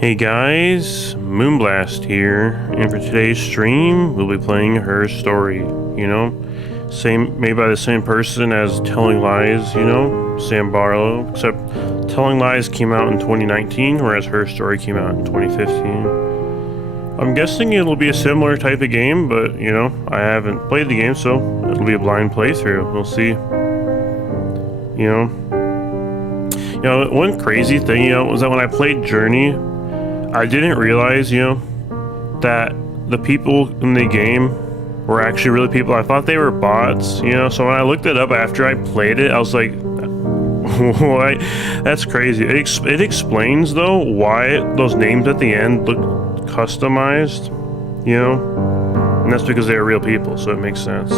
Hey guys, Moonblast here, and for today's stream, we'll be playing Her Story, made by the same person as Telling Lies, Sam Barlow, except Telling Lies came out in 2019, whereas Her Story came out in 2015. I'm guessing it'll be a similar type of game, but, I haven't played the game, so it'll be a blind playthrough. We'll see. One crazy thing, was that when I played Journey, I didn't realize, that the people in the game were actually really people. I thought they were bots, so when I looked it up after I played it, I was like, what? That's crazy. It explains, though, why those names at the end look customized, and that's because they're real people, so it makes sense.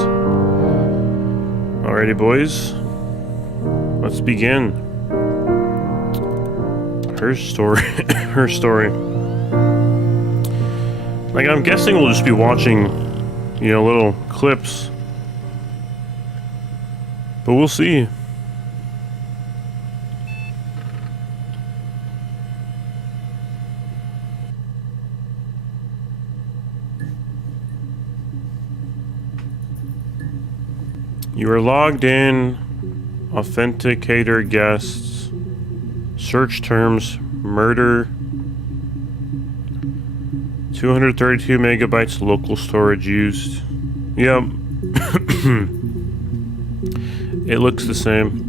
Alrighty, boys. Let's begin. Her story. Her story. Like, I'm guessing we'll just be watching, little clips. But we'll see. You are logged in. Authenticator guests. Search terms, murder, 232 megabytes local storage used. Yep. It looks the same.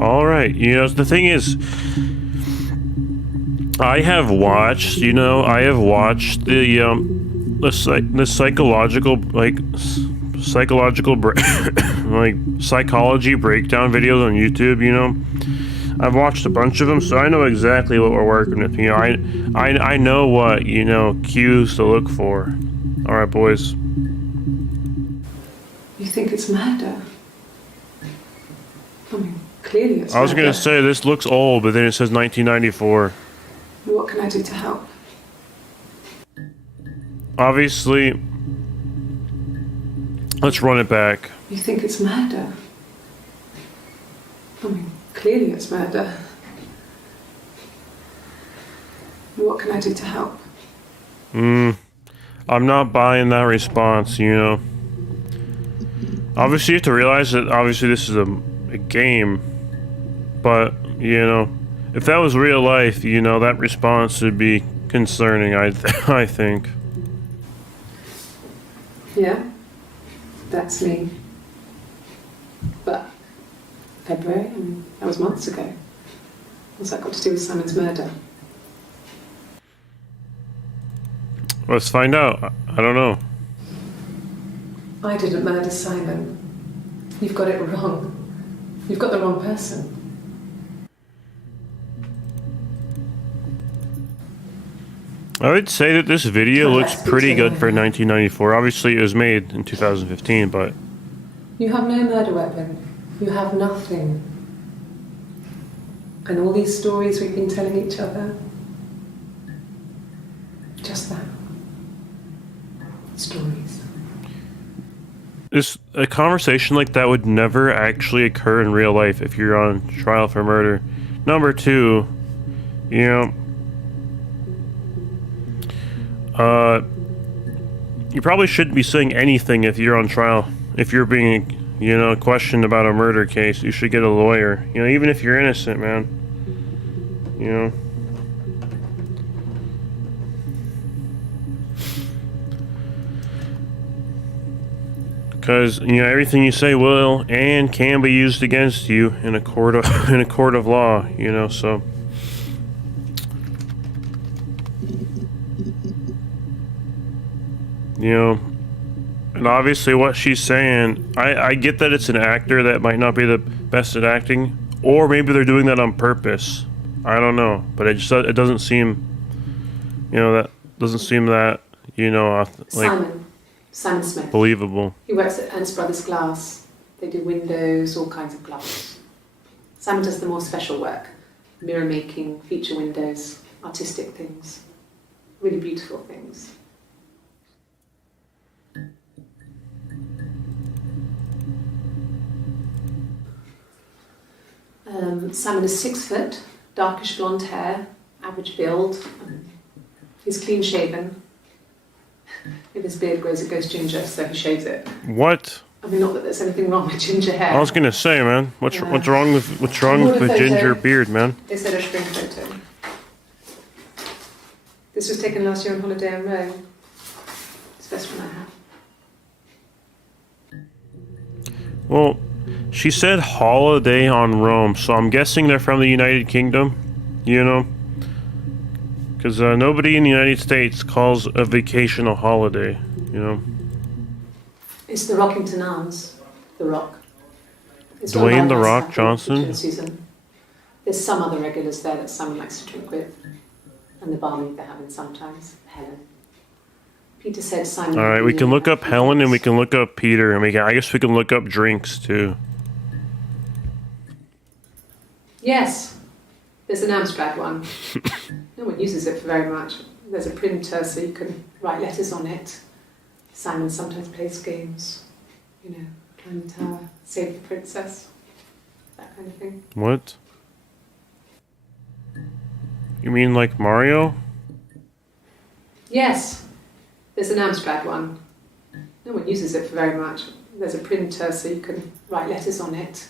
Alright, the thing is, I have watched the psychological, psychology breakdown videos on YouTube, I've watched a bunch of them, so I know exactly what we're working with. I know what, cues to look for. Alright, boys. You think it's murder? I mean, clearly it's murder. I was gonna say, this looks old, but then it says 1994. What can I do to help? Obviously, let's run it back. You think it's murder? I mean, clearly it's murder. What can I do to help? I'm not buying that response, Obviously, you have to realize that obviously this is a game, but, if that was real life, that response would be concerning, I think. Yeah, that's me. But February, that was months ago. What's that got to do with Simon's murder? Let's find out. I don't know. I didn't murder Simon. You've got it wrong. You've got the wrong person. I would say that this video looks pretty good for 1994. Obviously, it was made in 2015, but... You have no murder weapon. You have nothing. And all these stories we've been telling each other, just that. Stories. A conversation like that would never actually occur in real life if you're on trial for murder. Number two, you probably shouldn't be saying anything if you're on trial. If you're being, questioned about a murder case, you should get a lawyer. Even if you're innocent, man. Because, everything you say will and can be used against you in a court of, law, so... And obviously what she's saying, I get that it's an actor that might not be the best at acting, or maybe they're doing that on purpose. I don't know, but it doesn't seem, that doesn't seem that, Simon Smith. Believable. He works at Ernst Brothers Glass. They do windows, all kinds of glass. Simon does the more special work. Mirror making, feature windows, artistic things. Really beautiful things. Simon is 6 foot, darkish blonde hair, average build. He's clean shaven. If his beard grows, it goes ginger, so he shaves it. What? I mean, not that there's anything wrong with ginger hair. I was gonna say, man, what's wrong with Photo. ginger beard, man? They said a spring photo. This was taken last year on holiday in Rome. It's the best one I have. Well, she said holiday on Rome, so I'm guessing they're from the United Kingdom, you know? Because nobody in the United States calls a vacation a holiday, you know? It's the Rockington Arms, The Rock. It's Dwayne The Rock Johnson? Susan. There's some other regulars there that Simon likes to drink with. And the barmaid they're having sometimes, Helen. Peter said Simon... Alright, we can look up Helen and we can look up Peter, and I guess we can look up drinks, too. Yes, there's an Amstrad one. No one uses it for very much. There's a printer so you can write letters on it. Simon sometimes plays games. You know, climb the tower, save the princess. That kind of thing. What? You mean like Mario? Yes, there's an Amstrad one. No one uses it for very much. There's a printer so you can write letters on it.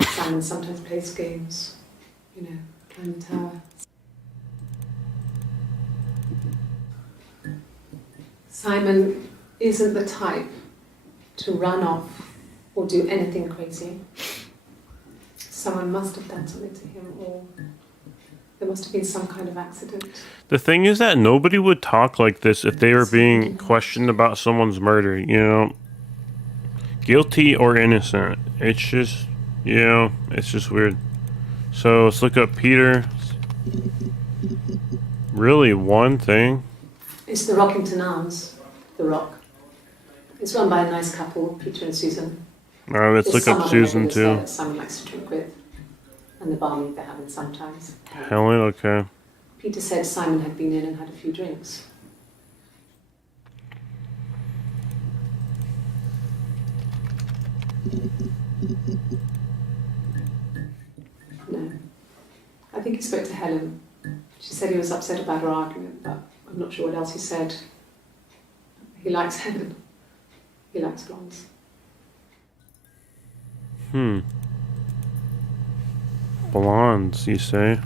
Simon sometimes plays games. You know, climb the tower. Simon isn't the type to run off or do anything crazy. Someone must have done something to him, or there must have been some kind of accident. The thing is that nobody would talk like this if they were being questioned about someone's murder, you know? Guilty or innocent. It's just, you know, it's just weird. So let's look up Peter. Really, one thing? It's the Rockington Arms, The Rock. It's run by a nice couple, Peter and Susan. Alright, let's There's look some up other Susan regulars there too. that Simon likes to drink with. And the barmaid they're having sometimes. Helen, okay. Peter said Simon had been in and had a few drinks. No. I think he spoke to Helen. She said he was upset about her argument, but I'm not sure what else he said. He likes Helen. He likes blondes. Blondes, you say?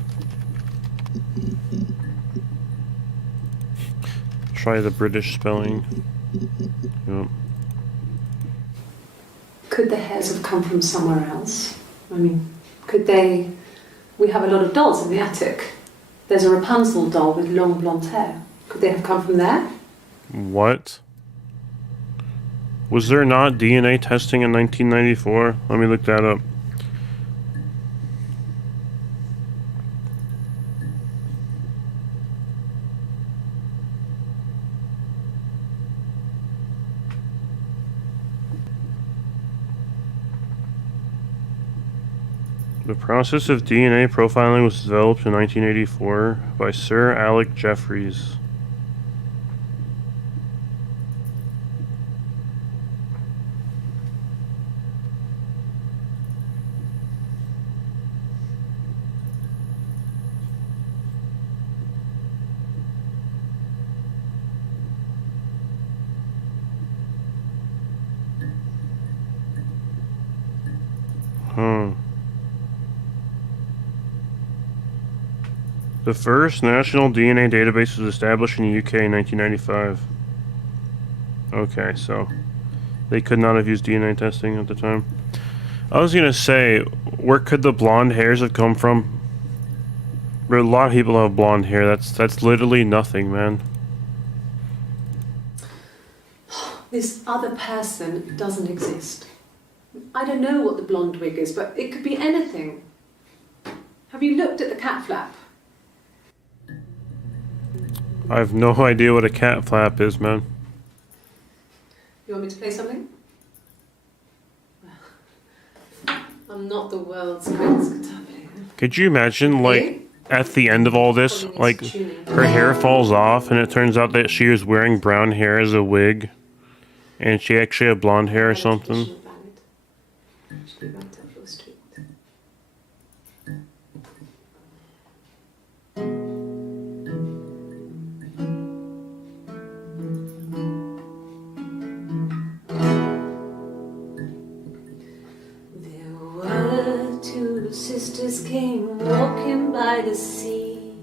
Try the British spelling. Yep. Could the hairs have come from somewhere else? I mean, could they... We have a lot of dolls in the attic. There's a Rapunzel doll with long blonde hair. Could they have come from there? What? Was there not DNA testing in 1994? Let me look that up. The process of DNA profiling was developed in 1984 by Sir Alec Jeffreys. The first national DNA database was established in the UK in 1995. Okay, so they could not have used DNA testing at the time. I was gonna say, where could the blonde hairs have come from? A lot of people have blonde hair. That's literally nothing, man. This other person doesn't exist. I don't know what the blonde wig is, but it could be anything. Have you looked at the cat flap? I have no idea what a cat flap is, man. You want me to play something? I'm not the world's greatest guitar player. Could you imagine, like, at the end of all this, like, her hair falls off and it turns out that she was wearing brown hair as a wig and she actually had blonde hair or something? There were two sisters came walking by the sea.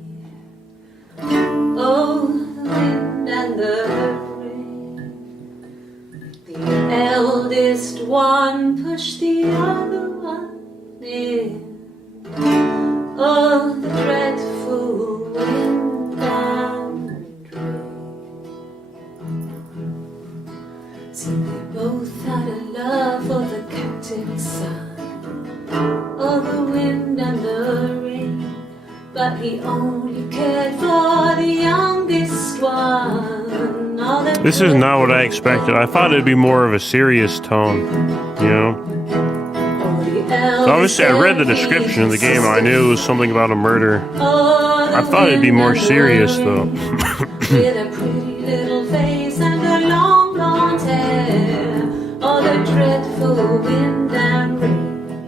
Oh, the wind and the rain. The eldest one pushed the other one in. Oh, the dreadful wind and rain. See, they both had a love for the captain's son. Oh, the wind and the rain. But he only cared for the youngest one. Oh, This is not what I expected. I thought it'd be more of a serious tone, you know? So obviously, I read the description of the game and I knew it was something about a murder. I thought it'd be more serious, though. With a pretty little face and a long blonde hair. Oh, the dreadful wind and rain.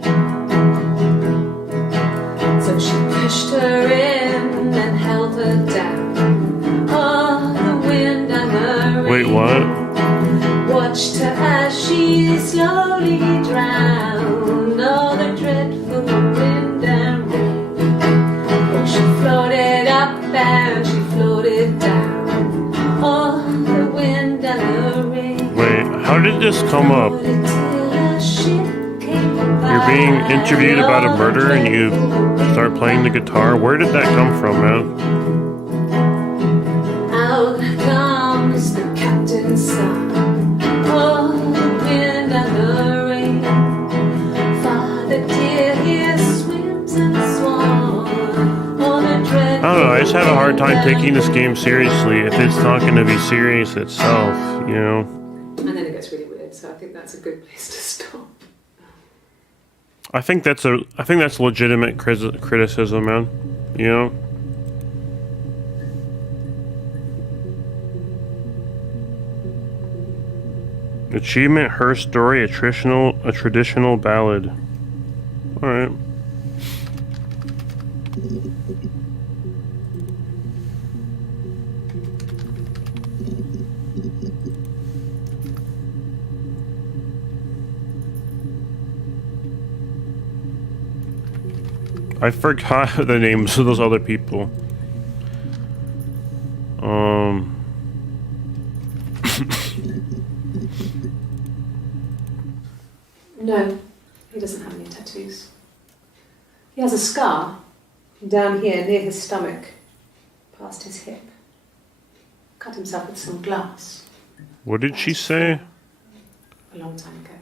So she pushed her in and held her down. Oh, the wind and the rain. Wait, what? Watched her as she slowly drowned. Oh, the dreadful wind and rain. Oh, she floated up and she floated down. Oh, the wind and the rain. Wait, how did this come up? You're being interviewed about a murder and you start playing the guitar? Where did that come from, man? Out comes the captain's son. Oh, the wind and the rain. Father dear, here swims and swans. Oh, the dread. I don't know, I just have a hard time taking this game seriously if it's not going to be serious itself, you know? And then it gets really weird, so I think that's a good place to stop. I think that's legitimate criticism, man. You know? Achievement, her story, a traditional ballad. All right. I forgot the names of those other people. No, he doesn't have any tattoos. He has a scar down here near his stomach, past his hip. Cut himself with some glass. What did she say? A long time ago.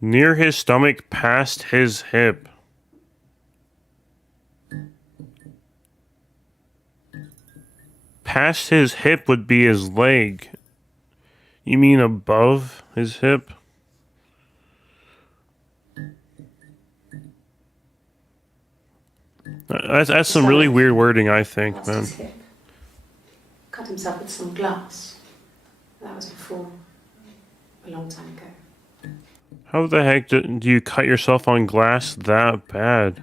Near his stomach, past his hip. Past his hip would be his leg. You mean above his hip? That's some really weird wording, I think, Past man. his hip. Cut himself with some glass. That was before. A long time ago. How the heck do you cut yourself on glass that bad?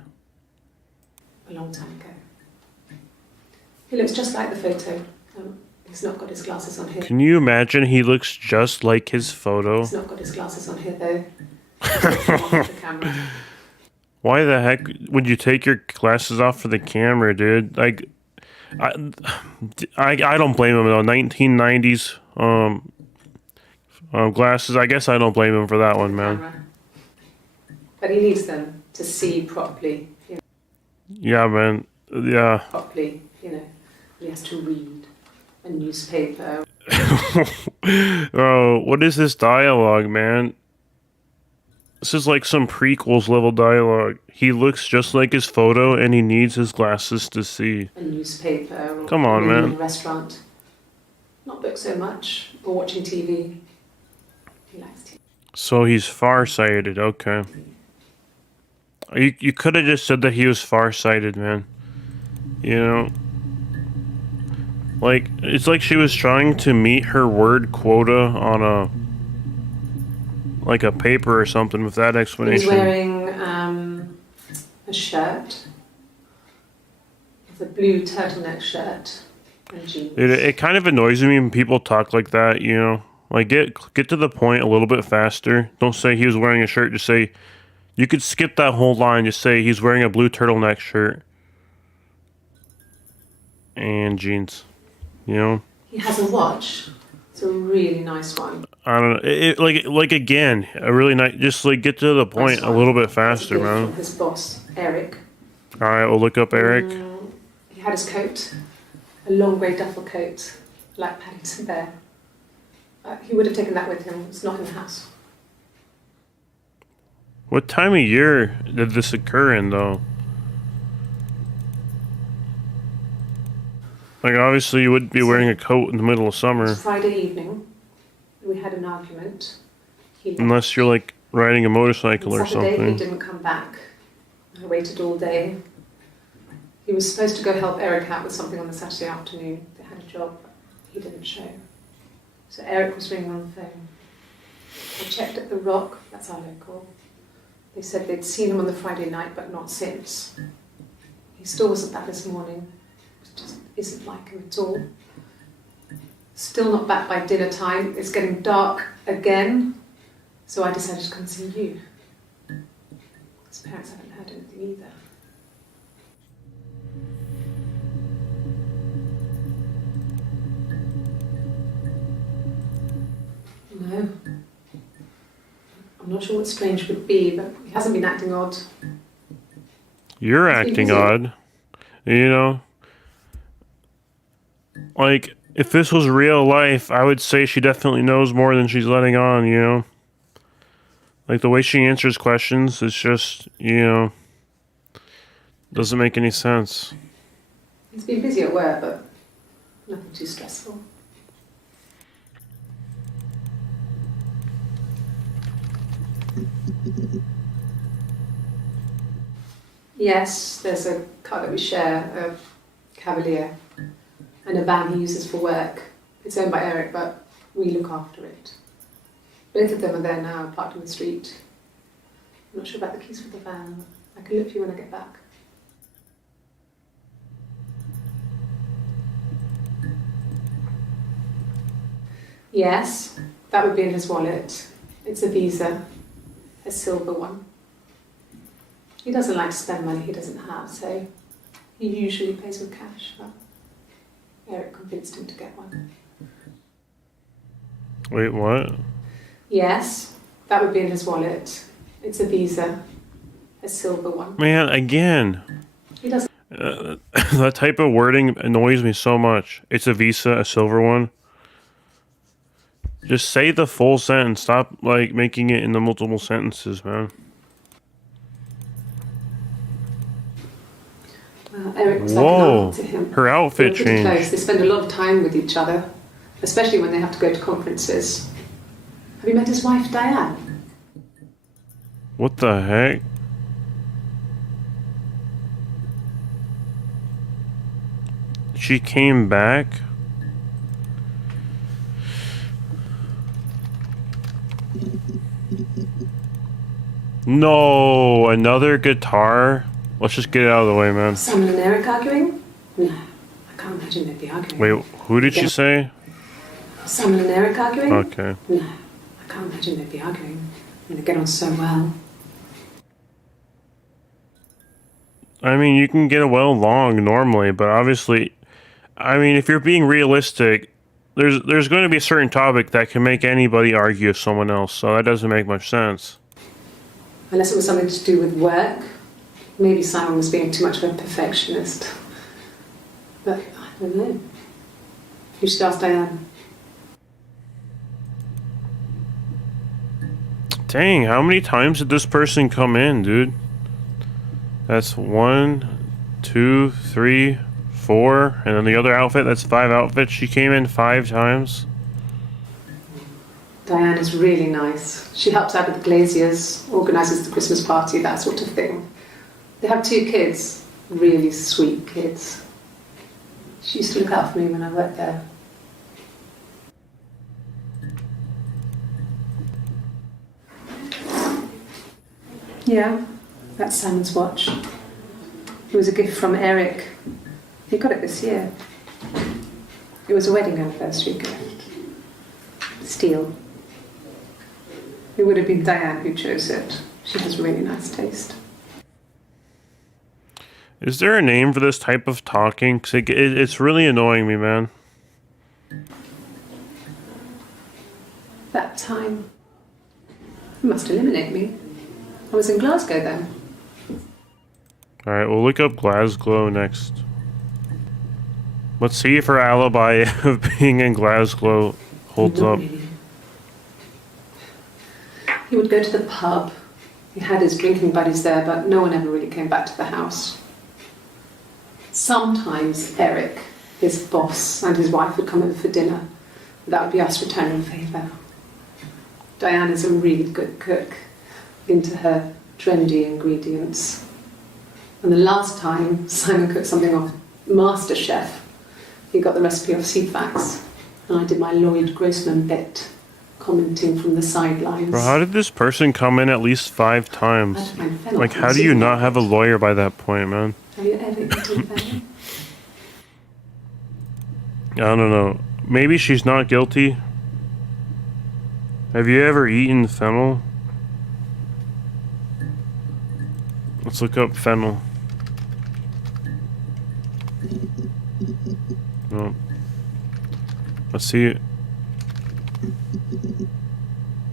A long time ago. He looks just like the photo. He's not got his glasses on here. Can you imagine he looks just like his photo? He's not got his glasses on here though. The camera. Why the heck would you take your glasses off for the camera, dude? Like, I don't blame him though. 1990s glasses. I guess I don't blame him for that one, man. Camera. But he needs them to see properly. You know, Yeah, man. Yeah. properly. You know, he has to read a newspaper. Oh, what is this dialogue, man? This is like some prequels level dialogue. He looks just like his photo and he needs his glasses to see. A newspaper. Or Come on, maybe man. in a restaurant. Not book so much. Or watching TV. He likes TV. So he's farsighted, okay. You could have just said that he was farsighted, man. You know? Like, it's like she was trying to meet her word quota on a paper or something with that He was explanation. wearing a shirt. It's a blue turtleneck shirt and jeans. It kind of annoys me when people talk like that, you know? Like, get to the point a little bit faster. Don't say he was wearing a shirt. Just say, you could skip that whole line. Just say he's wearing a blue turtleneck shirt and jeans, you know? He has a watch. It's a really nice one. I don't know. Like again, a really nice. Just like get to the point a little bit faster, man. From his boss, Eric. All right, we'll look up Eric. He had his coat, a long grey duffel coat, like Paddington Bear. He would have taken that with him. It's not in the house. What time of year did this occur in, though? Like, obviously, you wouldn't be wearing a coat in the middle of It summer. was Friday evening. We had an argument. He left. Unless you're, like, riding a motorcycle or Saturday, he something. didn't come back. I waited all day. He was supposed to go help Eric out with something on the Saturday afternoon. They had a job. He didn't show. So Eric was ringing on the phone. I checked at the Rock, that's our local. They said they'd seen him on the Friday night, but not since. He still wasn't back this morning. It just isn't like him at all. Still not back by dinner time. It's getting dark again. So I decided to come and see you. His parents haven't heard anything either. No. I'm not sure what strange would be, but he hasn't been acting odd. You're acting odd. You know? Like, if this was real life, I would say she definitely knows more than she's letting on, you know? Like, the way she answers questions is just, you know, doesn't make any sense. He's been busy at work, but nothing too stressful. Yes, there's a car that we share, a Cavalier, and a van he uses for work. It's owned by Eric, but we look after it. Both of them are there now, parked on the street. I'm not sure about the keys for the van. I can look for you when I get back. Yes, that would be in his wallet. It's a Visa, a silver one. He doesn't like to spend money he doesn't have, so he usually pays with cash, but Eric convinced him to get one. Wait, what? Yes, that would be in his wallet. It's a Visa, a silver one. Man, again. He doesn't. That type of wording annoys me so much. It's a Visa, a silver one. Just say the full sentence. Stop, like, making it into multiple sentences, man. Eric was like an Whoa, aunt to him. her outfit They're pretty close. changed. They spend a lot of time with each other, especially when they have to go to conferences. Have you met his wife, Diane? What the heck? She came back? No, another guitar? Let's just get it out of the way, man. Simon and Eric arguing? No, I can't imagine they'd be arguing. Wait, who did she say? Simon and Eric arguing? Okay. No, I can't imagine they'd be arguing. They get on so well. I mean, you can get along normally, but obviously, I mean, if you're being realistic, there's going to be a certain topic that can make anybody argue with someone else, so that doesn't make much sense. Unless it was something to do with work. Maybe Simon was being too much of a perfectionist. But I don't know. You should ask Diane. Dang, how many times did this person come in, dude? That's 1, 2, 3, 4, and then the other outfit, that's 5 outfits. She came in 5 times. Diane is really nice. She helps out with the Glaziers, organises the Christmas party, that sort of thing. They have 2 kids, really sweet kids. She used to look out for me when I worked there. Yeah, that's Simon's watch. It was a gift from Eric. He got it this year. It was a wedding anniversary gift. Steel. It would have been Diane who chose it. She has really nice taste. Is there a name for this type of talking? 'Cause it's really annoying me, man. That time, you must eliminate me. I was in Glasgow then. Alright, we'll look up Glasgow next. Let's see if her alibi of being in Glasgow holds Not up. really. He would go to the pub. He had his drinking buddies there, but no one ever really came back to the house. Sometimes Eric, his boss, and his wife would come over for dinner. That would be us returning a favour. Diane is a really good cook, into her trendy ingredients. And the last time Simon cooked something off MasterChef, he got the recipe off CFAX, and I did my Lloyd Grossman bit, commenting from the sidelines. Bro, how did this person come in at least 5 I had times? to find fennel Like, from how the do you not have a supermarket. lawyer by that point, man? Have you ever eaten fennel? I don't know. Maybe she's not guilty. Have you ever eaten fennel? Let's look up fennel. No. Let's see it.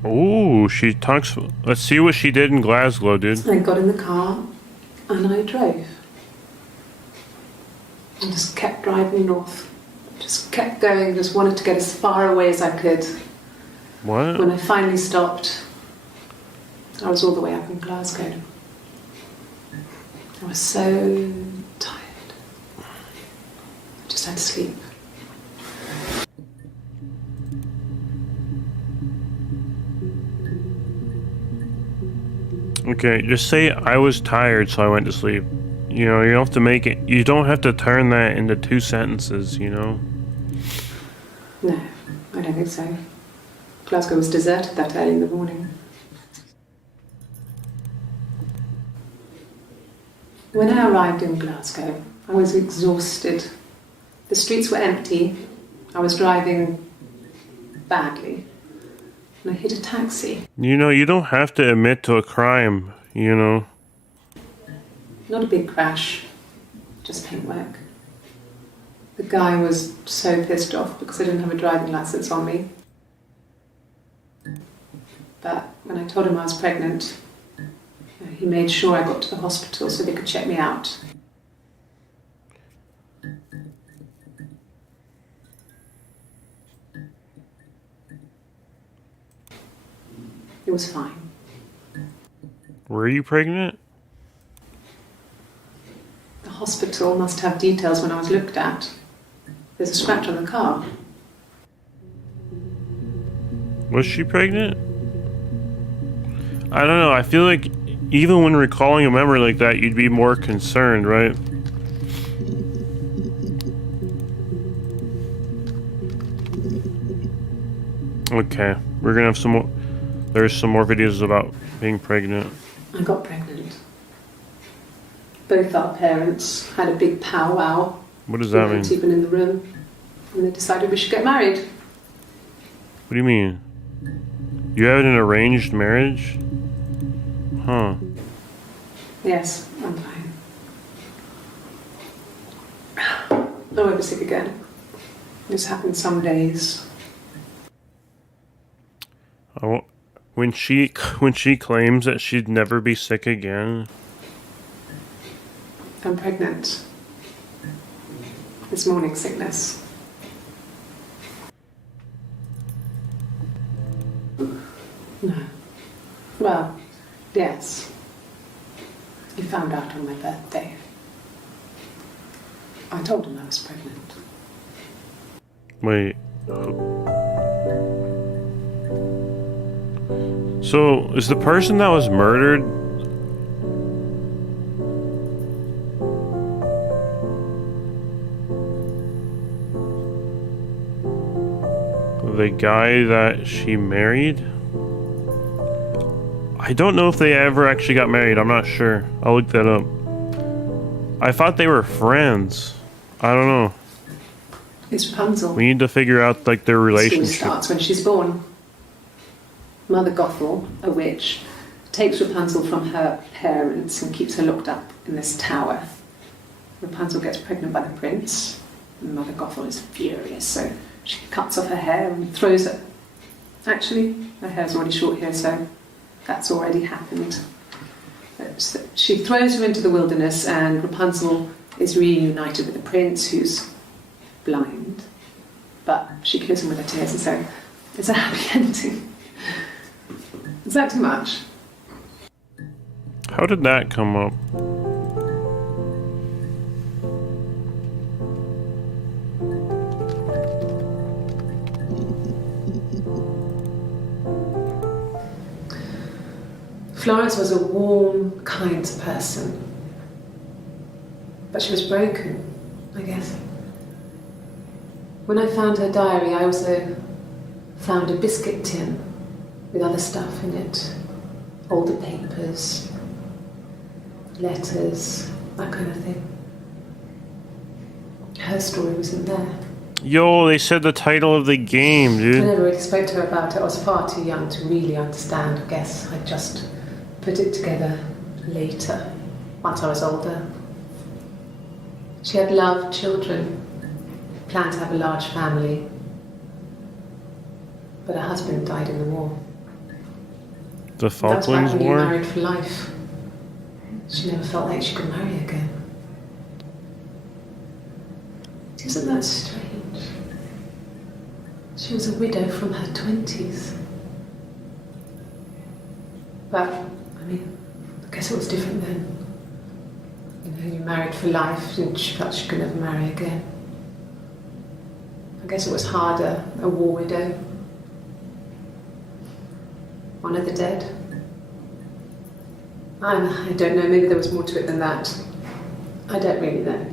Oh, she talks. Let's see what she did in Glasgow, dude. I got in the car and I drove. And just kept driving north. Just kept going, just wanted to get as far away as I could. What? When I finally stopped, I was all the way up in Glasgow. I was so tired. I just had to sleep. Okay, just say I was tired, so I went to sleep. You know, you don't have to make it. You don't have to turn that into 2 sentences. You know. No, I don't think so. Glasgow was deserted that early in the morning. When I arrived in Glasgow, I was exhausted. The streets were empty. I was driving badly. And I hit a taxi. You know, you don't have to admit to a crime. You know. Not a big crash, just paintwork. The guy was so pissed off because I didn't have a driving license on me. But when I told him I was pregnant, he made sure I got to the hospital so they could check me out. It was fine. Were you pregnant? The hospital must have details when I was looked at. There's a scratch on the car. Was she pregnant? I don't know. I feel like even when recalling a memory like that, you'd be more concerned, right? Okay, we're gonna have some more. There's some more videos about being pregnant. I got pregnant. Both our parents had a big powwow. What does that We weren't mean? even in the room. And they decided we should get married. What do you mean? You had an arranged marriage? Huh. Yes, I'm fine. I won't be sick again. This happens some days. When she claims that she'd never be sick again. I'm pregnant. It's morning sickness. No. Well, yes. He found out on my birthday. I told him I was pregnant. Wait. So, is the person that was murdered the guy that she married? I don't know if they ever actually got married. I'm not sure. I'll look that up. I thought they were friends. I don't know. It's Rapunzel. We need to figure out like their The story relationship. starts when she's born. Mother Gothel, a witch, takes Rapunzel from her parents and keeps her locked up in this tower. Rapunzel gets pregnant by the prince, and Mother Gothel is furious, so she cuts off her hair and throws it. Actually, her hair's already short here, so that's already happened. So she throws her into the wilderness, and Rapunzel is reunited with the prince, who's blind, but she kills him with her tears, and so it's a happy ending. Is that too much? How did that come up? Florence was a warm, kind person, but she was broken, I guess. When I found her diary, I also found a biscuit tin with other stuff in it. Older papers, letters, that kind of thing. Her story wasn't there. Yo, they said the title of the game, I dude. never really spoke to her about it. I was far too young to really understand, I guess. I just put it together later, once I was older. She had loved children, planned to have a large family, but her husband died in the war. The That's back Falklands when you War? married for life. She never felt like she could marry again. Isn't that strange? She was a widow from her 20s. But, I mean, I guess it was different then. You know, you married for life and she felt she could never marry again. I guess it was harder, a war widow. One of the dead. I don't know, maybe there was more to it than that. I don't really know.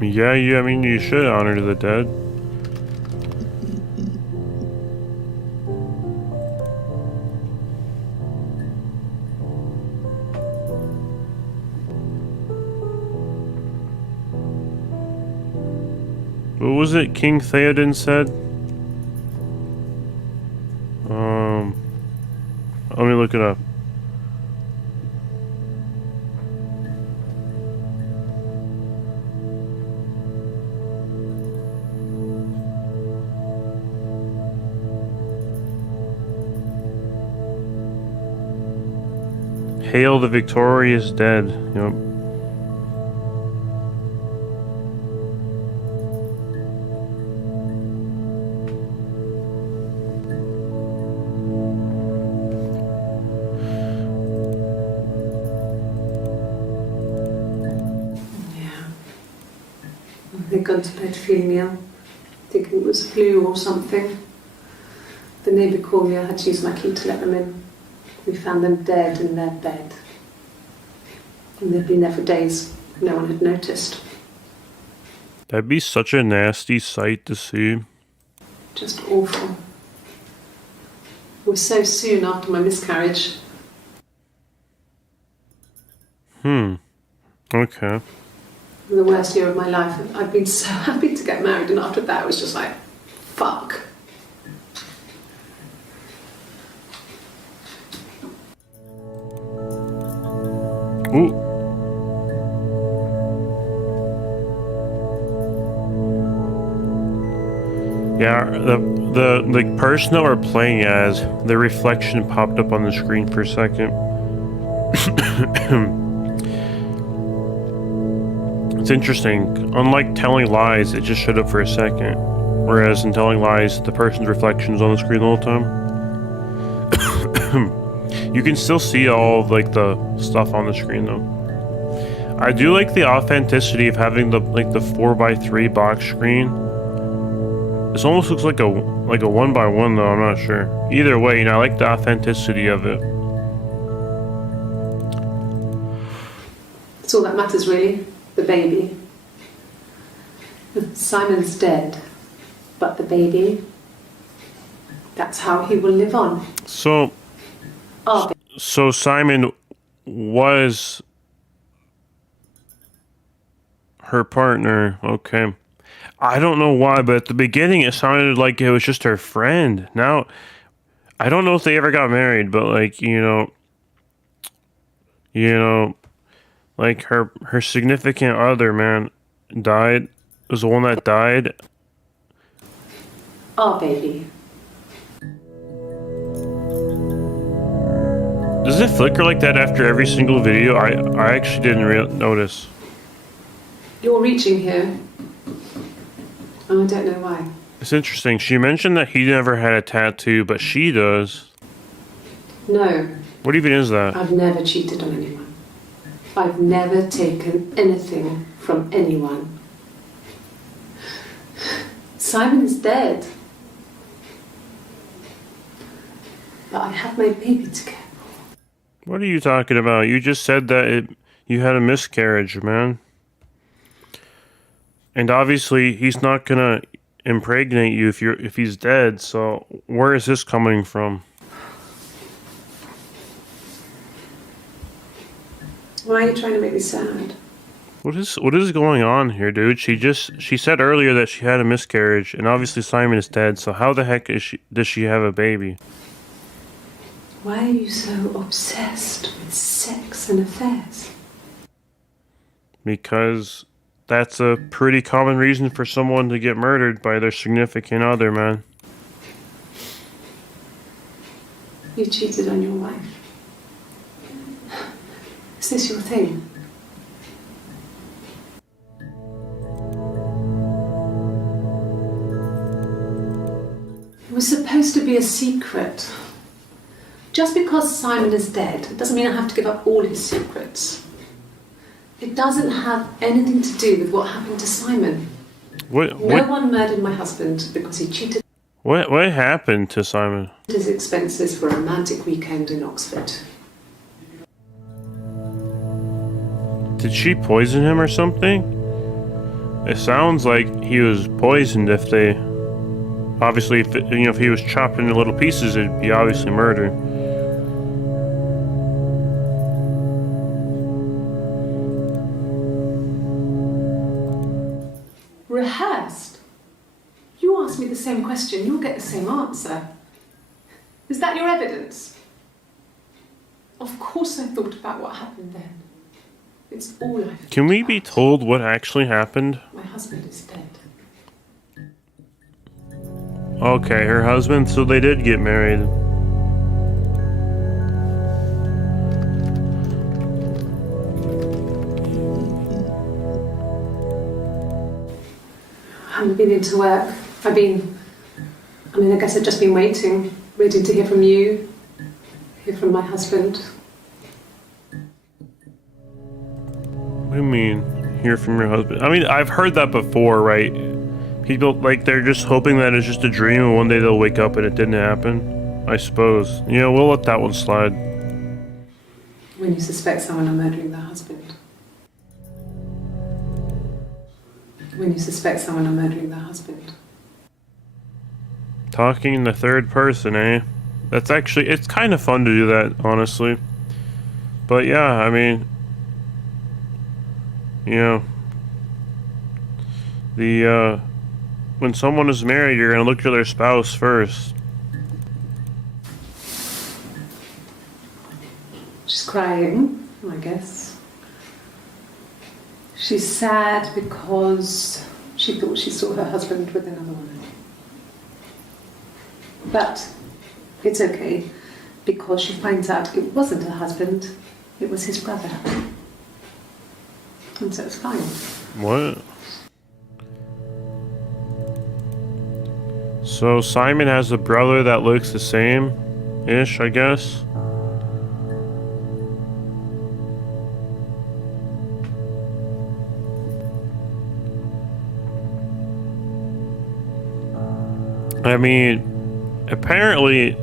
Yeah, I mean, you should honor the dead. What was it King Theoden said? Let me look it up. Hail the victorious dead. Yep. They'd gone to bed feeling ill, thinking it was flu or something. The neighbour called me, I had to use my key to let them in. We found them dead in their bed. And they'd been there for days. No one had noticed. That'd be such a nasty sight to see. Just awful. It was so soon after my miscarriage. Okay. The worst year of my life. I'd been so happy to get married, and after that it was just like, fuck. Ooh. Yeah, the person that we're playing as, the reflection popped up on the screen for a second. It's interesting. Unlike telling lies, it just showed up for a second. Whereas in telling lies, the person's reflection is on the screen the whole time. You can still see all of, like, the stuff on the screen though. I do like the authenticity of having the 4x3 box screen. This almost looks like a 1x1 though, I'm not sure. Either way, I like the authenticity of it. That's all that matters really, the baby. Simon's dead, but the baby, that's how he will live on. So, Our So Simon was her partner. Okay. I don't know why, but at the beginning it sounded like it was just her friend. Now, I don't know if they ever got married, but like, like her significant other, man, died. Was the one that died. our baby. Does it flicker like that after every single video? I actually didn't notice. You're reaching here. Oh, I don't know why. It's interesting. She mentioned that he never had a tattoo, but she does. No, What even is that? I've never cheated on anyone. I've never taken anything from anyone. Simon is dead. But I have my baby to care for. What are you talking about? You just said that you had a miscarriage, man. And obviously, he's not gonna impregnate you if he's dead. So where is this coming from? Why are you trying to make me sad? What is going on here, dude? She said earlier that she had a miscarriage, and obviously Simon is dead. So how the heck does she have a baby? Why are you so obsessed with sex and affairs? Because that's a pretty common reason for someone to get murdered by their significant other, man. You cheated on your wife. Is this your thing? It was supposed to be a secret. Just because Simon is dead doesn't mean I have to give up all his secrets. It doesn't have anything to do with what happened to Simon. No one murdered my husband because he cheated. What happened to Simon? His expenses for a romantic weekend in Oxford. Did she poison him or something? It sounds like he was poisoned. If they, obviously, if he was chopped into little pieces, it'd be obviously murder. Rehearsed? You ask me the same question, you'll get the same answer. Is that your evidence? Of course I thought about what happened then. It's all I've thought Can we be about. told what actually happened? My husband is dead. Okay, her husband, so they did get married. I haven't been into work. I guess I've just been waiting to hear from you, hear from my husband. What do you mean, hear from your husband? I mean, I've heard that before, right? People, like, they're just hoping that it's just a dream and one day they'll wake up and it didn't happen. I suppose. We'll let that one slide. When you suspect someone of murdering their husband. When you suspect someone of murdering their husband. Talking in the third person, eh? That's actually, it's kind of fun to do that, honestly. But yeah, I mean, when someone is married, you're gonna look to their spouse first. She's crying, I guess. She's sad because she thought she saw her husband with another woman. But it's okay, because she finds out it wasn't her husband, it was his brother. And so it's fine. What? So Simon has a brother that looks the same-ish, I guess. I mean, apparently,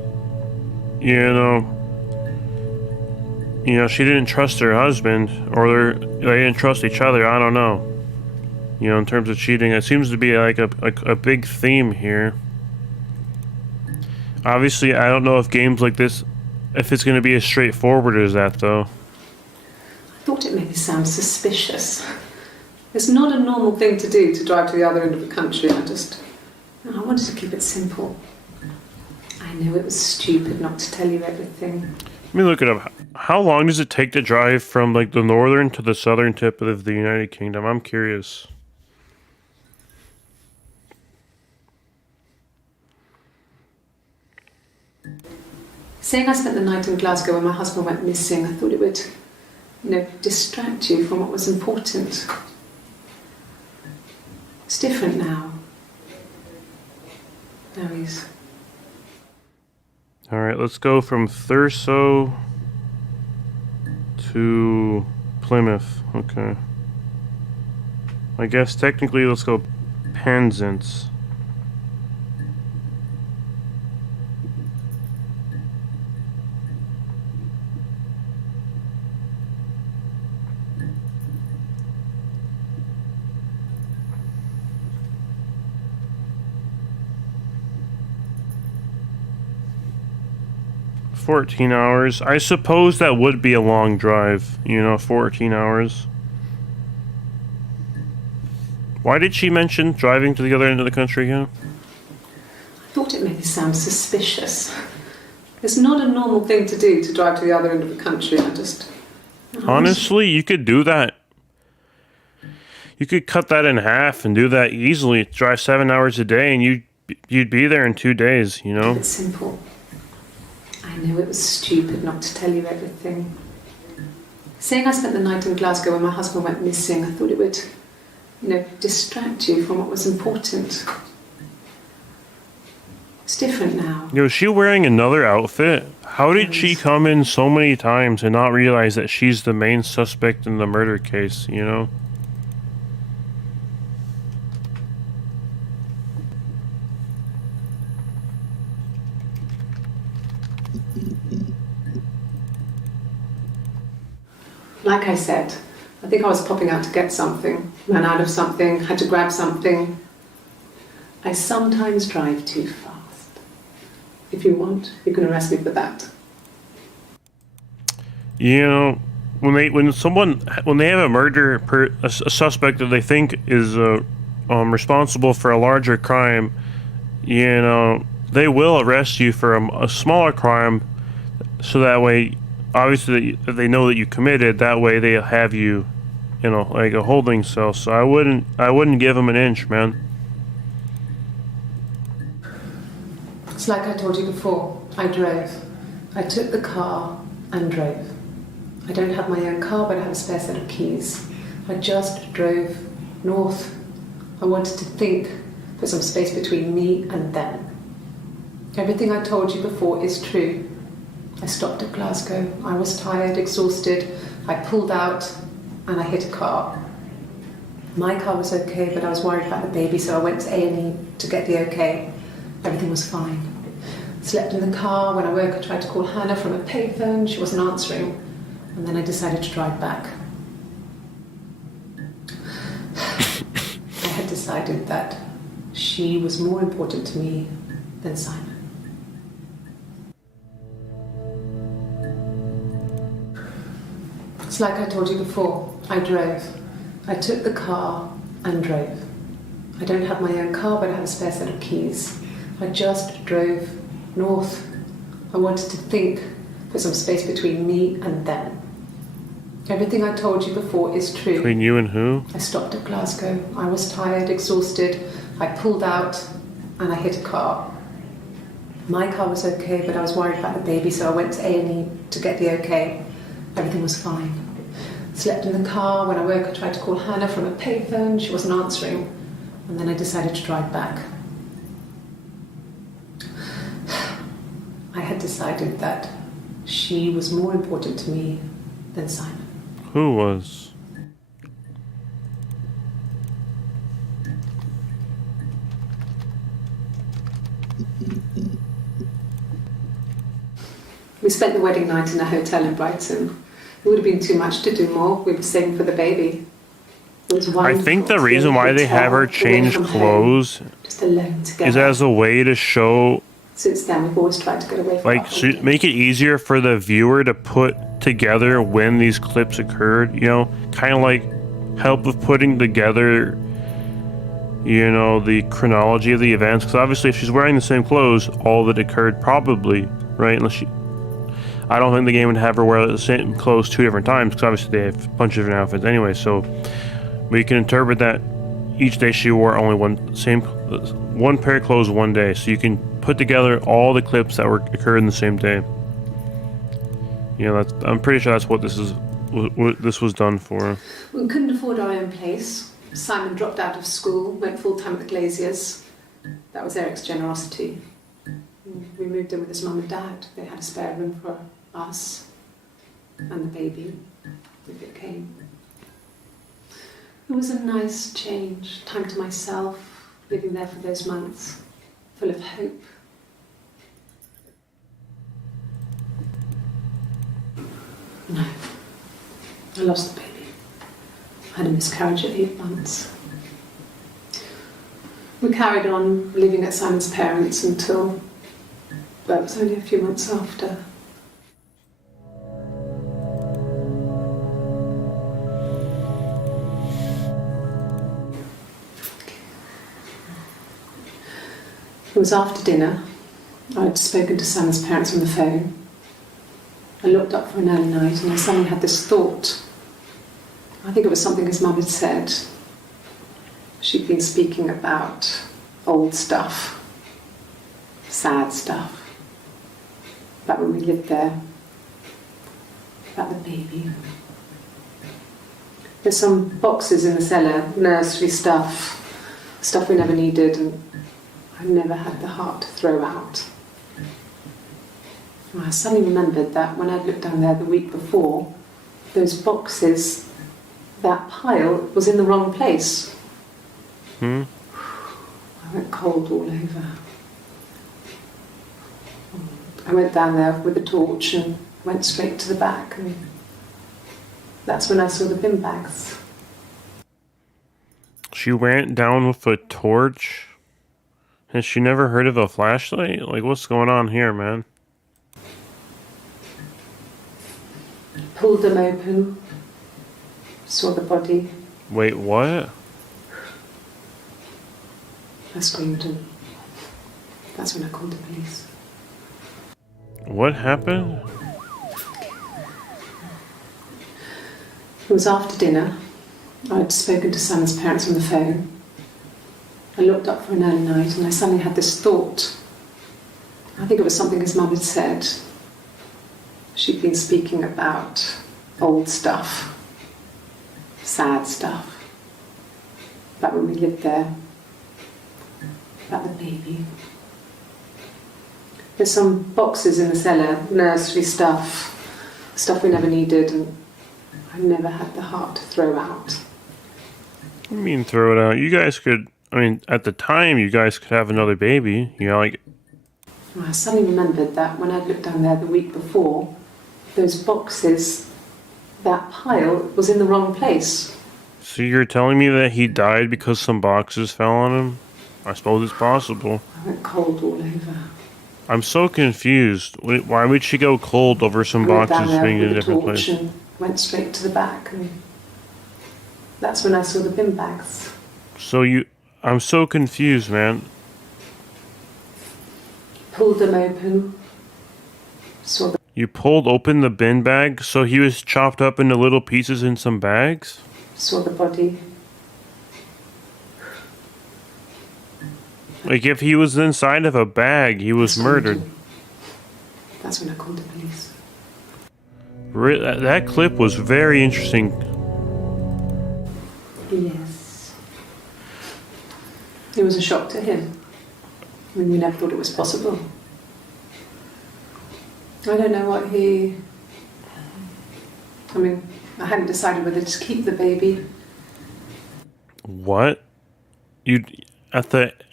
she didn't trust her husband, or they didn't trust each other. I don't know. In terms of cheating, it seems to be like a big theme here. Obviously, I don't know if games like this if it's going to be as straightforward as that, though. I thought it made me sound suspicious. It's not a normal thing to do, to drive to the other end of the country. I wanted to keep it simple. I know it was stupid not to tell you everything. Let me look it up. How long does it take to drive from like the northern to the southern tip of the United Kingdom? I'm curious. Saying I spent the night in Glasgow when my husband went missing, I thought it would, distract you from what was important. It's different now. Now he's... Alright, let's go from Thurso to Plymouth. Okay. I guess technically let's go Penzance. $14 hours. I suppose that would be a long drive, 14 hours. Why did she mention driving to the other end of the country again? I thought it made me sound suspicious. It's not a normal thing to do, to drive to the other end of the country. Honestly, you could do that. You could cut that in half and do that easily. Drive 7 hours a day and you'd be there in 2 days, It's simple. I know it was stupid not to tell you everything. Saying I spent the night in Glasgow when my husband went missing, I thought it would, distract you from what was important. It's different now. Is she wearing another outfit? How did she come in so many times and not realize that she's the main suspect in the murder case, Like I said, I think I was popping out to get something, ran out of something, had to grab something. I sometimes drive too fast. If you want, you can arrest me for that. When they have a murder, a suspect that they think is responsible for a larger crime, they will arrest you for a smaller crime, so that way, obviously, if they know that you committed, that way they'll have you, like a holding cell. So I wouldn't give them an inch, man. It's like I told you before. I drove. I took the car and drove. I don't have my own car, but I have a spare set of keys. I just drove north. I wanted to think, put some space between me and them. Everything I told you before is true. I stopped at Glasgow. I was tired, exhausted. I pulled out and I hit a car. My car was okay, but I was worried about the baby, so I went to A&E to get the okay. Everything was fine. Slept in the car. When I woke, I tried to call Hannah from a payphone. She wasn't answering. And then I decided to drive back. I had decided that she was more important to me than Simon. It's like I told you before. I drove. I took the car and drove. I don't have my own car, but I have a spare set of keys. I just drove north. I wanted to think, put some space between me and them. Everything I told you before is true. Between you and who? I stopped at Glasgow. I was tired, exhausted. I pulled out and I hit a car. My car was okay, but I was worried about the baby, so I went to A&E to get the okay. Everything was fine. Slept in the car. When I woke, I tried to call Hannah from a payphone. She wasn't answering. And then I decided to drive back. I had decided that she was more important to me than Simon. Who was? We spent the wedding night in a hotel in Brighton. It would have been too much to do more. We were saving for the baby. It was wonderful. I think the reason why they have her change clothes just alone together. is as a way to show Since then, we've always tried to get away from Like, our so holding. make it easier for the viewer to put together when these clips occurred, you know? Kind of like help with putting together, you know, the chronology of the events. Because obviously, if she's wearing the same clothes, all that occurred probably, right? Unless she... I don't think the game would have her wear the same clothes 2 different times, because obviously they have a bunch of different outfits anyway, so we can interpret that each day she wore only one pair of clothes one day, so you can put together all the clips that occurred in the same day. You know, I'm pretty sure that's what this was done for. We couldn't afford our own place. Simon dropped out of school, went full-time at the Glaziers. That was Eric's generosity. We moved in with his mum and dad. They had a spare room for us and the baby, if it came. It was a nice change, time to myself, living there for those months, full of hope. No, I lost the baby. I had a miscarriage at 8 months. We carried on living at Simon's parents until, well, it was only a few months after. It was after dinner. I had spoken to Simon's parents on the phone. I looked up for an early night and I suddenly had this thought. I think it was something his mum had said. She'd been speaking about old stuff, sad stuff, about when we lived there, about the baby. There's some boxes in the cellar, nursery stuff we never needed, and I never had the heart to throw out. I suddenly remembered that when I'd looked down there the week before, those boxes, that pile was in the wrong place. I went cold all over. I went down there with a torch and went straight to the back, and that's when I saw the bin bags. She went down with a torch? Has she never heard of a flashlight? Like, what's going on here, man? Pulled them open, saw the body. Wait, what? I screamed, and that's when I called the police. What happened? It was after dinner. I'd spoken to Simon's parents on the phone. I looked up for an early night and I suddenly had this thought. I think it was something his mum had said. She'd been speaking about old stuff, sad stuff, about when we lived there, about the baby. There's some boxes in the cellar, nursery stuff we never needed, and I never had the heart to throw out. I mean, throw it out. You guys could, I mean, at the time, you guys could have another baby. You know, like... I suddenly remembered that when I'd looked down there the week before, those boxes, that pile was in the wrong place. So you're telling me that he died because some boxes fell on him? I suppose it's possible. I went cold all over. I'm so confused. Why would she go cold over some I went down boxes there being in a with a different torch place? and went straight to the back, and that's when I saw the bin bags. I'm so confused, man. Pulled them open, saw the... You pulled open the bin bag, so he was chopped up into little pieces in some bags? Saw the body. Like, if he was inside of a bag, he was murdered. That's when I called the police. That clip was very interesting. Yes. It was a shock to him. I mean, we never thought it was possible. I don't know what he... I mean, I hadn't decided whether to keep the baby. What?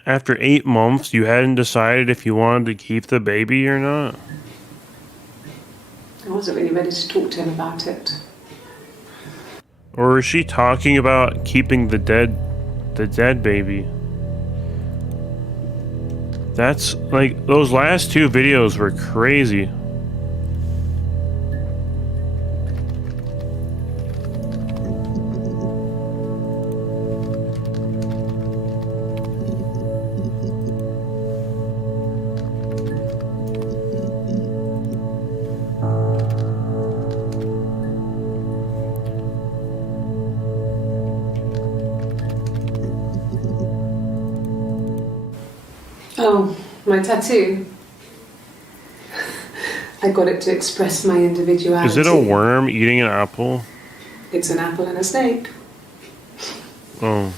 After 8 months, you hadn't decided if you wanted to keep the baby or not? I wasn't really ready to talk to him about it. Or is she talking about keeping the dead baby? That's like those last two videos were crazy. Oh, my tattoo. I got it to express my individuality. Is it a worm eating an apple? It's an apple and a snake. Oh.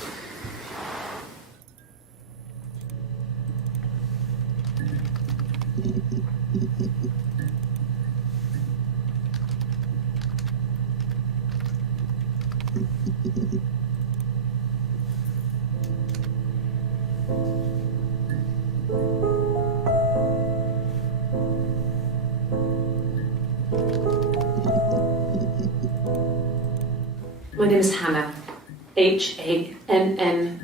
My name is Hannah. Hannah.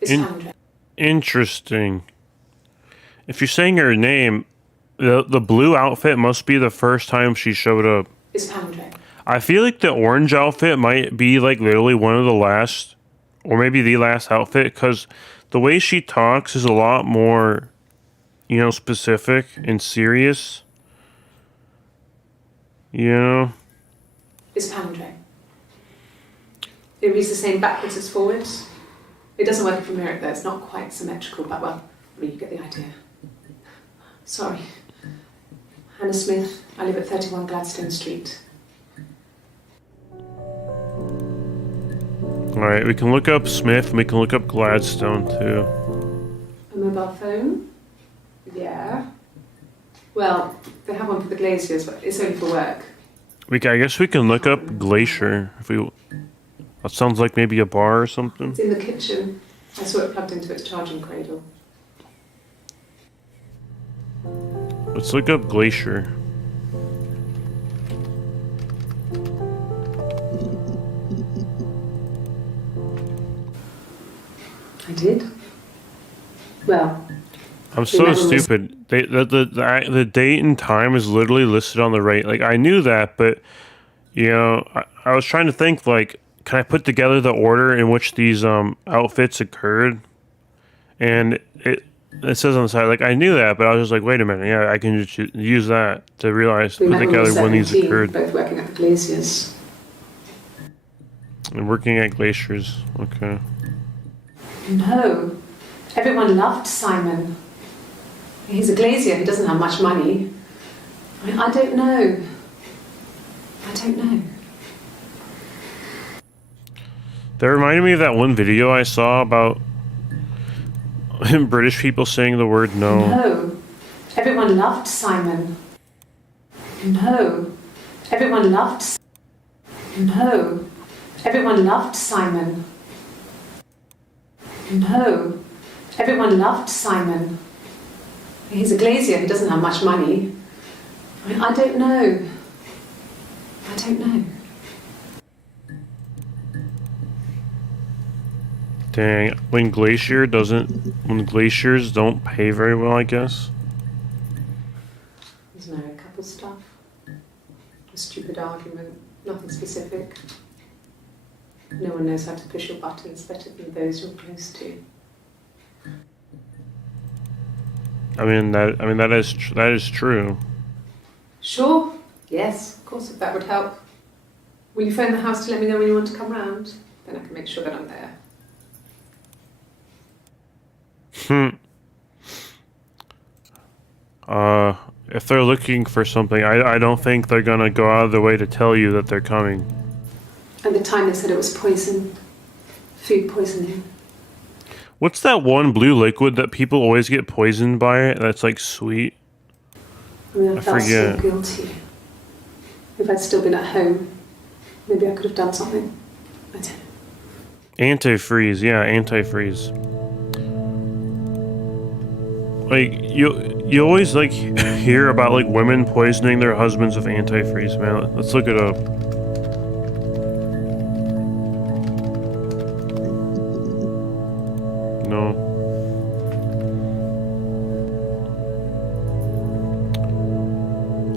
It's Hannah. Interesting. If you're saying her name, the blue outfit must be the first time she showed up. It's Hannah. I feel like the orange outfit might be like literally one of the last, or maybe the last outfit, because the way she talks is a lot more, you know, specific and serious. You know? It's Hannah. It reads the same backwards as forwards. It doesn't work from here, though. It's not quite symmetrical, but well, I mean, you get the idea. Sorry. Hannah Smith. I live at 31 Gladstone Street. Alright, we can look up Smith and we can look up Gladstone too. A mobile phone? Yeah. Well, they have one for the Glaciers, but it's only for work. I guess we can look up Glacier if we. That sounds like maybe a bar or something. It's in the kitchen. I saw it plugged into its charging cradle. Let's look up Glacier. I did. Well, I'm so stupid. The date and time is literally listed on the right. Like I knew that, but you know, I was trying to think like, can I put together the order in which these outfits occurred? And it says on the side like I knew that, but I was just like, wait a minute, yeah, I can just use that to realize put together when these occurred. Both working at the Glaciers. And working at Glaciers, okay. No, everyone loved Simon. He's a glazier. He doesn't have much money. I mean, I don't know. That reminded me of that one video I saw about British people saying the word no. No, everyone loved Simon. No, everyone loved. No, everyone loved Simon. No, everyone loved Simon. He's a glazier. He doesn't have much money. I mean, I don't know. Dang, when Glaciers don't pay very well, I guess. There's no couple stuff. A stupid argument, nothing specific. No one knows how to push your buttons better than those you're close to. I mean that is true. Sure. Yes, of course, if that would help. Will you phone the house to let me know when you want to come round? Then I can make sure that I'm there. If they're looking for something, I don't think they're gonna go out of their way to tell you that they're coming. At the time they said it was poison. Food poisoning. What's that one blue liquid that people always get poisoned by it? That's like sweet. I mean, I felt forget. so guilty. If I'd still been at home, maybe I could have done something. I don't know. Antifreeze, yeah, antifreeze. Like you always like hear about like women poisoning their husbands with antifreeze, man. Let's look it up. No.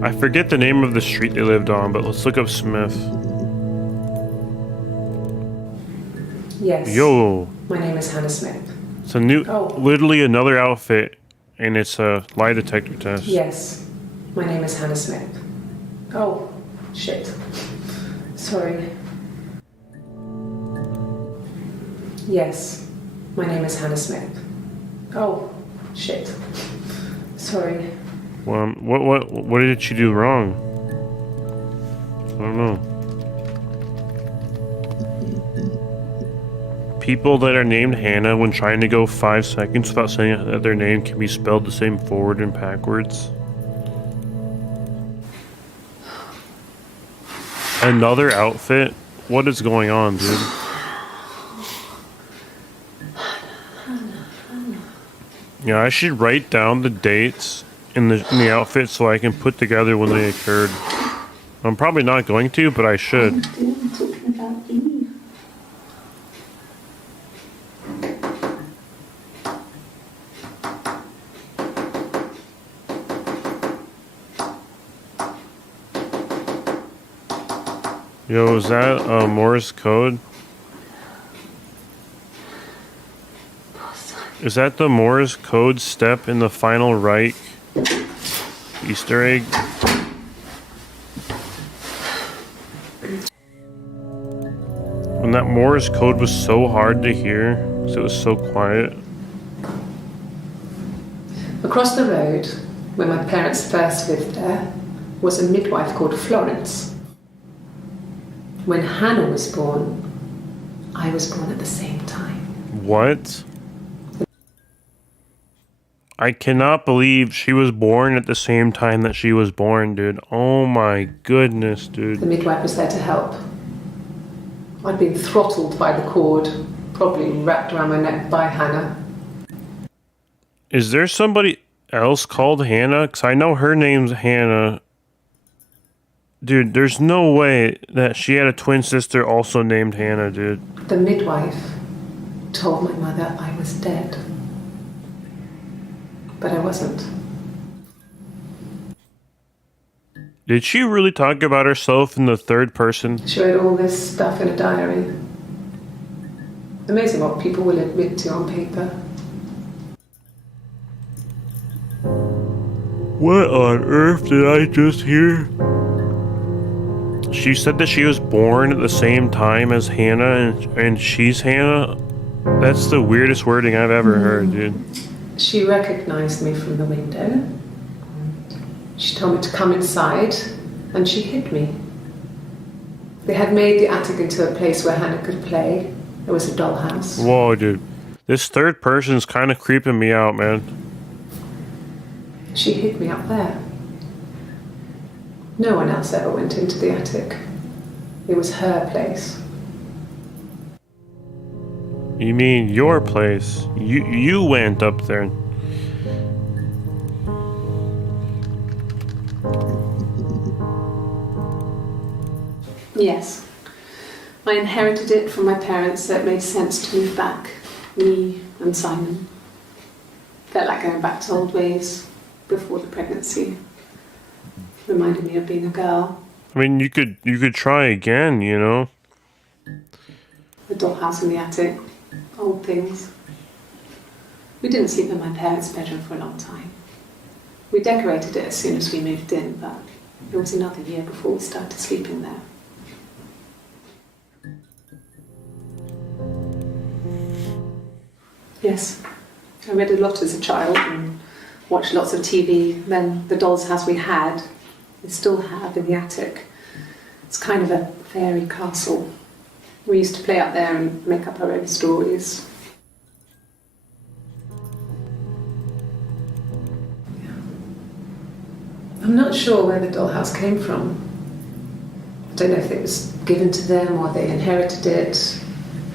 I forget the name of the street they lived on, but let's look up Smith. Yes. Yo. My name is Hannah Smith. It's a new, Oh. literally another outfit, and it's a lie detector test. Yes. My name is Hannah Smith. Oh, shit. Sorry. Yes. My name is Hannah Smith. Oh, shit. Sorry. Well, what did she do wrong? I don't know. People that are named Hannah, when trying to go 5 seconds without saying that their name can be spelled the same forward and backwards. Another outfit? What is going on, dude? Yeah, I should write down the dates in the outfit so I can put together when they occurred. I'm probably not going to, but I should. I'm talking about Eve. Yo, is that Morse code? Is that the Morse code step in the final Reich Easter egg? And that Morse code was so hard to hear because it was so quiet. Across the road, where my parents first lived there, was a midwife called Florence. When Hannah was born, I was born at the same time. What? I cannot believe she was born at the same time that she was born, dude. Oh my goodness, The dude. midwife was there to help. I'd been throttled by the cord, probably wrapped around my neck by Hannah. Is there somebody else called Hannah? Because I know her name's Hannah. Dude, there's no way that she had a twin sister also named Hannah, dude. The midwife told my mother I was dead. But I wasn't. Did she really talk about herself in the third person? She wrote all this stuff in a diary. Amazing what people will admit to on paper. What on earth did I just hear? She said that she was born at the same time as Hannah and she's Hannah. That's the weirdest wording I've ever heard, dude. She recognized me from the window. She told me to come inside, and she hid me. They had made the attic into a place where Hannah could play. There was a dollhouse. Whoa, dude. This third person's kind of creeping me out, man. She hid me up there. No one else ever went into the attic. It was her place. You mean your place? You went up there. Yes. I inherited it from my parents, so it made sense to move back. Me and Simon. Felt like going back to old ways before the pregnancy. Reminded me of being a girl. I mean, you could try again, you know? The dollhouse in the attic. Old things. We didn't sleep in my parents' bedroom for a long time. We decorated it as soon as we moved in, but it was another year before we started sleeping there. Yes, I read a lot as a child and watched lots of TV. Then the doll's house we had, we still have in the attic. It's kind of a fairy castle. We used to play up there and make up our own stories. I'm not sure where the dollhouse came from. I don't know if it was given to them or they inherited it.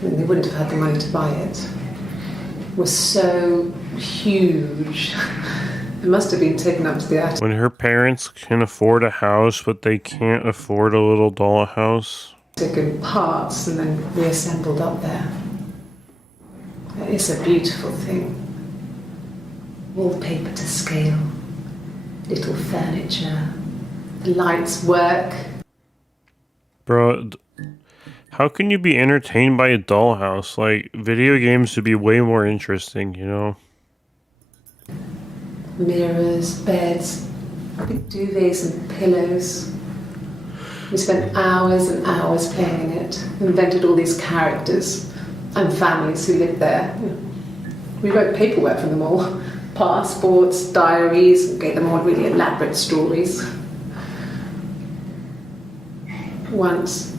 I mean, they wouldn't have had the money to buy it. It was so huge. It must have been taken up to the attic. When her parents can afford a house, but they can't afford a little dollhouse. In parts and then reassembled up there. It's a beautiful thing. Wallpaper to scale, little furniture, The lights work. Bro, how can you be entertained by a dollhouse? Like, video games would be way more interesting, you know? Mirrors, beds, big duvets and pillows. We spent hours and hours playing it, invented all these characters and families who lived there. We wrote paperwork for them all, passports, diaries, and gave them all really elaborate stories. Once,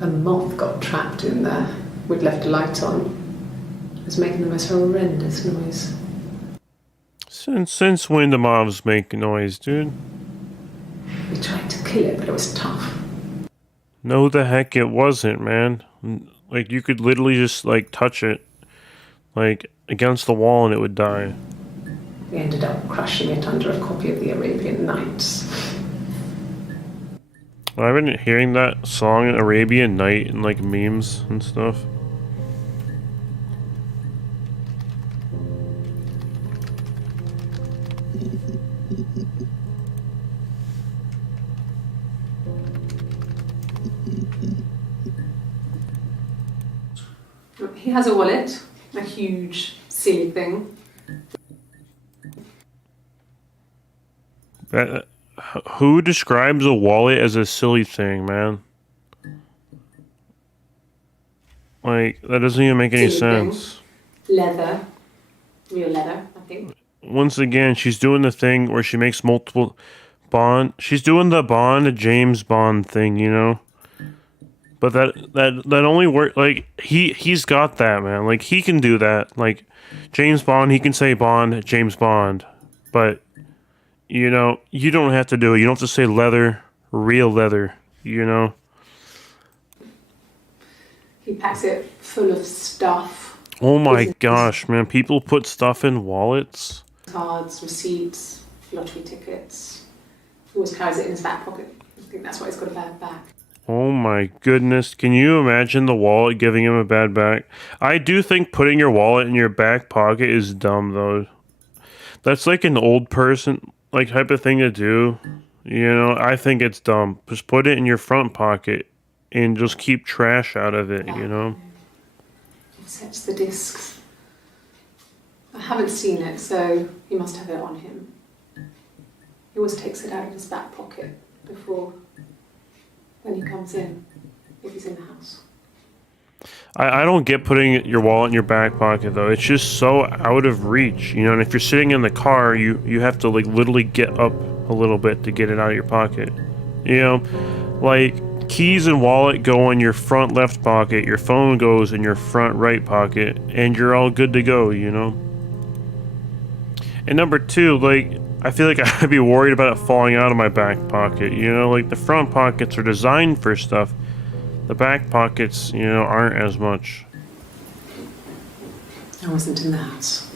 a moth got trapped in there. We'd left a light on. It was making the most horrendous noise. Since when do moths make noise, dude? We tried to kill it, but it was tough. No, the heck it wasn't, man. Like, you could literally just, like, touch it, like, against the wall and it would die. We ended up crushing it under a copy of the Arabian Nights. I've been hearing that song, Arabian Night, in, like, memes and stuff. He has a wallet, a huge, silly thing. Who describes a wallet as a silly thing, man? Like, that doesn't even make any sense. Leather. Real leather, I think. Once again, she's doing the thing where she makes multiple Bond. She's doing the Bond, James Bond thing, you know? But that only work. Like, he's got that, man. Like, he can do that. Like, James Bond, he can say Bond, James Bond. But, you know, you don't have to do it. You don't have to say leather, real leather, you know? He packs it full of stuff. Oh my gosh, man. People put stuff in wallets? Cards, receipts, lottery tickets. He always carries it in his back pocket. I think that's why he's got a bad back. Oh my goodness. Can you imagine the wallet giving him a bad back? I do think putting your wallet in your back pocket is dumb, though. That's like an old person, like, type of thing to do. You know, I think it's dumb. Just put it in your front pocket and just keep trash out of it, you know? He sets the discs. I haven't seen it, so he must have it on him. He always takes it out of his back pocket before when he comes in, if he's in the house. I don't get putting your wallet in your back pocket, though. It's just so out of reach, you know? And if you're sitting in the car, you have to, like, literally get up a little bit to get it out of your pocket. You know? Like, keys and wallet go in your front left pocket, your phone goes in your front right pocket, and you're all good to go, you know? And number two, like, I feel like I'd be worried about it falling out of my back pocket, you know? Like, the front pockets are designed for stuff. The back pockets, you know, aren't as much. I wasn't in the house.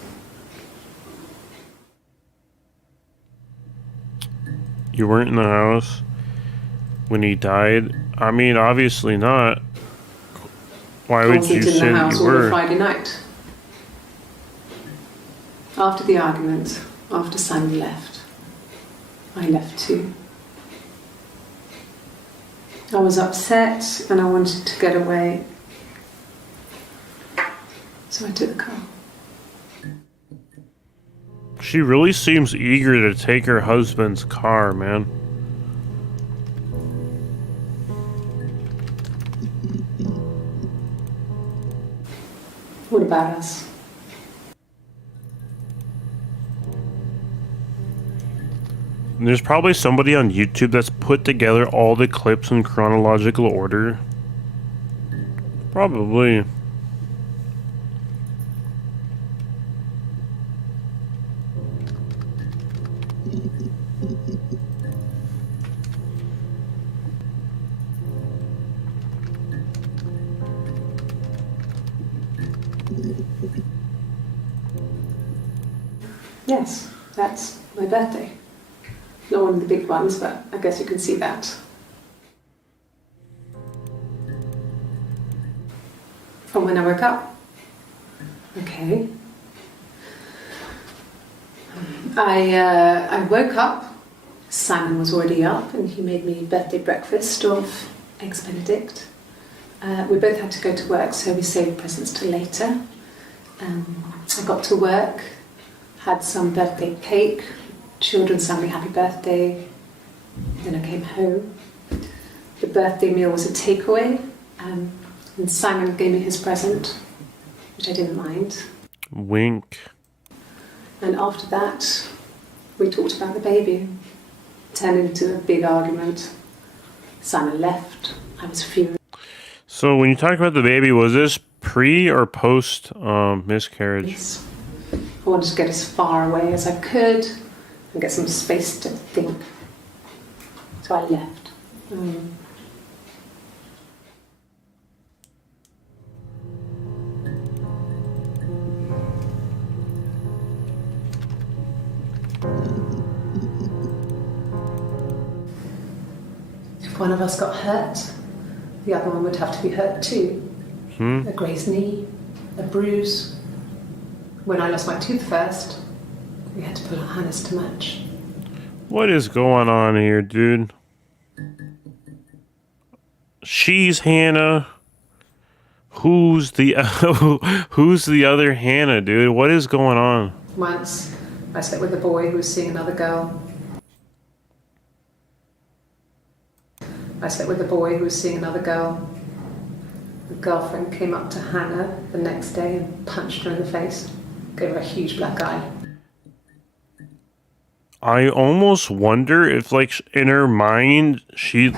You weren't in the house when he died? I mean, obviously not. Why would you say that you were? Friday night. After the argument, after Simon left, I left too. I was upset and I wanted to get away. So I took the car. She really seems eager to take her husband's car, man. What about us? And there's probably somebody on YouTube that's put together all the clips in chronological order. Probably. Yes, that's my birthday. Not one of the big ones, but I guess you can see that. From when I woke up. Okay. I woke up Simon was already up and he made me birthday breakfast of Eggs Benedict. We both had to go to work, so we saved presents till later. I got to work, had some birthday cake, children sang me happy birthday, then I came home. The birthday meal was a takeaway, and Simon gave me his present, which I didn't mind. Wink. And after that, we talked about the baby. Turned into a big argument. Simon left. I was furious. So when you talk about the baby, was this pre or post miscarriage? I wanted to get as far away as I could and get some space to think. So I left. If one of us got hurt, the other one would have to be hurt too. A grazed knee, a bruise. When I lost my tooth first, we had to pull out Hannah's to match. What is going on here, dude? She's Hannah. Who's the other Hannah, dude? What is going on? Once, I slept with a boy who was seeing another girl. The girlfriend came up to Hannah the next day and punched her in the face. Gave her a huge black eye. I almost wonder if, like, in her mind, she's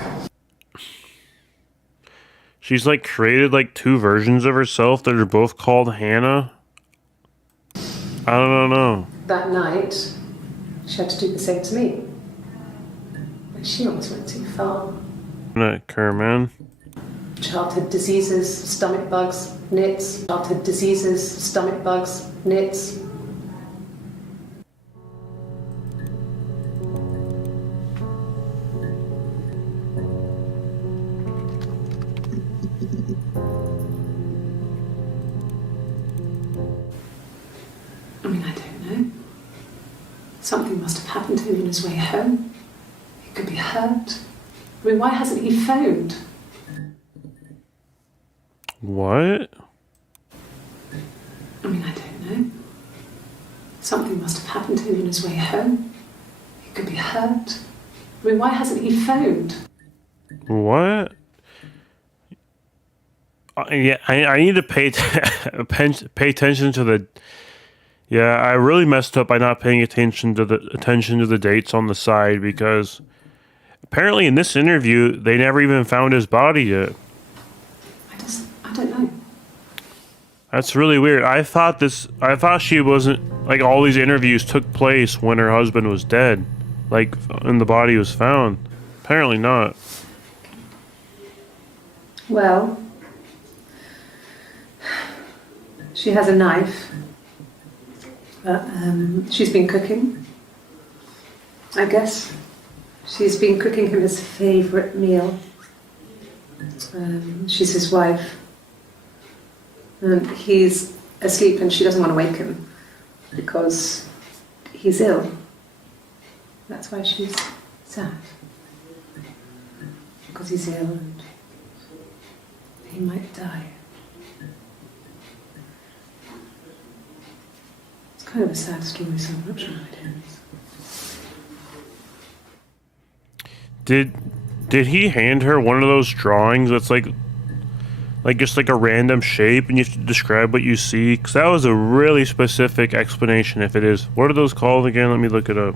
like created like two versions of herself that are both called Hannah. I don't know. That night, she had to do the same to me. But she almost went too far. Not occur, man. Childhood diseases, stomach bugs, nits. Childhood diseases, stomach bugs, nits. I mean, I don't know. Something must have happened to him on his way home. He could be hurt. I mean, why hasn't he phoned? What? I mean, I don't know. Something must have happened to him on his way home. He could be hurt. I mean, why hasn't he phoned? What? Yeah, I need to pay attention to the. Yeah, I really messed up by not paying attention to the dates on the side, because apparently in this interview they never even found his body yet. I don't know. That's really weird. I thought she wasn't, like, all these interviews took place when her husband was dead, like, and the body was found. Apparently not. Well, she has a knife. She's been cooking, I guess. She's been cooking him his favourite meal. She's his wife. And he's asleep and she doesn't want to wake him because he's ill. That's why she's sad. Because he's ill and he might die. It's kind of a sad story, so I'm not sure it is. Did he hand her one of those drawings that's like just like a random shape and you have to describe what you see? Because that was a really specific explanation, if it is. What are those called again? Let me look it up.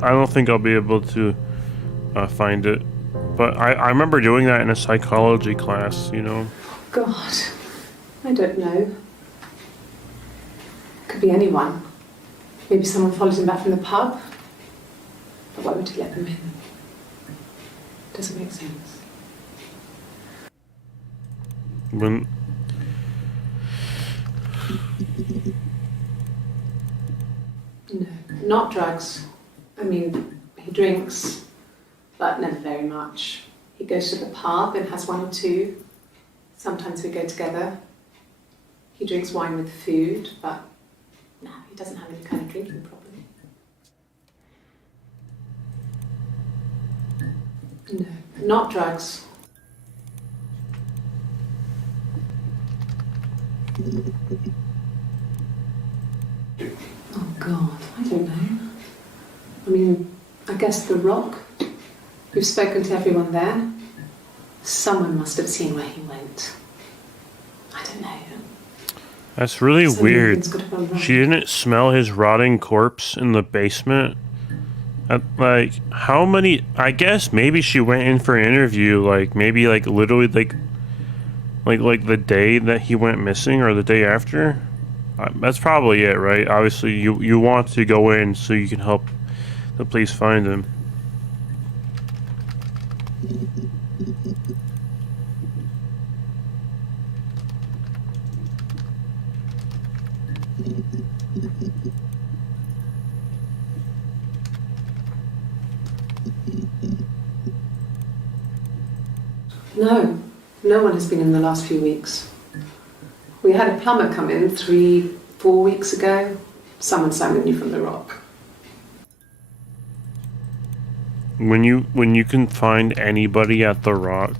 I don't think I'll be able to find it, but I remember doing that in a psychology class, you know. God, I don't know. Could be anyone. Maybe someone followed him back from the pub. But why would he let them in? Doesn't make sense. No, not drugs. I mean, he drinks, but never very much. He goes to the pub and has one or two. Sometimes we go together. He drinks wine with food, but no, he doesn't have any kind of drinking problem. No, not drugs. Oh God, I don't know. I mean, I guess the Rock. We've spoken to everyone there. Someone must have seen where he went. I don't know. That's really So many weird. things could have gone wrong. She didn't smell his rotting corpse in the basement. Like, how many? I guess maybe she went in for an interview. Like, maybe like literally like the day that he went missing or the day after. That's probably it, right? Obviously, you want to go in so you can help the police find him. No, no one has been in the last few weeks. We had a plumber come in 3-4 weeks ago. Someone Simon knew from the Rock. When you can find anybody at the Rock.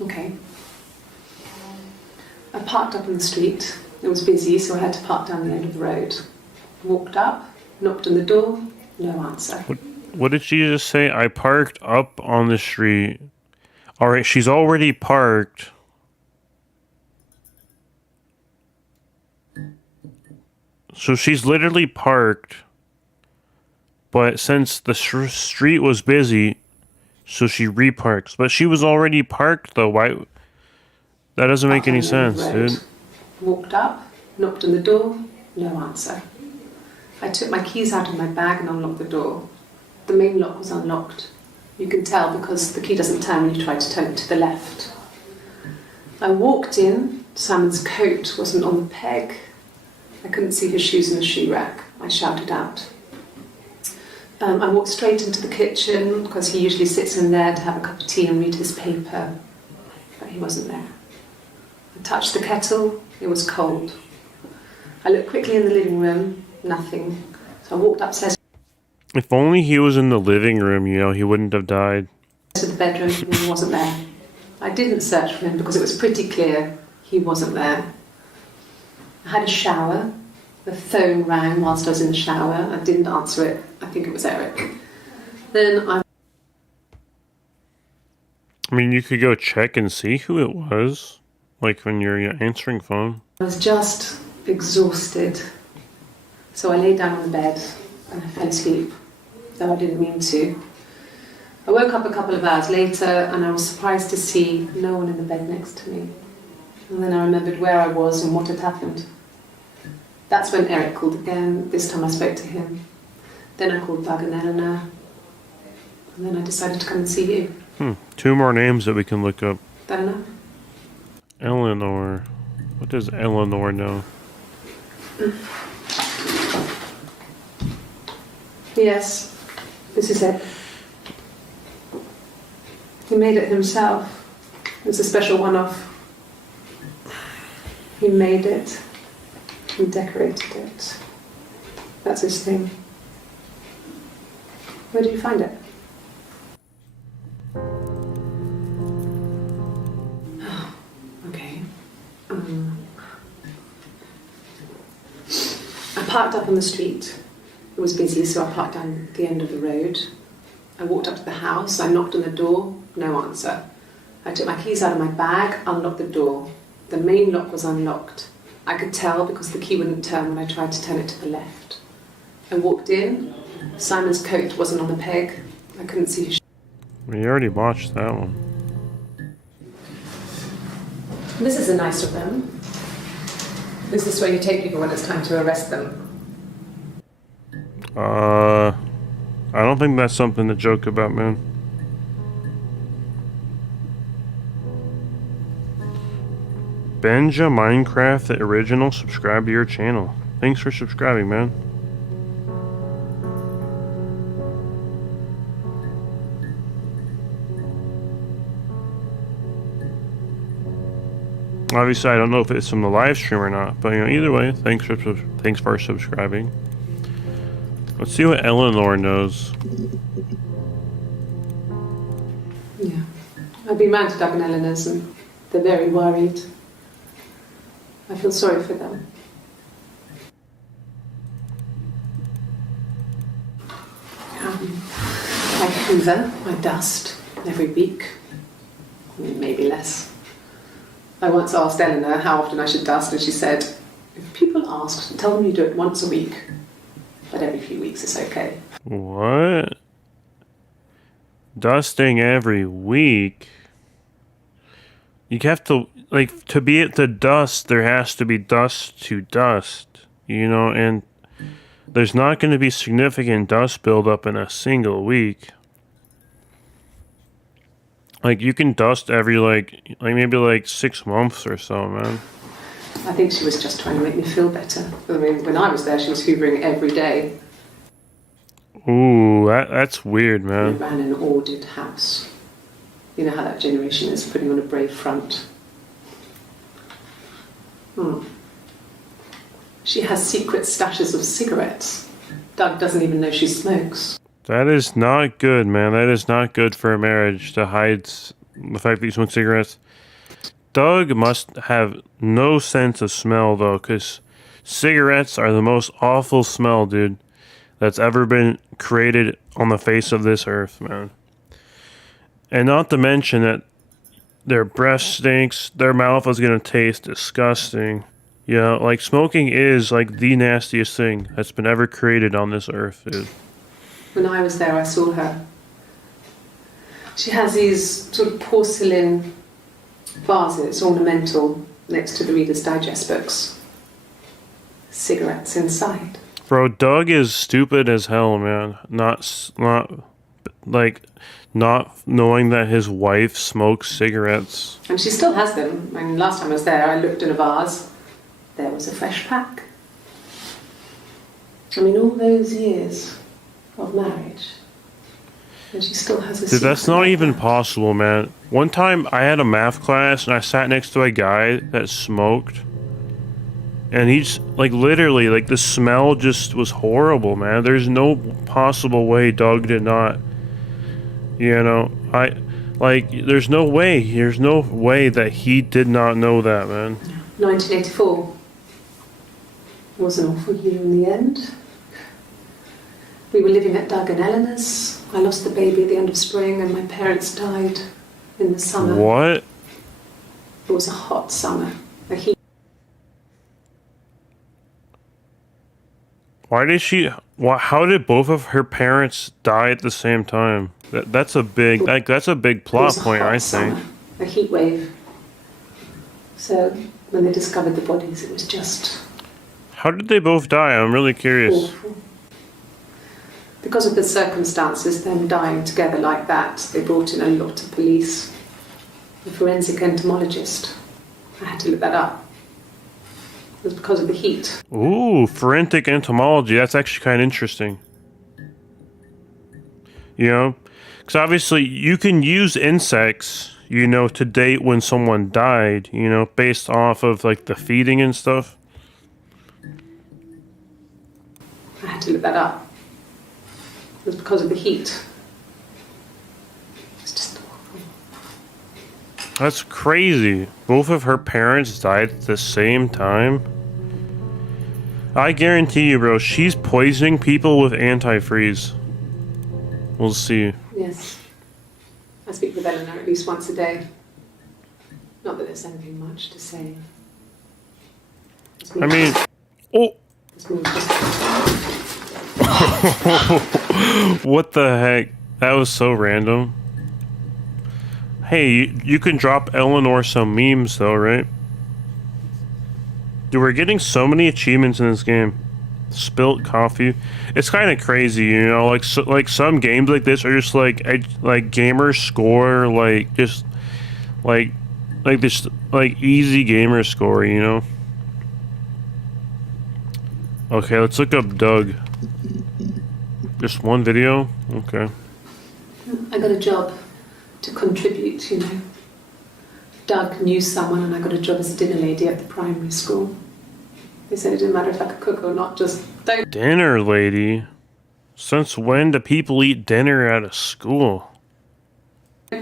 Okay. I parked up on the street. It was busy, so I had to park down the end of the road. Walked up, knocked on the door, no answer. What did she just say? I parked up on the street. All right, she's already parked. So she's literally parked. But since the street was busy, so she reparks. But she was already parked though. Why? That doesn't make any sense, dude. Walked up, knocked on the door, no answer. I took my keys out of my bag and unlocked the door. The main lock was unlocked. You can tell because the key doesn't turn when you try to turn it to the left. I walked in. Simon's coat wasn't on the peg. I couldn't see his shoes in the shoe rack. I shouted out. I walked straight into the kitchen because he usually sits in there to have a cup of tea and read his paper, but he wasn't there. I touched the kettle. It was cold. I looked quickly in the living room. Nothing. So I walked upstairs If only he was in the living room, you know, he wouldn't have died. to the bedroom and he wasn't there. I didn't search for him because it was pretty clear he wasn't there. I had a shower. The phone rang whilst I was in the shower. I didn't answer it. I think it was Eric. Then I mean, you could go check and see who it was. Like when you're answering phone. was just exhausted. So I lay down on the bed and I fell asleep, though I didn't mean to. I woke up a couple of hours later and I was surprised to see no one in the bed next to me. And then I remembered where I was and what had happened. That's when Eric called again. This time I spoke to him. Then I called Doug and Eleanor. And then I decided to come and see you. 2 more names that we can look up. That enough? Eleanor. What does Eleanor know? Yes, this is it. He made it himself. It was a special one-off. He made it. He decorated it. That's his thing. Where did you find it? Okay. I parked up on the street. It was busy, so I parked down the end of the road. I walked up to the house. I knocked on the door. No answer. I took my keys out of my bag, unlocked the door. The main lock was unlocked. I could tell because the key wouldn't turn when I tried to turn it to the left. I walked in. Simon's coat wasn't on the peg. I couldn't see his We already watched that one. This is a nicer room. Is this where you take people when it's time to arrest them? I don't think that's something to joke about, man. Benja Minecraft, the original, subscribe to your channel. Thanks for subscribing, man. Obviously, I don't know if it's from the live stream or not, but you know, either way, thanks for subscribing. Let's see what Eleanor knows. Yeah. I've been round to Doug and Eleanor's and they're very worried. I feel sorry for them. I hoover, I dust every week. Maybe less. I once asked Eleanor how often I should dust, and she said, if people ask, tell them you do it once a week, but every few weeks is okay. What? Dusting every week? You have to, like, to be at the dust, there has to be dust to dust, you know, and there's not going to be significant dust buildup in a single week. Like, you can dust every, like maybe, like, 6 months or so, man. I think she was just trying to make me feel better. I mean, when I was there, she was hoovering every day. Ooh, that's weird, We man. ran an ordered house. You know how that generation is, putting on a brave front. She has secret stashes of cigarettes. Doug doesn't even know she smokes. That is not good, man. That is not good for a marriage, to hide the fact that you smoke cigarettes. Doug must have no sense of smell, though, because cigarettes are the most awful smell, dude, that's ever been created on the face of this earth, man. And not to mention that their breath stinks, their mouth is going to taste disgusting. You know, like, smoking is, like, the nastiest thing that's been ever created on this earth, dude. When I was there, I saw her. She has these sort of porcelain vases, ornamental, next to the Reader's Digest books. Cigarettes inside. Bro, Doug is stupid as hell, man. Not knowing that his wife smokes cigarettes. And she still has them. I mean, last time I was there, I looked in a vase. There was a fresh pack. I mean, all those years of marriage. And she still has a Dude, that's secret not like even that. possible, man. One time I had a math class and I sat next to a guy that smoked. And he's, like, literally, like, the smell just was horrible, man. There's no possible way Doug did not, you know, there's no way that he did not know that, man. 1984 was an awful year in the end. We were living at Doug and Eleanor's. I lost the baby at the end of spring and my parents died in the summer. What? It was a hot summer. A heat. How did both of her parents die at the same time? That's a big plot point, I think. Summer, a heat wave. So when they discovered the bodies, it was just How did they both die? I'm really curious. awful. Because of the circumstances, them dying together like that, they brought in a lot of police. A forensic entomologist. I had to look that up. It was because of the heat. Ooh, forensic entomology. That's actually kind of interesting. You know? Because obviously you can use insects, you know, to date when someone died, you know, based off of, like, the feeding and stuff. I had to look that up. It was because of the heat. It's just awful. That's crazy. Both of her parents died at the same time. I guarantee you, bro, she's poisoning people with antifreeze. We'll see. Yes. I speak with Eleanor at least once a day. Not that there's anything much to say. I mean, oh, It's more just what the heck? That was so random. Hey, you can drop Eleanor some memes though, right? Dude, we're getting so many achievements in this game. Spilt coffee. It's kind of crazy, you know. Like some games like this are just like gamer score, like like this like easy gamer score, you know. Okay, let's look up Doug. Just one video? Okay. I got a job to contribute, you know. Doug knew someone and I got a job as a dinner lady at the primary school. They said it didn't matter if I could cook or not, just don't Dinner lady? Since when do people eat dinner at a school?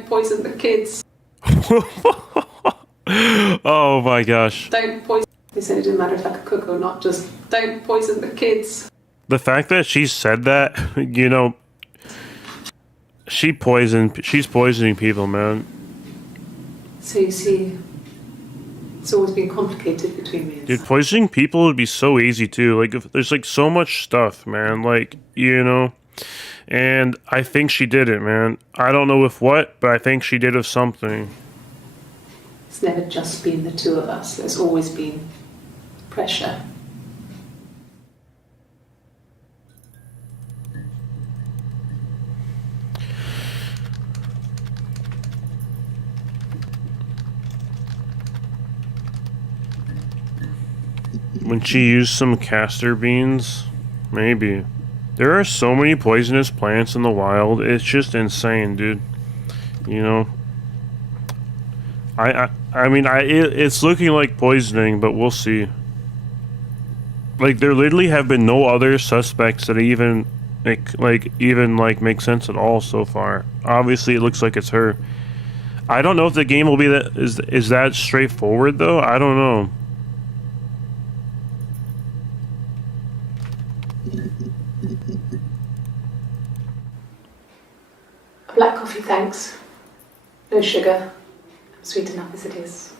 poison the kids. Oh my gosh. Don't poison. They said it didn't matter if I could cook or not, just don't poison the kids. The fact that she said that, you know, she's poisoning people, man. So you see, it's always been complicated between me and Dude, poisoning people would be so easy too. Like, if there's like so much stuff, man. Like, you know, and I think she did it, man. I don't know with what, but I think she did with something. It's never just been the two of us. There's always been pressure. When she used some castor beans, maybe. There are so many poisonous plants in the wild. It's just insane, dude. You know. I mean, it's looking like poisoning, but we'll see. Like, there literally have been no other suspects that even make sense at all so far. Obviously, it looks like it's her. I don't know if the game will be that is that straightforward though. I don't know. Black coffee, thanks. No sugar. Sweet enough as it is.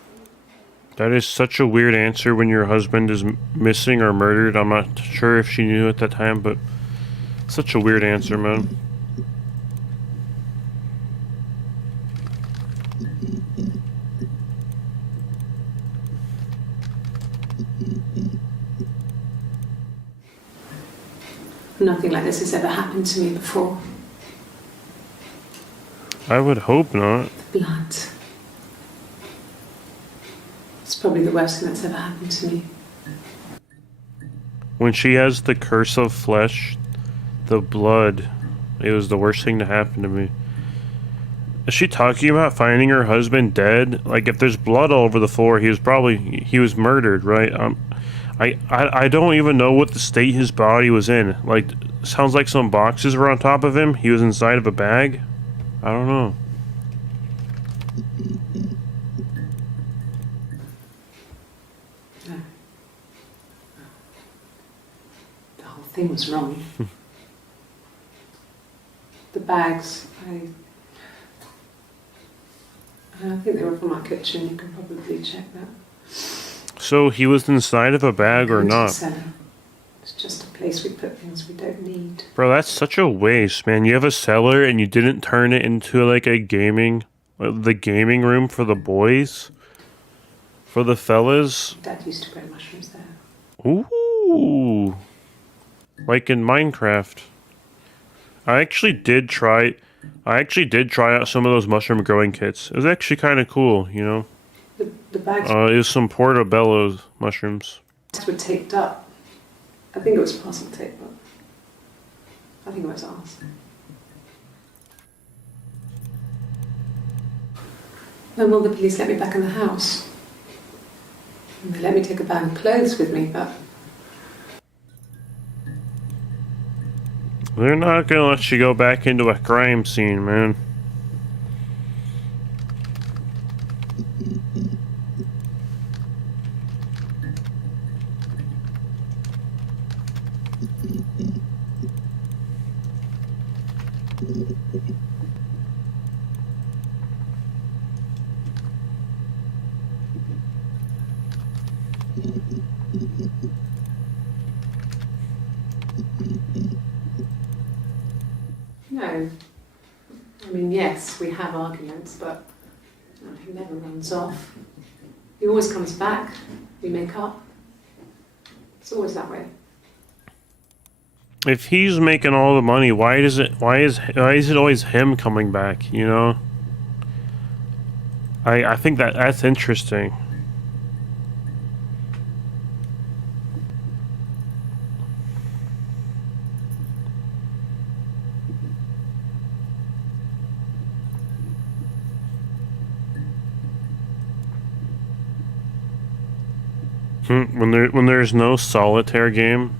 That is such a weird answer when your husband is missing or murdered. I'm not sure if she knew at that time, but such a weird answer, man. Nothing like this has ever happened to me before. I would hope not. The blood. It's probably the worst thing that's ever happened to me. When she has the curse of flesh, the blood, it was the worst thing to happen to me. Is she talking about finding her husband dead? Like, if there's blood all over the floor, he was murdered, right? I don't even know what the state his body was in. Like, sounds like some boxes were on top of him. He was inside of a bag. I don't know. No. The whole thing was wrong. The bags, I think they were from our kitchen. You can probably check that. So he was inside of a bag or Into the not? cellar. It's just a place we put things we don't need. Bro, that's such a waste, man. You have a cellar and you didn't turn it into like the gaming room for the boys? For the fellas? Dad used to grow mushrooms there. Ooh. Like in Minecraft. I actually did try out some of those mushroom growing kits. It was actually kind of cool, you know? The bags It was some portobello mushrooms. were taped up. I think it was parcel tape, but I think it was ours. When will the police let me back in the house? They let me take a bag of clothes with me, but They're not gonna let you go back into a crime scene, man. no. I mean, yes, we have arguments, but he never runs off. He always comes back. We make up. It's always that way. If he's making all the money, why is it always him coming back, you know? I think that's interesting. When there's no solitaire game.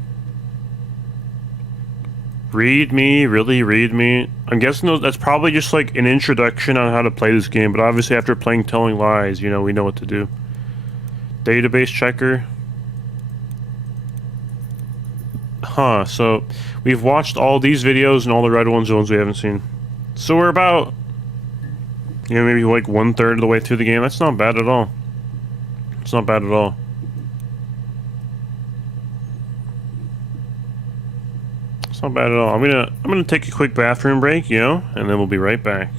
Read me, really read me. I'm guessing that's probably just like an introduction on how to play this game, but obviously after playing Telling Lies, you know, we know what to do. Database checker. Huh, so we've watched all these videos and all the red ones, the ones we haven't seen. So we're about, you know, maybe like 1/3 of the way through the game. That's not bad at all. It's not bad at all. It's not bad at all. I'm gonna take a quick bathroom break, you know, and then we'll be right back.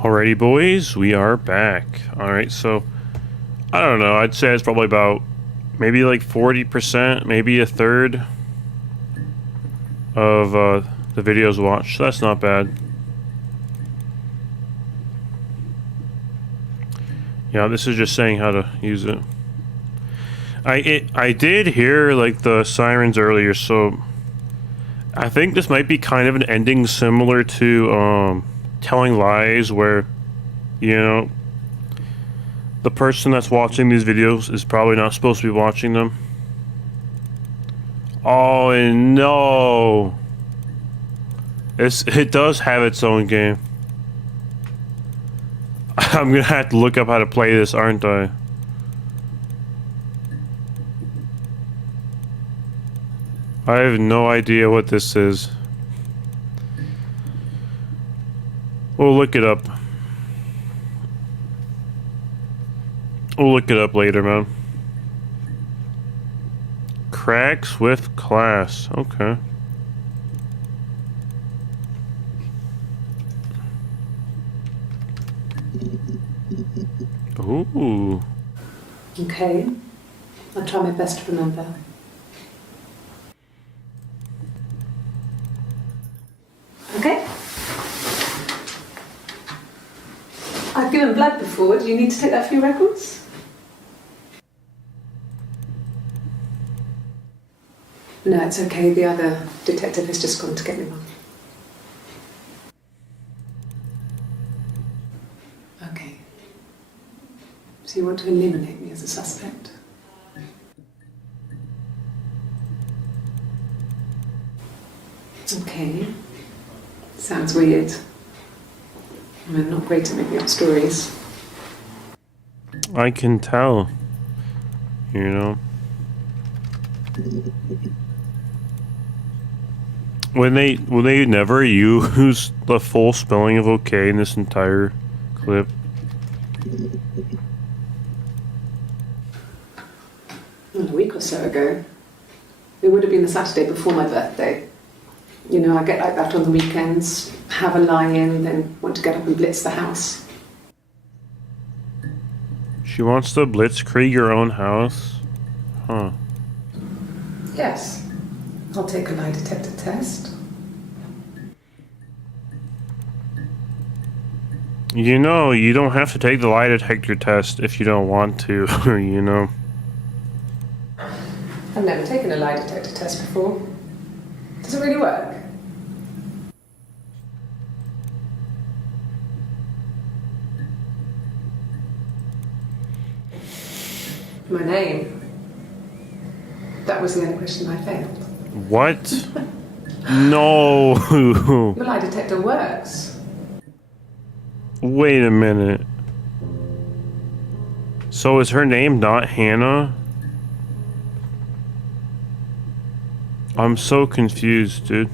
Alrighty, boys, we are back. Alright, so I don't know, I'd say it's probably about maybe like 40%, maybe a third of the videos watched. So that's not bad. Yeah, this is just saying how to use it. I did hear like the sirens earlier, so I think this might be kind of an ending similar to Telling Lies, where, you know, the person that's watching these videos is probably not supposed to be watching them. Oh no! It does have its own game. I'm gonna have to look up how to play this, aren't I? I have no idea what this is. We'll look it up. We'll look it up later, man. Cracks with class. Okay. Ooh. Okay, I'll try my best to remember. Okay. I've given blood before. Do you need to take that for your records? No, it's okay. The other detective has just gone to get me one. Okay. So you want to eliminate me as a suspect? Okay. Sounds weird. I'm not great at making up stories. I can tell. You know. When they never use the full spelling of okay in this entire clip. Well, a week or so ago. It would have been the Saturday before my birthday. You know, I get like that on the weekends, have a lie-in, then want to get up and blitz the house. She wants to blitzkrieg her own house? Huh. Yes. I'll take a lie detector test. You know, you don't have to take the lie detector test if you don't want to, you know. I've never taken a lie detector test before. Does it really work? My name. That was the only question I failed. What? No. Your lie detector works. Wait a minute. So is her name not Hannah? I'm so confused, dude.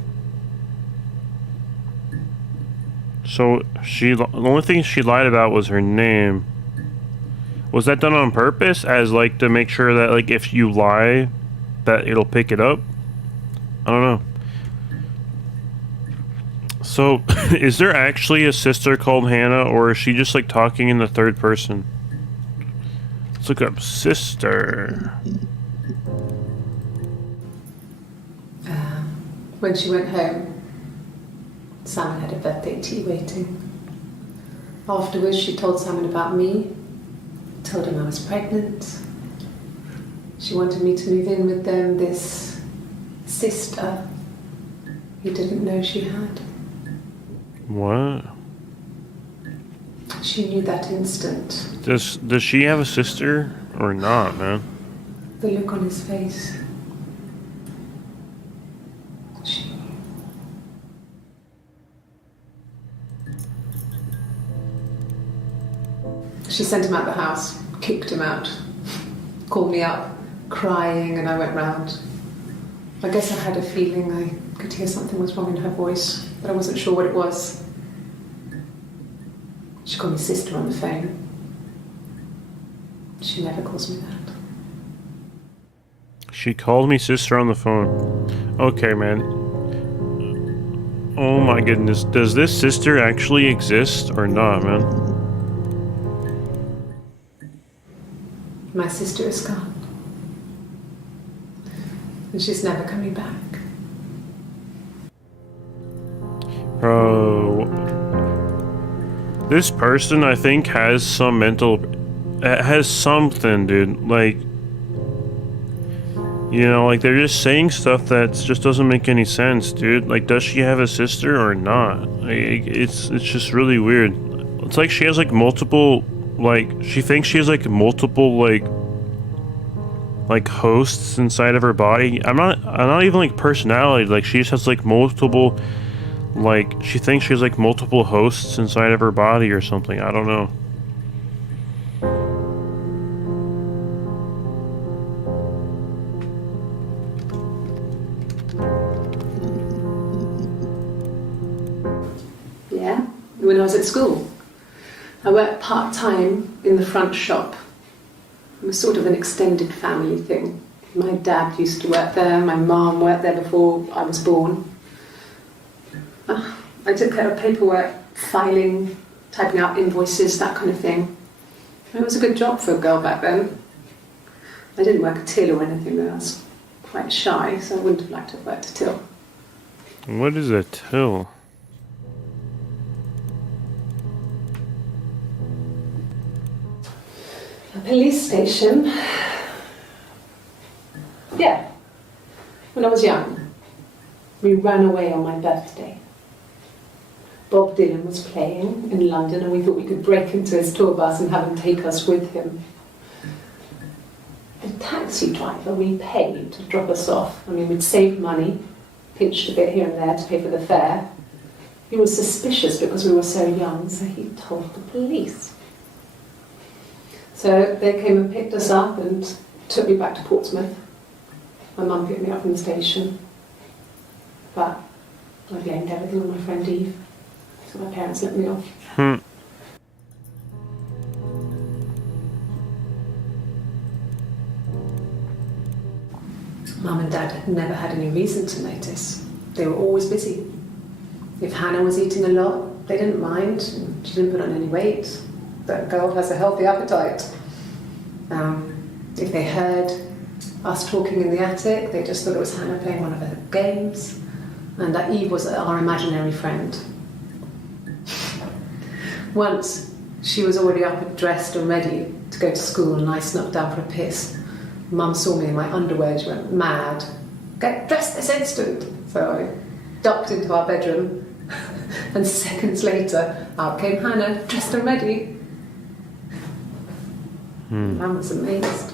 So the only thing she lied about was her name. Was that done on purpose, as like to make sure that like if you lie, that it'll pick it up? I don't know. So, is there actually a sister called Hannah, or is she just like talking in the third person? Let's look up sister. When she went home, Simon had a birthday tea waiting. Afterwards, she told Simon about me, told him I was pregnant. She wanted me to move in with them, this sister he didn't know she had. What? She knew that instant. Does she have a sister or not, man? The look on his face. She knew. She sent him out the house, kicked him out, called me up, crying, and I went round. I guess I had a feeling I could hear something was wrong in her voice, but I wasn't sure what it was. She called me sister on the phone. She never calls me that. She called me sister on the phone. Okay, man. Oh my goodness. Does this sister actually exist or not, man? My sister is gone. And she's never coming back. Bro. This person, I think, has some mental... has something, dude. Like... You know, like, they're just saying stuff that just doesn't make any sense, dude. Like, does she have a sister or not? Like, it's just really weird. It's like she has, like, multiple... Like, she thinks she has, like, multiple, like hosts inside of her body. I'm not even, like, personality. Like, she just has, like, multiple... Like, she thinks she has, like, multiple hosts inside of her body or something. I don't know. Yeah, when I was at school. I worked part-time in the front shop. It was sort of an extended family thing. My dad used to work there, my mum worked there before I was born. I took care of paperwork, filing, typing out invoices, that kind of thing. It was a good job for a girl back then. I didn't work a till or anything though. I was quite shy, so I wouldn't have liked to have worked a till. What is a till? A police station. Yeah. When I was young, we ran away on my birthday. Bob Dylan was playing in London and we thought we could break into his tour bus and have him take us with him. The taxi driver we paid to drop us off, I mean, we'd saved money, pinched a bit here and there to pay for the fare. He was suspicious because we were so young, so he told the police. So they came and picked us up and took me back to Portsmouth. My mum picked me up from the station. But I blamed everything on my friend Eve. So my parents let me off. Mum and Dad had never had any reason to notice. They were always busy. If Hannah was eating a lot, they didn't mind. She didn't put on any weight. That girl has a healthy appetite. If they heard us talking in the attic, they just thought it was Hannah playing one of her games, and that Eve was our imaginary friend. Once, she was already up and dressed and ready to go to school, and I snuck down for a piss. Mum saw me in my underwear, she went mad. Get dressed this instant! So I ducked into our bedroom, and seconds later, out came Hannah, dressed and ready. Mum was amazed.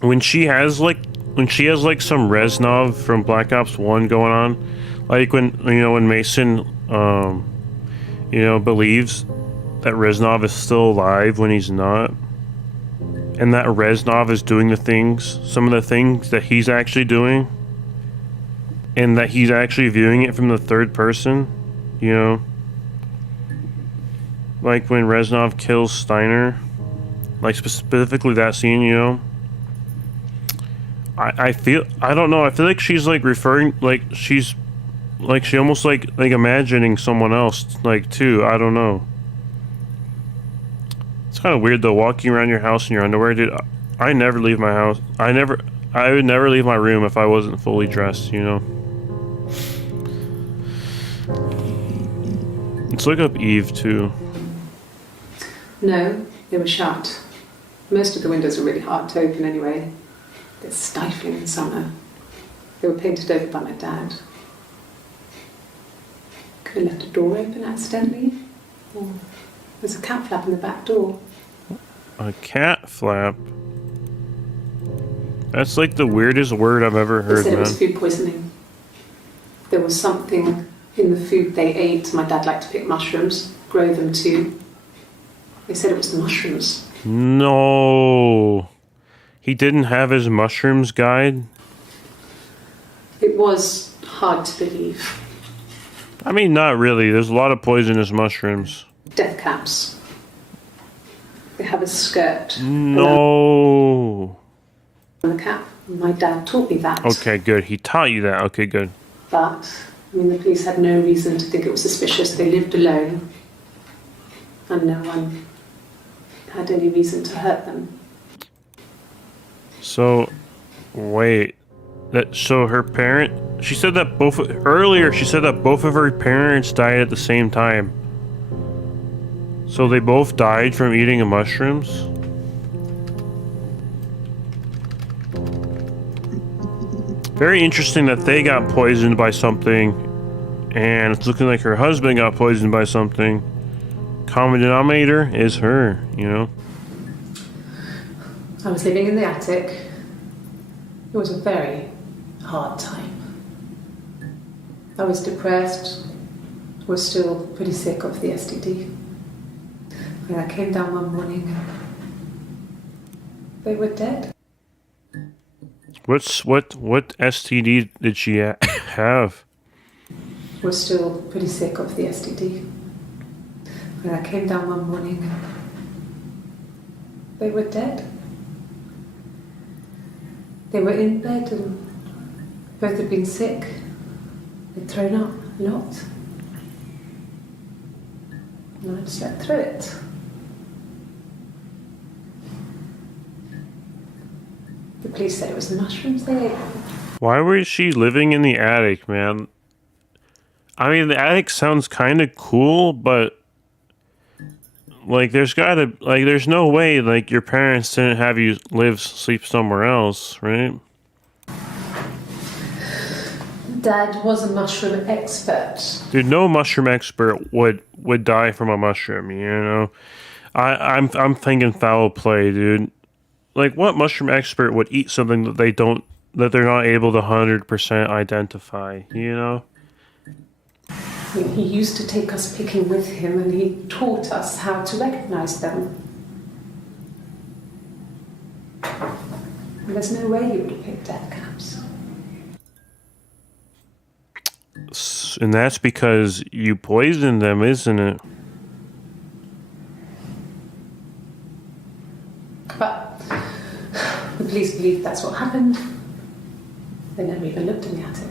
When she has like some Reznov from Black Ops 1 going on, like when Mason believes that Reznov is still alive when he's not, and that Reznov is doing some of the things that he's actually doing, and that he's actually viewing it from the third person, you know, like when Reznov kills Steiner, like specifically that scene, you know. I feel like she's like referring, like she's like she almost like imagining someone else like too. I don't know. It's kind of weird though, walking around your house in your underwear, dude. I never leave my house. I would never leave my room if I wasn't fully dressed, you know. Let's look up Eve too. No, they were shut. Most of the windows were really hard to open anyway. They're stifling in summer. They were painted over by my dad. Could have left a door open accidentally. Or there's a cat flap in the back door. A cat flap? That's like the weirdest word I've ever heard, They said man. it was food poisoning. There was something in the food they ate. My dad liked to pick mushrooms, grow them too. They said it was the mushrooms. No. He didn't have his mushrooms guide? It was hard to believe. I mean, not really. There's a lot of poisonous mushrooms. Death caps. They have a skirt. No. On the cap. My dad taught me that. Okay, good. He taught you that. Okay, good. But, I mean, the police had no reason to think it was suspicious. They lived alone, and no one had any reason to hurt them. So, wait. So her parent... She said that earlier she said that both of her parents died at the same time. So they both died from eating mushrooms? Very interesting that they got poisoned by something, and it's looking like her husband got poisoned by something. Common denominator is her, you know? I was living in the attic. It was a very hard time. I was depressed, was still pretty sick of the STD. When I came down one morning, they were dead. What STD did she have? Was still pretty sick of the STD. When I came down one morning, they were dead. They were in bed and both had been sick. They'd thrown up a lot. And I'd slept through it. The police said it was the mushrooms they ate. Why was she living in the attic, man? I mean, the attic sounds kind of cool, but like, there's no way, like, your parents didn't have you sleep somewhere else, right? Dad was a mushroom expert. Dude, no mushroom expert would die from a mushroom, you know? I'm thinking foul play, dude. Like, what mushroom expert would eat something that they're not able to 100% identify, you know? He used to take us picking with him, and he taught us how to recognize them. And there's no way you would have picked death caps. And that's because you poisoned them, isn't it? But the police believe that's what happened. They never even looked in the attic.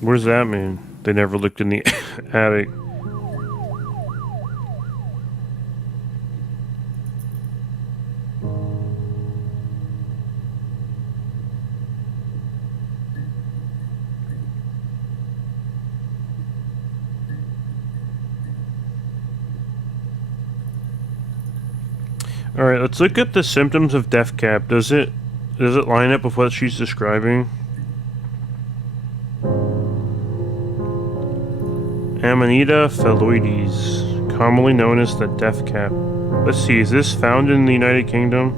What does that mean? They never looked in the attic. Alright, let's look at the symptoms of Death Cap. Does it line up with what she's describing? Amanita phalloides, commonly known as the Death Cap. Let's see, is this found in the United Kingdom?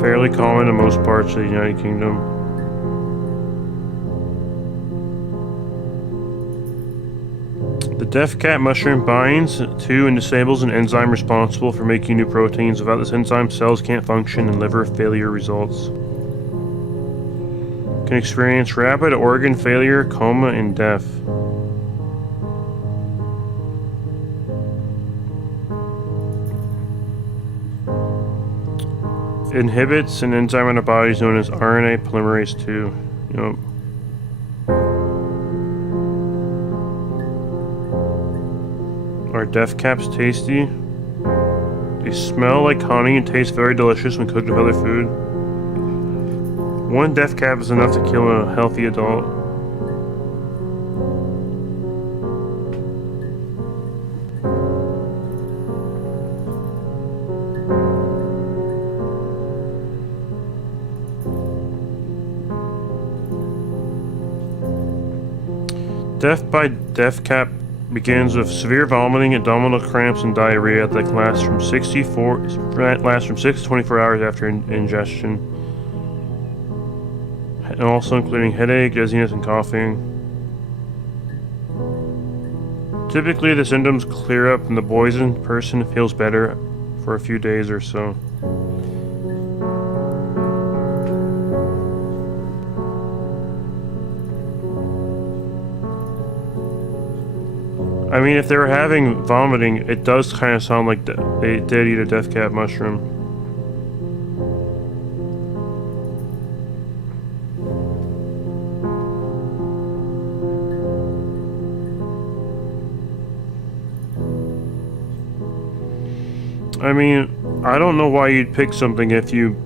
Fairly common in most parts of the United Kingdom. The Death Cap mushroom binds to and disables an enzyme responsible for making new proteins. Without this enzyme, cells can't function and liver failure results. Can experience rapid organ failure, coma, and death. Inhibits an enzyme in the body known as RNA polymerase II. Yep. Are Death Caps tasty? They smell like honey and taste very delicious when cooked with other food. One Death Cap is enough to kill a healthy adult. Death by Death Cap begins with severe vomiting, abdominal cramps, and diarrhea that lasts from 6 to 24 hours after ingestion, and also including headache, dizziness, and coughing. Typically, the symptoms clear up and the poisoned person feels better for a few days or so. I mean, if they were having vomiting, it does kind of sound like they did eat a death cap mushroom. I mean, I don't know why you'd pick something if you...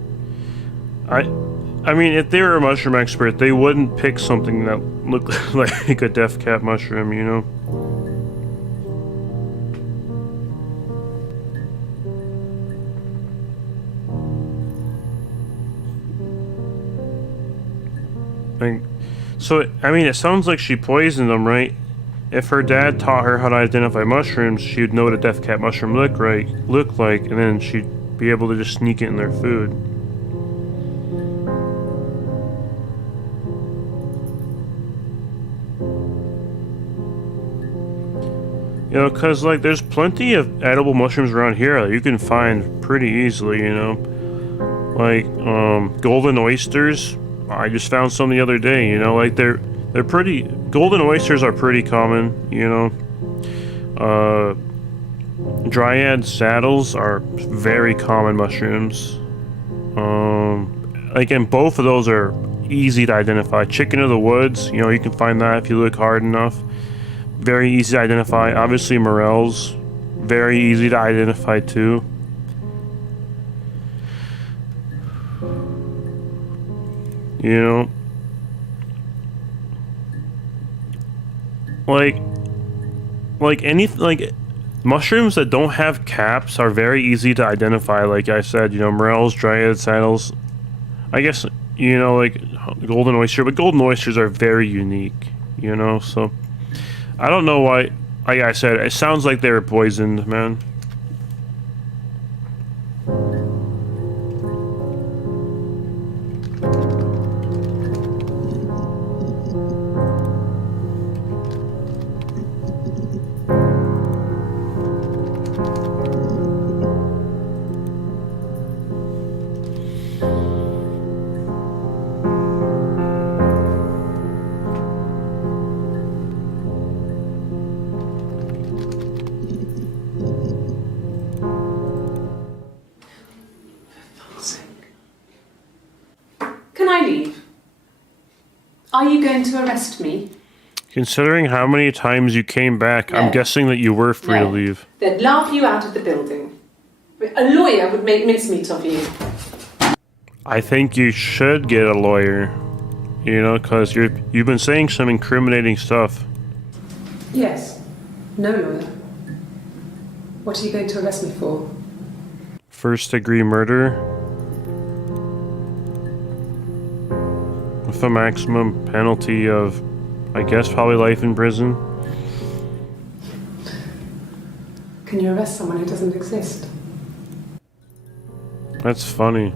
I mean, if they were a mushroom expert, they wouldn't pick something that looked like a death cap mushroom, you know? Like, so, I mean, it sounds like she poisoned them, right? If her dad taught her how to identify mushrooms, she'd know what a death cap mushroom looked like, and then she'd be able to just sneak it in their food. You know, cause like there's plenty of edible mushrooms around here that you can find pretty easily, you know. Like golden oysters. I just found some the other day, you know, like they're pretty golden oysters are pretty common, you know. Dryad saddles are very common mushrooms. Again, both of those are easy to identify. Chicken of the woods, you know, you can find that if you look hard enough. Very easy to identify. Obviously, morels, very easy to identify too. You know, like mushrooms that don't have caps are very easy to identify. Like I said, you know, morels, dryad saddles. I guess, you know, like golden oyster, but golden oysters are very unique. You know, so. I don't know why, like I said, it sounds like they were poisoned, man. Can I leave? Are you going to arrest me? Considering how many times you came back, I'm guessing that you were free to leave. They'd laugh you out of the building. A lawyer would make mincemeat of you. I think you should get a lawyer. You know, because you've been saying some incriminating stuff. Yes. No lawyer. What are you going to arrest me for? First-degree murder. With a maximum penalty of, I guess, probably life in prison. Can you arrest someone who doesn't exist? That's funny.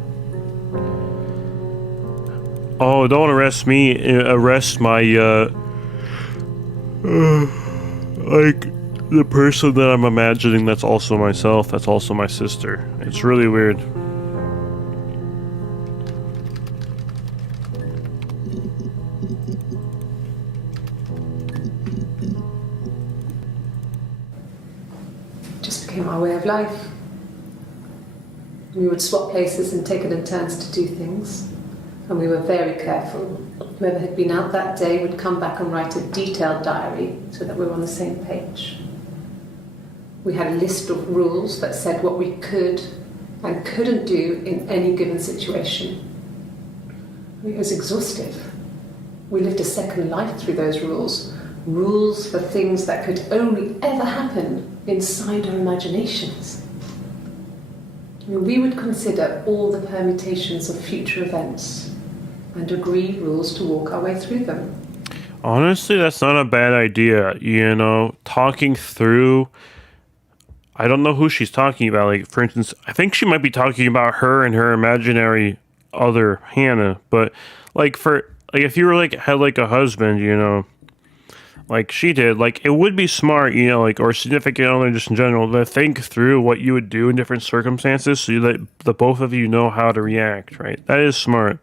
Oh, don't arrest me. Arrest my, like, the person that I'm imagining that's also myself, that's also my sister. It's really weird. Just became our way of life. We would swap places and take it in turns to do things. And we were very careful. Whoever had been out that day would come back and write a detailed diary so that we were on the same page. We had a list of rules that said what we could and couldn't do in any given situation. It was exhaustive. We lived a second life through those rules. Rules for things that could only ever happen inside our imaginations. We would consider all the permutations of future events and agree rules to walk our way through them. Honestly, that's not a bad idea. You know, talking through... I don't know who she's talking about. Like, for instance, I think she might be talking about her and her imaginary other, Hannah. But, like, if you were, like, had, like, a husband, you know... like she did, like it would be smart, you know, like, or significant other just in general, to think through what you would do in different circumstances so that the both of you know how to react, right? That is smart.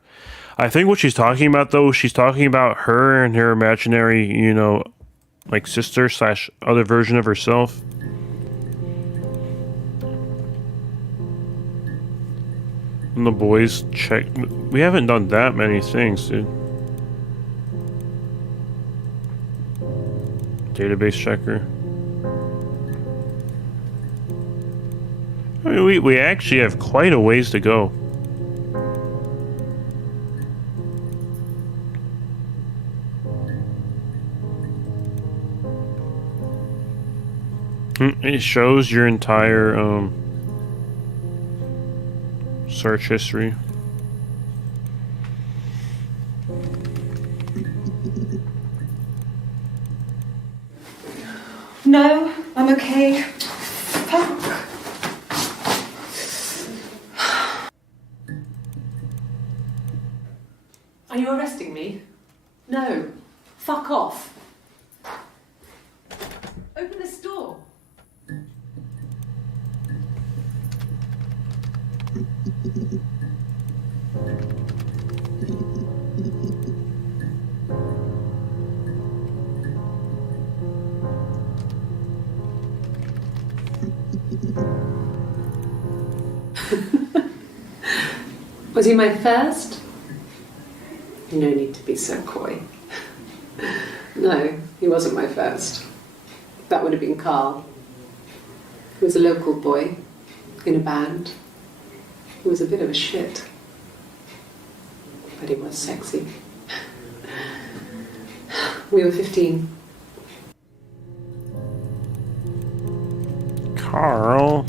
I think what she's talking about, though, she's talking about her and her imaginary, you know, like sister slash other version of herself. And the boys check. We haven't done that many things, dude. Database checker. I mean, we actually have quite a ways to go. It shows your entire search history. No, I'm okay. Fuck. Are you arresting me? No. Fuck off. Open this door. Was he my first? No need to be so coy. No, he wasn't my first. That would have been Carl. He was a local boy in a band. He was a bit of a shit. But he was sexy. We were 15. Carl?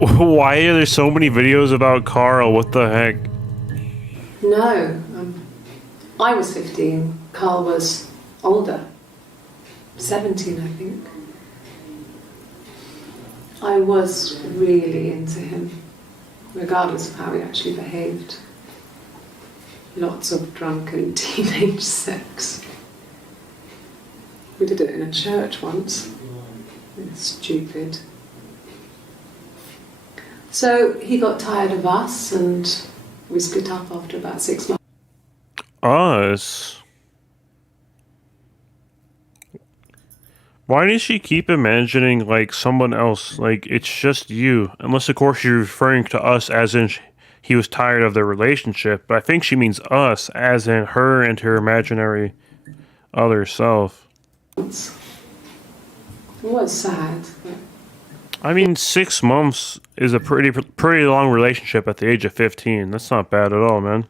Why are there so many videos about Carl? What the heck? No, I was 15. Carl was older. 17, I think. I was really into him, regardless of how he actually behaved. Lots of drunken teenage sex. We did it in a church once. It's stupid. So he got tired of us and we split up after about 6 months. Us? Why does she keep imagining, like, someone else? Like, it's just you. Unless, of course, you're referring to us as in he was tired of their relationship. But I think she means us, as in her and her imaginary other self. It was sad. But I mean, 6 months is a pretty long relationship at the age of 15. That's not bad at all, man.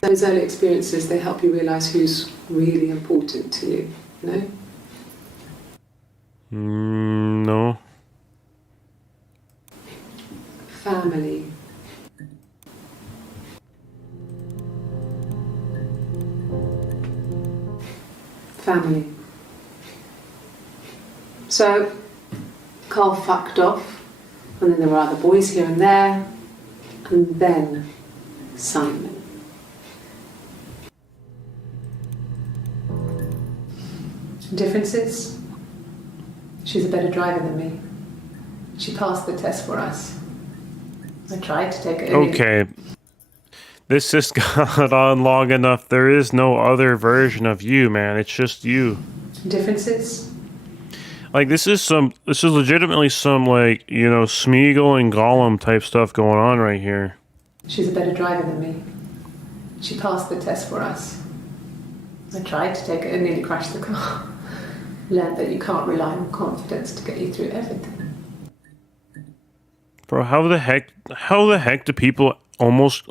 those early experiences, they help you realise who's really important to you, you know? No. Family. Family. So, Carl fucked off, and then there were other boys here and there, and then Simon. Differences? She's a better driver than me. She passed the test for us. I tried to take it. Okay. This has gone on long enough. There is no other version of you, man. It's just you. Differences? Like, this is legitimately some, like, you know, Smeagol and Gollum type stuff going on right here. She's a better driver than me. She passed the test for us. I tried to take it and nearly crashed the car. Learned that you can't rely on confidence to get you through everything. Bro, how the heck do people almost...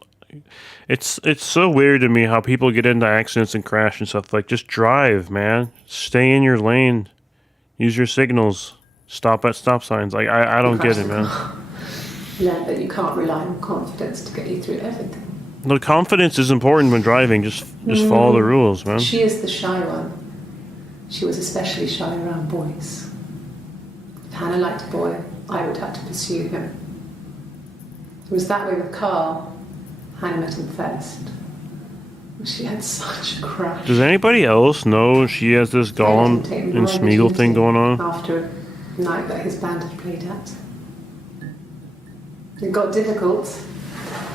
It's so weird to me how people get into accidents and crash and stuff. Like, just drive, man. Stay in your lane. Use your signals. Stop at stop signs. Like, I don't get it, man. Learned that you can't rely on confidence to get you through everything. No, confidence is important when driving. Just follow the rules, man. She is the shy one. She was especially shy around boys. If Hannah liked a boy, I would have to pursue him. It was that way with Carl. Hannah met him first. She had such a crush. Does anybody else know she has this Gollum and Smeagol thing going on? After a night that his band had played at. It got difficult.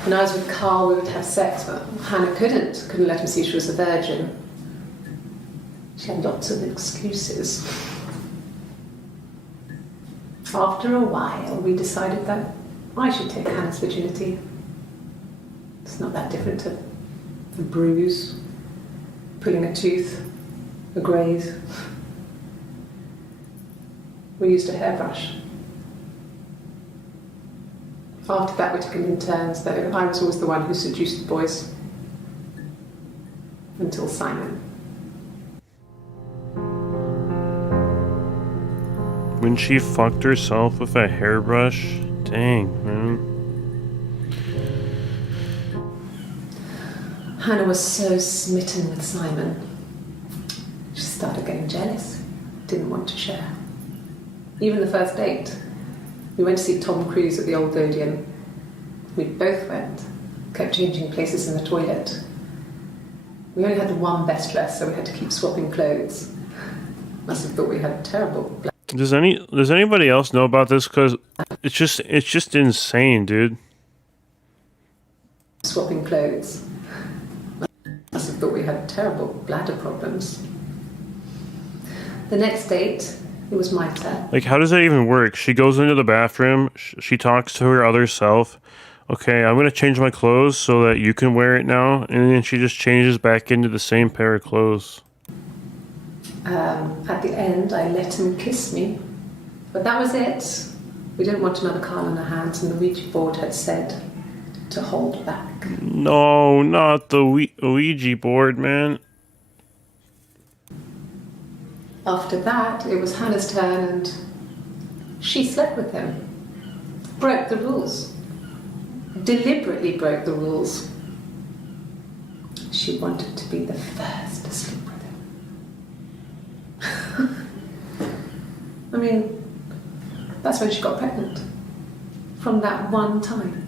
When I was with Carl, we would have sex, but Hannah couldn't let him see she was a virgin. She had lots of excuses. After a while, we decided that I should take Hannah's virginity. It's not that different to a bruise, pulling a tooth, a graze. We used a hairbrush. After that, we took it in turns, though. I was always the one who seduced the boys. Until Simon. When she fucked herself with a hairbrush? Dang, man. Hannah was so smitten with Simon. She started getting jealous. Didn't want to share. Even the first date. We went to see Tom Cruise at the Old Odeon. We both went. Kept changing places in the toilet. We only had the one best dress, so we had to keep swapping clothes. Must have thought we had terrible black. Does anybody else know about this? Because it's just insane, dude. Swapping clothes. Must have thought we had terrible bladder problems. The next date, it was my turn. Like, how does that even work? She goes into the bathroom, she talks to her other self. Okay, I'm gonna change my clothes so that you can wear it now, and then she just changes back into the same pair of clothes. At the end, I let him kiss me, but that was it. We didn't want another Carl on our hands, and the Ouija board had said to hold back. No, not the Ouija board, man. After that, it was Hannah's turn, and she slept with him. Broke the rules. Deliberately broke the rules. She wanted to be the first to sleep with him. I mean, that's when she got pregnant. From that one time.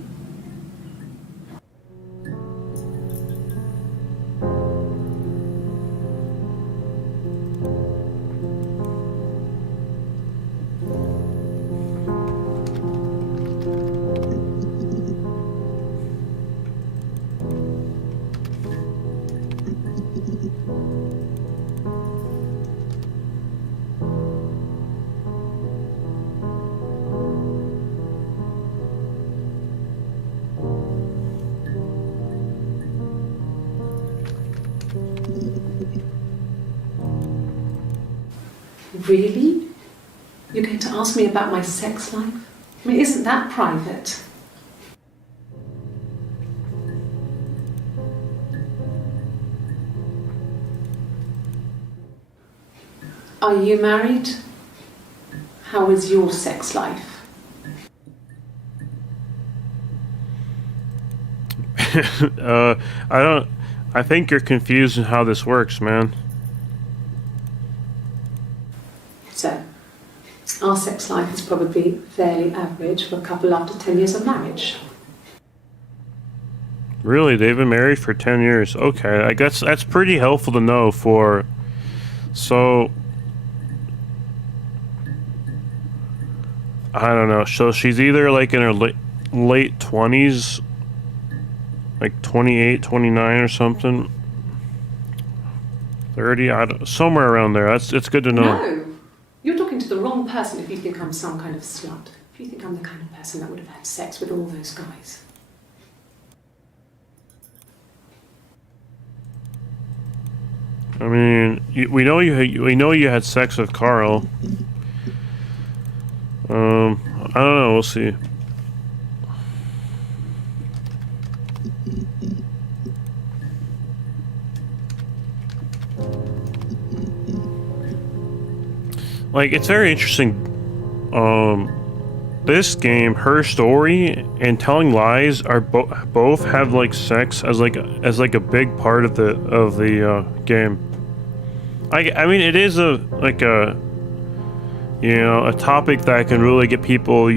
Really? You're going to ask me about my sex life? I mean, isn't that private? Are you married? How is your sex life? I think you're confused in how this works, man. So, our sex life is probably fairly average for a couple after 10 years of marriage. Really? They've been married for 10 years. Okay, I guess that's pretty helpful to know for... So... I don't know. So she's either like in her late 20s, like 28, 29 or something. 30, somewhere around there. It's good to know. No! You're talking to the wrong person if you think I'm some kind of slut. If you think I'm the kind of person that would have had sex with all those guys. I mean, we know you had sex with Carl. I don't know. We'll see. Like, it's very interesting. This game, her story and telling lies are both have like sex as like a big part of the game. I mean, it is a topic that can really get people,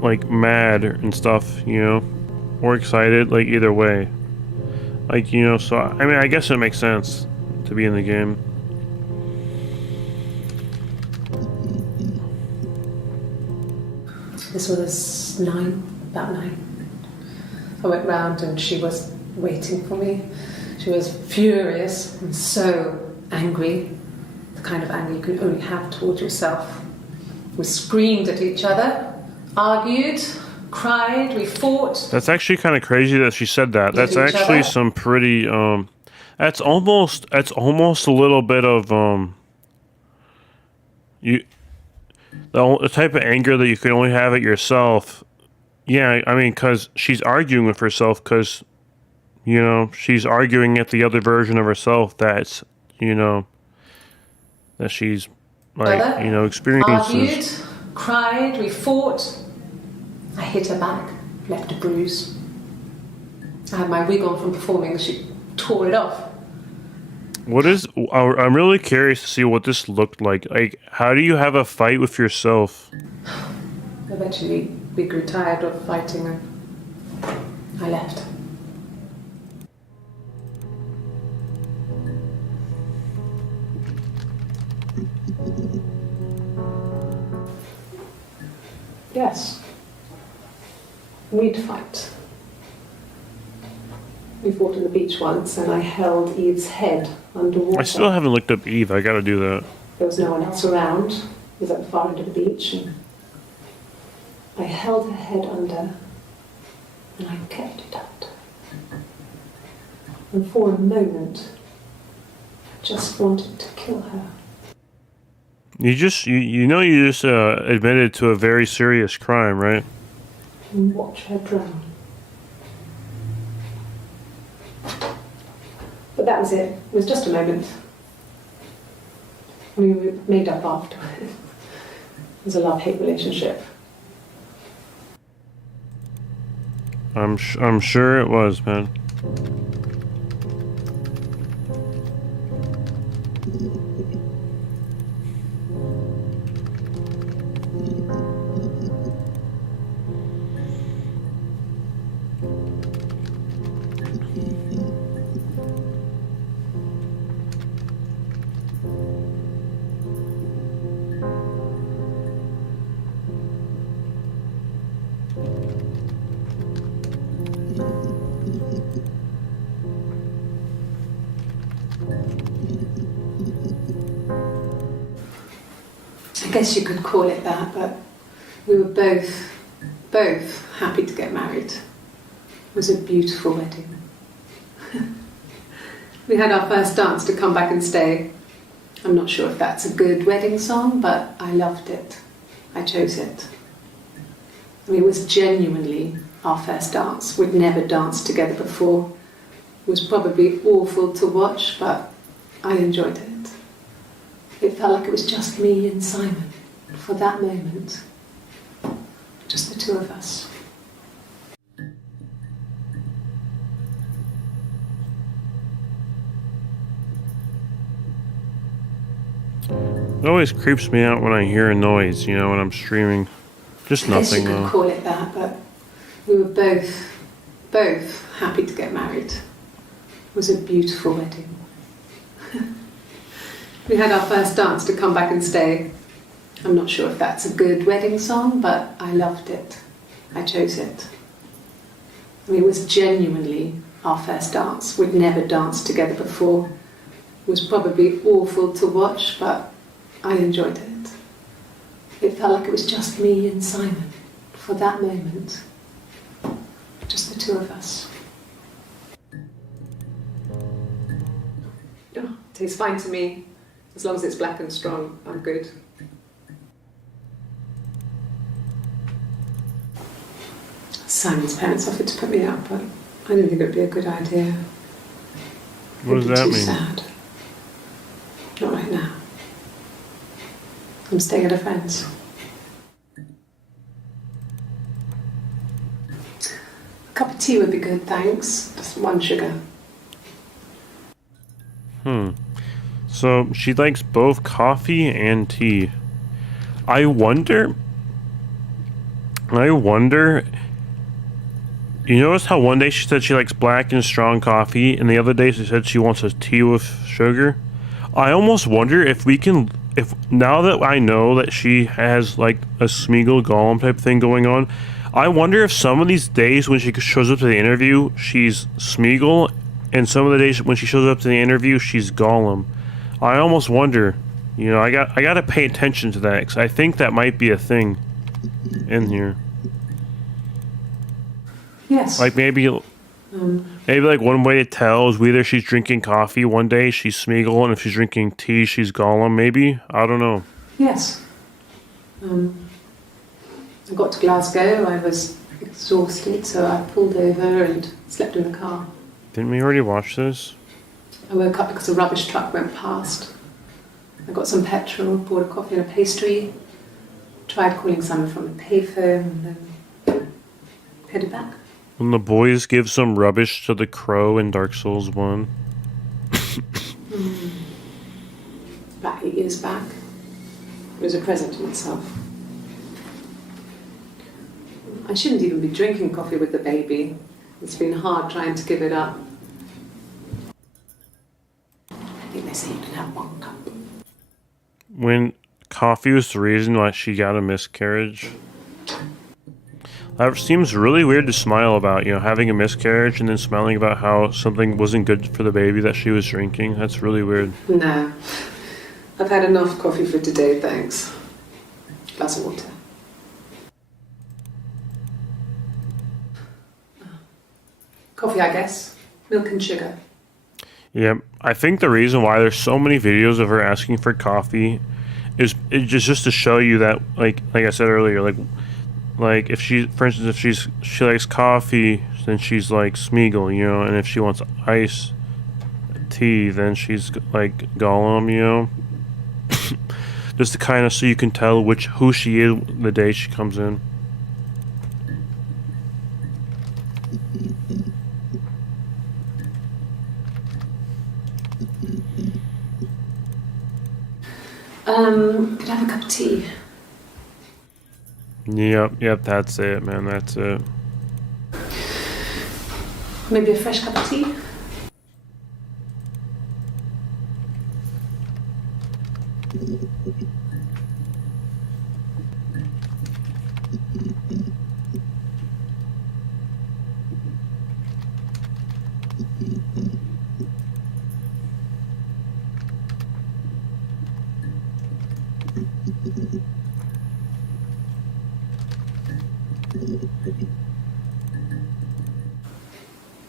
like mad and stuff, or excited, like either way. Like, so I mean, I guess it makes sense to be in the game. This was about 9. I went round and she was waiting for me. She was furious and so angry, the kind of anger you can only have towards yourself. We screamed at each other, argued, cried, we fought. That's actually kind of crazy that she said that. That's With each actually other. some pretty that's almost a little bit of you the type of anger that you can only have at yourself. Yeah, I mean, because she's arguing with herself, because she's arguing at the other version of herself that's that she's like Brother, experiences. argued, cried, we fought. I hit her back, left a bruise. I had my wig on from performing and she tore it off. I'm really curious to see what this looked like. Like, how do you have a fight with yourself? Eventually, we grew tired of fighting and I left. Yes. We'd fight. We fought on the beach once and I held Eve's head underwater. I still haven't looked up Eve. I gotta do that. There was no one else around. It was at the far end of the beach and I held her head under and I kept it out. And for a moment, I just wanted to kill her. You just admitted to a very serious crime, right? And watch her drown. But that was it. It was just a moment. We made up afterwards. It was a love-hate relationship. I'm sure it was, man. I guess you could call it that, but we were both happy to get married. It was a beautiful wedding. We had our first dance to Come Back and Stay. I'm not sure if that's a good wedding song, but I loved it. I chose it. I mean, it was genuinely our first dance. We'd never danced together before. It was probably awful to watch, but I enjoyed it. It felt like it was just me and Simon for that moment. Just the two of us. It always creeps me out when I hear a noise, when I'm streaming. Just I guess nothing, you could though. call it that, but we were both happy to get married. It was a beautiful wedding. We had our first dance to Come Back and Stay. I'm not sure if that's a good wedding song, but I loved it. I chose it. I mean, it was genuinely our first dance. We'd never danced together before. It was probably awful to watch, but I enjoyed it. It felt like it was just me and Simon for that moment. Just the two of us. Oh, tastes fine to me. As long as it's black and strong, I'm good. Simon's parents offered to put me up, but I didn't think it would be a good idea. What does It'd be that too mean? sad. Not right now. I'm staying at a friend's. A cup of tea would be good, thanks. Just one sugar. So she likes both coffee and tea. I wonder. You notice how one day she said she likes black and strong coffee, and the other day she said she wants a tea with sugar? I almost wonder if now that I know that she has like a Smeagol Gollum type thing going on, I wonder if some of these days when she shows up to the interview, she's Smeagol, and some of the days when she shows up to the interview, she's Gollum. I almost wonder, you know, I gotta pay attention to that because I think that might be a thing in here. Yes. Like maybe like one way to tell is either she's drinking coffee one day, she's Smeagol, and if she's drinking tea, she's Gollum. Maybe, I don't know. Yes. I got to Glasgow. I was exhausted, so I pulled over and slept in the car. Didn't we already watch this? I woke up because a rubbish truck went past. I got some petrol, bought a coffee and a pastry, tried calling someone from the payphone, and then headed back. When the boys give some rubbish to the crow in Dark Souls 1. About 8 years back. It was a present to myself. I shouldn't even be drinking coffee with the baby. It's been hard trying to give it up. I think they say you can have 1 cup. When coffee was the reason why she got a miscarriage. That seems really weird to smile about, you know, having a miscarriage and then smiling about how something wasn't good for the baby that she was drinking. That's really weird. No. I've had enough coffee for today, thanks. Glass of water. Coffee, I guess. Milk and sugar. Yeah, I think the reason why there's so many videos of her asking for coffee is just to show you that, like I said earlier, like if she, for instance, if she likes coffee, then she's like Smeagol, you know, and if she wants ice tea, then she's like Gollum, you know. Just to kind of so you can tell who she is the day she comes in. Could I have a cup of tea? Yep, that's it, man, that's it. Maybe a fresh cup of tea?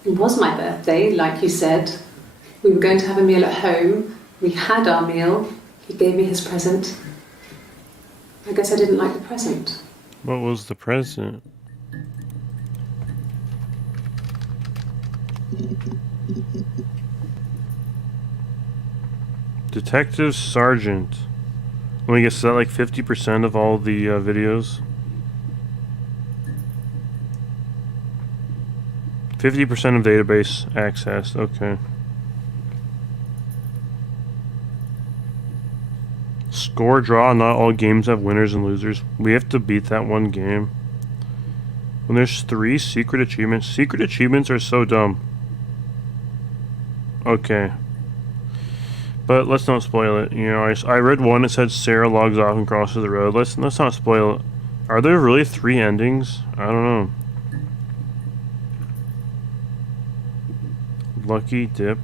It was my birthday, like you said. We were going to have a meal at home. We had our meal. He gave me his present. I guess I didn't like the present. What was the present? Detective Sergeant. Let me guess, is that like 50% of all the videos? 50% of database accessed, okay. Score draw, not all games have winners and losers. We have to beat that one game. When there's 3 secret achievements. Secret achievements are so dumb. Okay. But let's not spoil it. You know, I read one that said Sarah logs off and crosses the road. Let's not spoil it. Are there really 3 endings? I don't know. Lucky dip.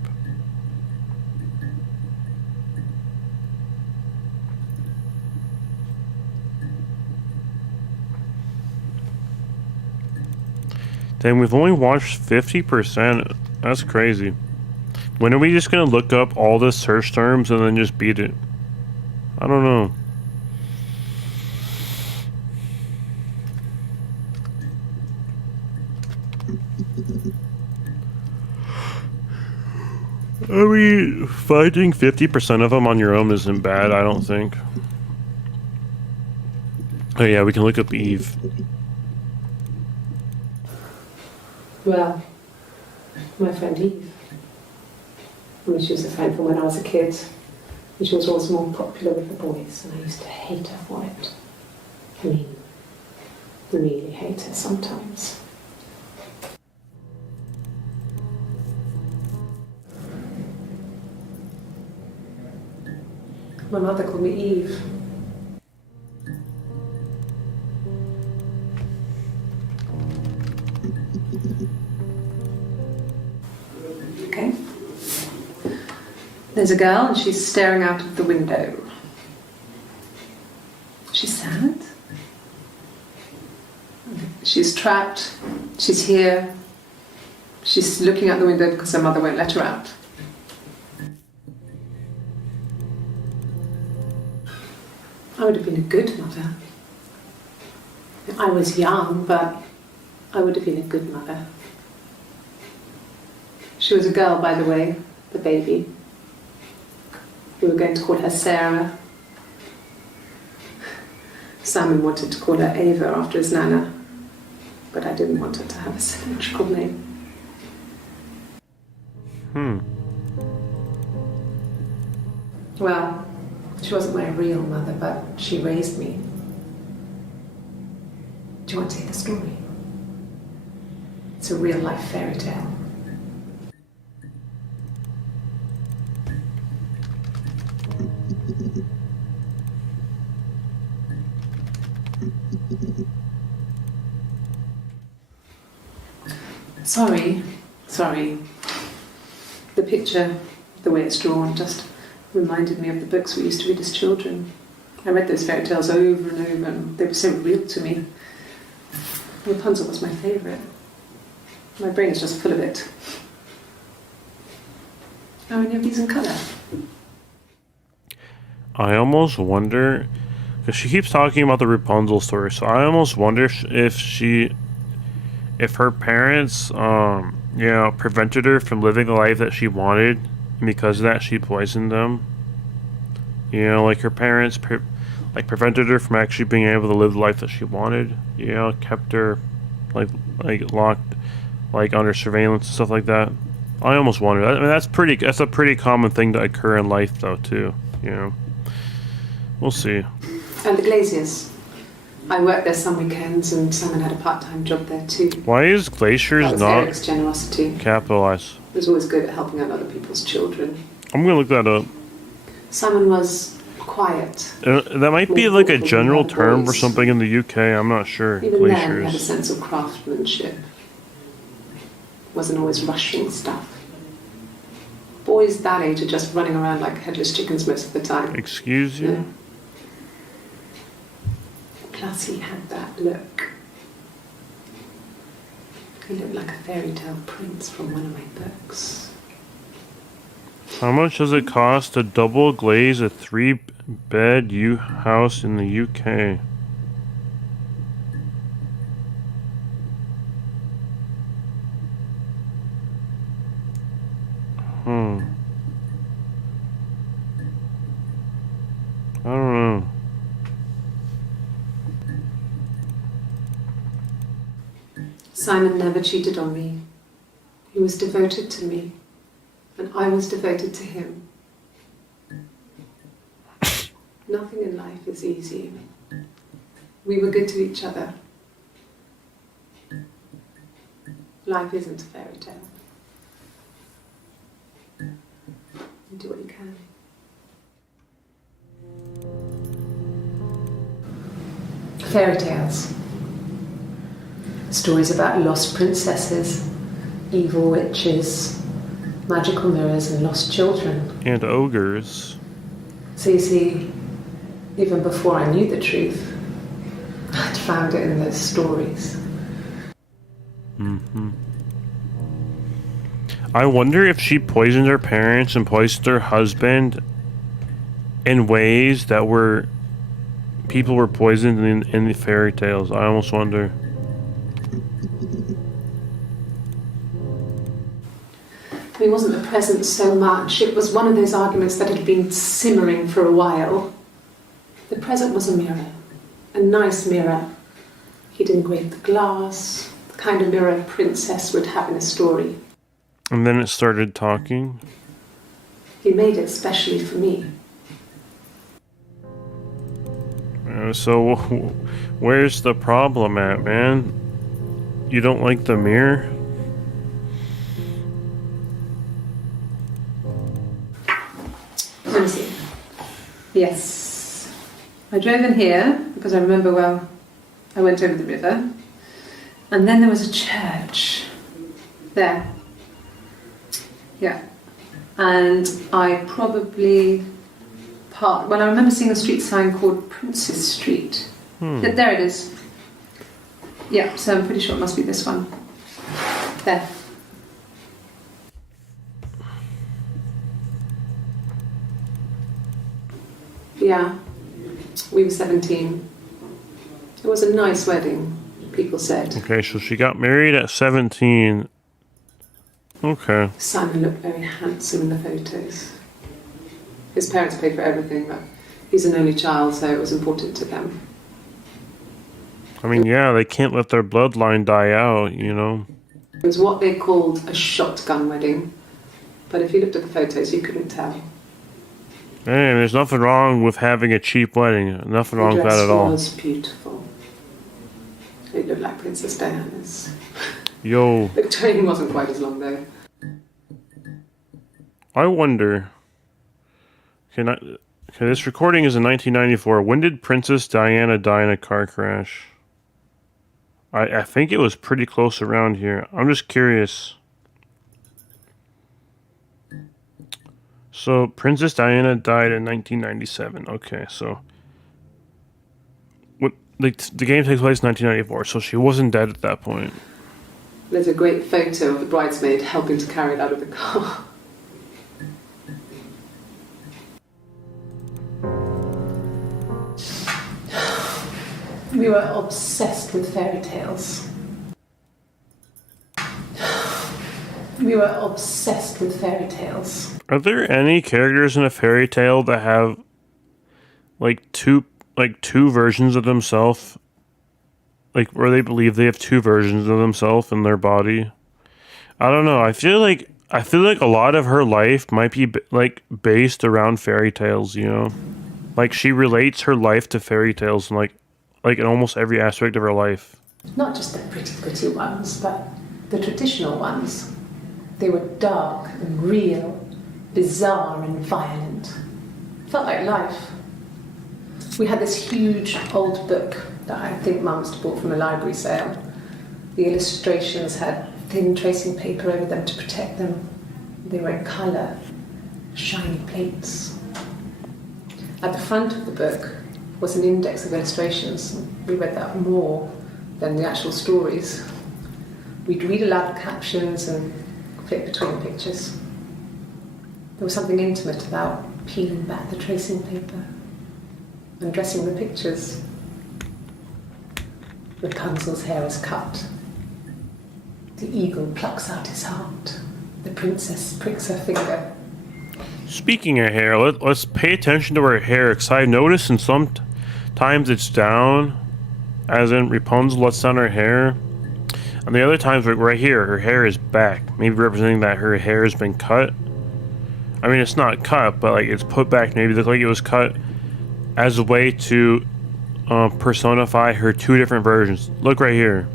Dang, we've only watched 50%. That's crazy. When are we just gonna look up all the search terms and then just beat it? I don't know. I mean, finding 50% of them on your own isn't bad, I don't think. Oh yeah, we can look up Eve. Well, my friend Eve. I mean, she was a friend from when I was a kid. And she was always more popular with the boys, and I used to hate her for it. I mean, really hate her sometimes. My mother called me Eve. Okay. There's a girl and she's staring out of the window. She's sad. She's trapped. She's here. She's looking out the window because her mother won't let her out. I would have been a good mother. I was young, but I would have been a good mother. She was a girl, by the way, the baby. We were going to call her Sarah. Simon wanted to call her Ava after his nana, but I didn't want her to have a symmetrical name. Well, she wasn't my real mother, but she raised me. Do you want to hear the story? It's a real-life fairy tale. Sorry. The picture, the way it's drawn, just reminded me of the books we used to read as children. I read those fairy tales over and over, and they were so real to me. Rapunzel was my favourite. My brain is just full of it. Are any of these in colour? I almost wonder, because she keeps talking about the Rapunzel story, so I almost wonder if her parents, prevented her from living the life that she wanted, and because of that, she poisoned them. Like her parents, prevented her from actually being able to live the life that she wanted. Kept her, like locked, under surveillance and stuff like that. I almost wonder. I mean, that's a pretty common thing to occur in life, though, too. We'll see. And the Glaziers. I worked there some weekends, and Simon had a part-time job there too. Why is Glaciers that was not Eric's generosity. capitalized? He was always good at helping out other people's children. I'm gonna look that up. Simon was quiet. That might be like a general term for something in the UK. I'm not sure. Even then, he Glaciers. had a sense of craftsmanship. Wasn't always rushing stuff. Boys that age are just running around like headless chickens most of the time. Excuse you? Yeah. Plus, he had that look. He looked like a fairy tale prince from one of my books. How much does it cost to double glaze a 3-bed house in the UK? I don't know. Simon never cheated on me. He was devoted to me, and I was devoted to him. Nothing in life is easy. We were good to each other. Life isn't a fairy tale. You do what you can. Fairy tales. Stories about lost princesses, evil witches, magical mirrors and lost children. And ogres. So you see, even before I knew the truth, I'd found it in those stories. I wonder if she poisoned her parents and poisoned her husband in ways that people were poisoned in the fairy tales. I almost wonder. He wasn't present so much. It was one of those arguments that had been simmering for a while. The present was a mirror, a nice mirror. He'd engraved the glass, the kind of mirror a princess would have in a story. And then it started talking. He made it specially for me. So where's the problem at, man? You don't like the mirror? Let me see. Yes. I drove in here because I remember, well, I went over the river. And then there was a church. There. Yeah. And I probably I remember seeing a street sign called Princess Street. There it is. Yeah, so I'm pretty sure it must be this one. There. Yeah, we were 17. It was a nice wedding, people said. Okay, so she got married at 17. Okay. Simon looked very handsome in the photos. His parents paid for everything, but he's an only child, so it was important to them. I mean, yeah, they can't let their bloodline die out, you know? It was what they called a shotgun wedding, but if you looked at the photos, you couldn't tell. Hey, there's nothing wrong with having a cheap wedding. Nothing wrong with that at all. The dress was beautiful. It looked like Princess Diana's. Yo. The train wasn't quite as long, though. I wonder... Okay, this recording is in 1994. When did Princess Diana die in a car crash? I think it was pretty close around here. I'm just curious. So, Princess Diana died in 1997. Okay, so... The game takes place in 1994, so she wasn't dead at that point. There's a great photo of the bridesmaid helping to carry it out of the car. We were obsessed with fairy tales. We were obsessed with fairy tales. Are there any characters in a fairy tale that have two versions of themselves? Like, where they believe they have two versions of themselves in their body? I don't know. I feel like a lot of her life might be based around fairy tales, you know? Like, she relates her life to fairy tales and like in almost every aspect of her life. Not just the pretty ones, but the traditional ones. They were dark and real, bizarre and violent. Felt like life. We had this huge old book that I think Mum must have bought from a library sale. The illustrations had thin tracing paper over them to protect them. They were in colour, shiny plates. At the front of the book was an index of illustrations. We read that more than the actual stories. We'd read aloud the captions and flip between the pictures. There was something intimate about peeling back the tracing paper and dressing the pictures. Rapunzel's hair is cut. The eagle plucks out his heart. The princess pricks her finger. Speaking of hair, let's pay attention to her hair, because I noticed in sometimes it's down, as in Rapunzel lets down her hair. And the other times, like right here, her hair is back, maybe representing that her hair has been cut. I mean, it's not cut, but like it's put back, maybe look like it was cut as a way to personify her two different versions. Look right here.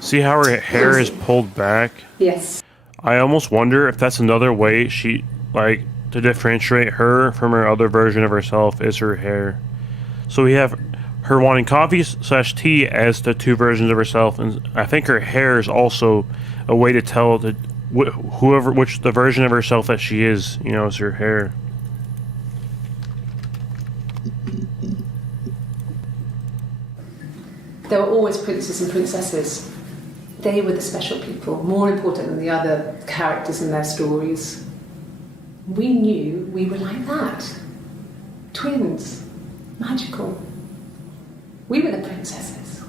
See how her hair is pulled back? Yes. I almost wonder if that's another way she, to differentiate her from her other version of herself is her hair. So we have her wanting coffee/tea as the two versions of herself, and I think her hair is also a way to tell which the version of herself that she is, you know, is her hair. There were always princes and princesses. They were the special people, more important than the other characters in their stories. We knew we were like that. Twins. Magical. We were the princesses.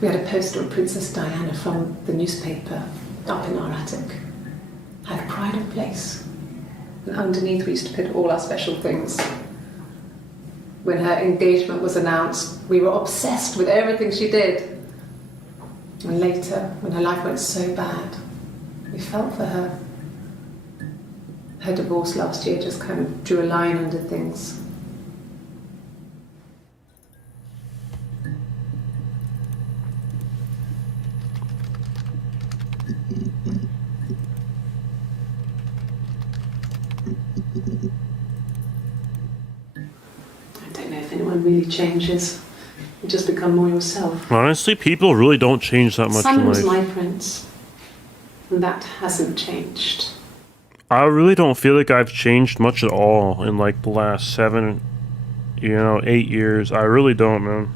We had a poster of Princess Diana from the newspaper up in our attic. Had a pride of place. And underneath we used to put all our special things. When her engagement was announced, we were obsessed with everything she did. And later, when her life went so bad, we felt for her. Her divorce last year just kind of drew a line under things. I don't know if anyone really changes. You just become more yourself. Honestly, people really don't change that much Simon in was life. my prince. And that hasn't changed. I really don't feel like I've changed much at all in like the last 7, 8 years. I really don't, man.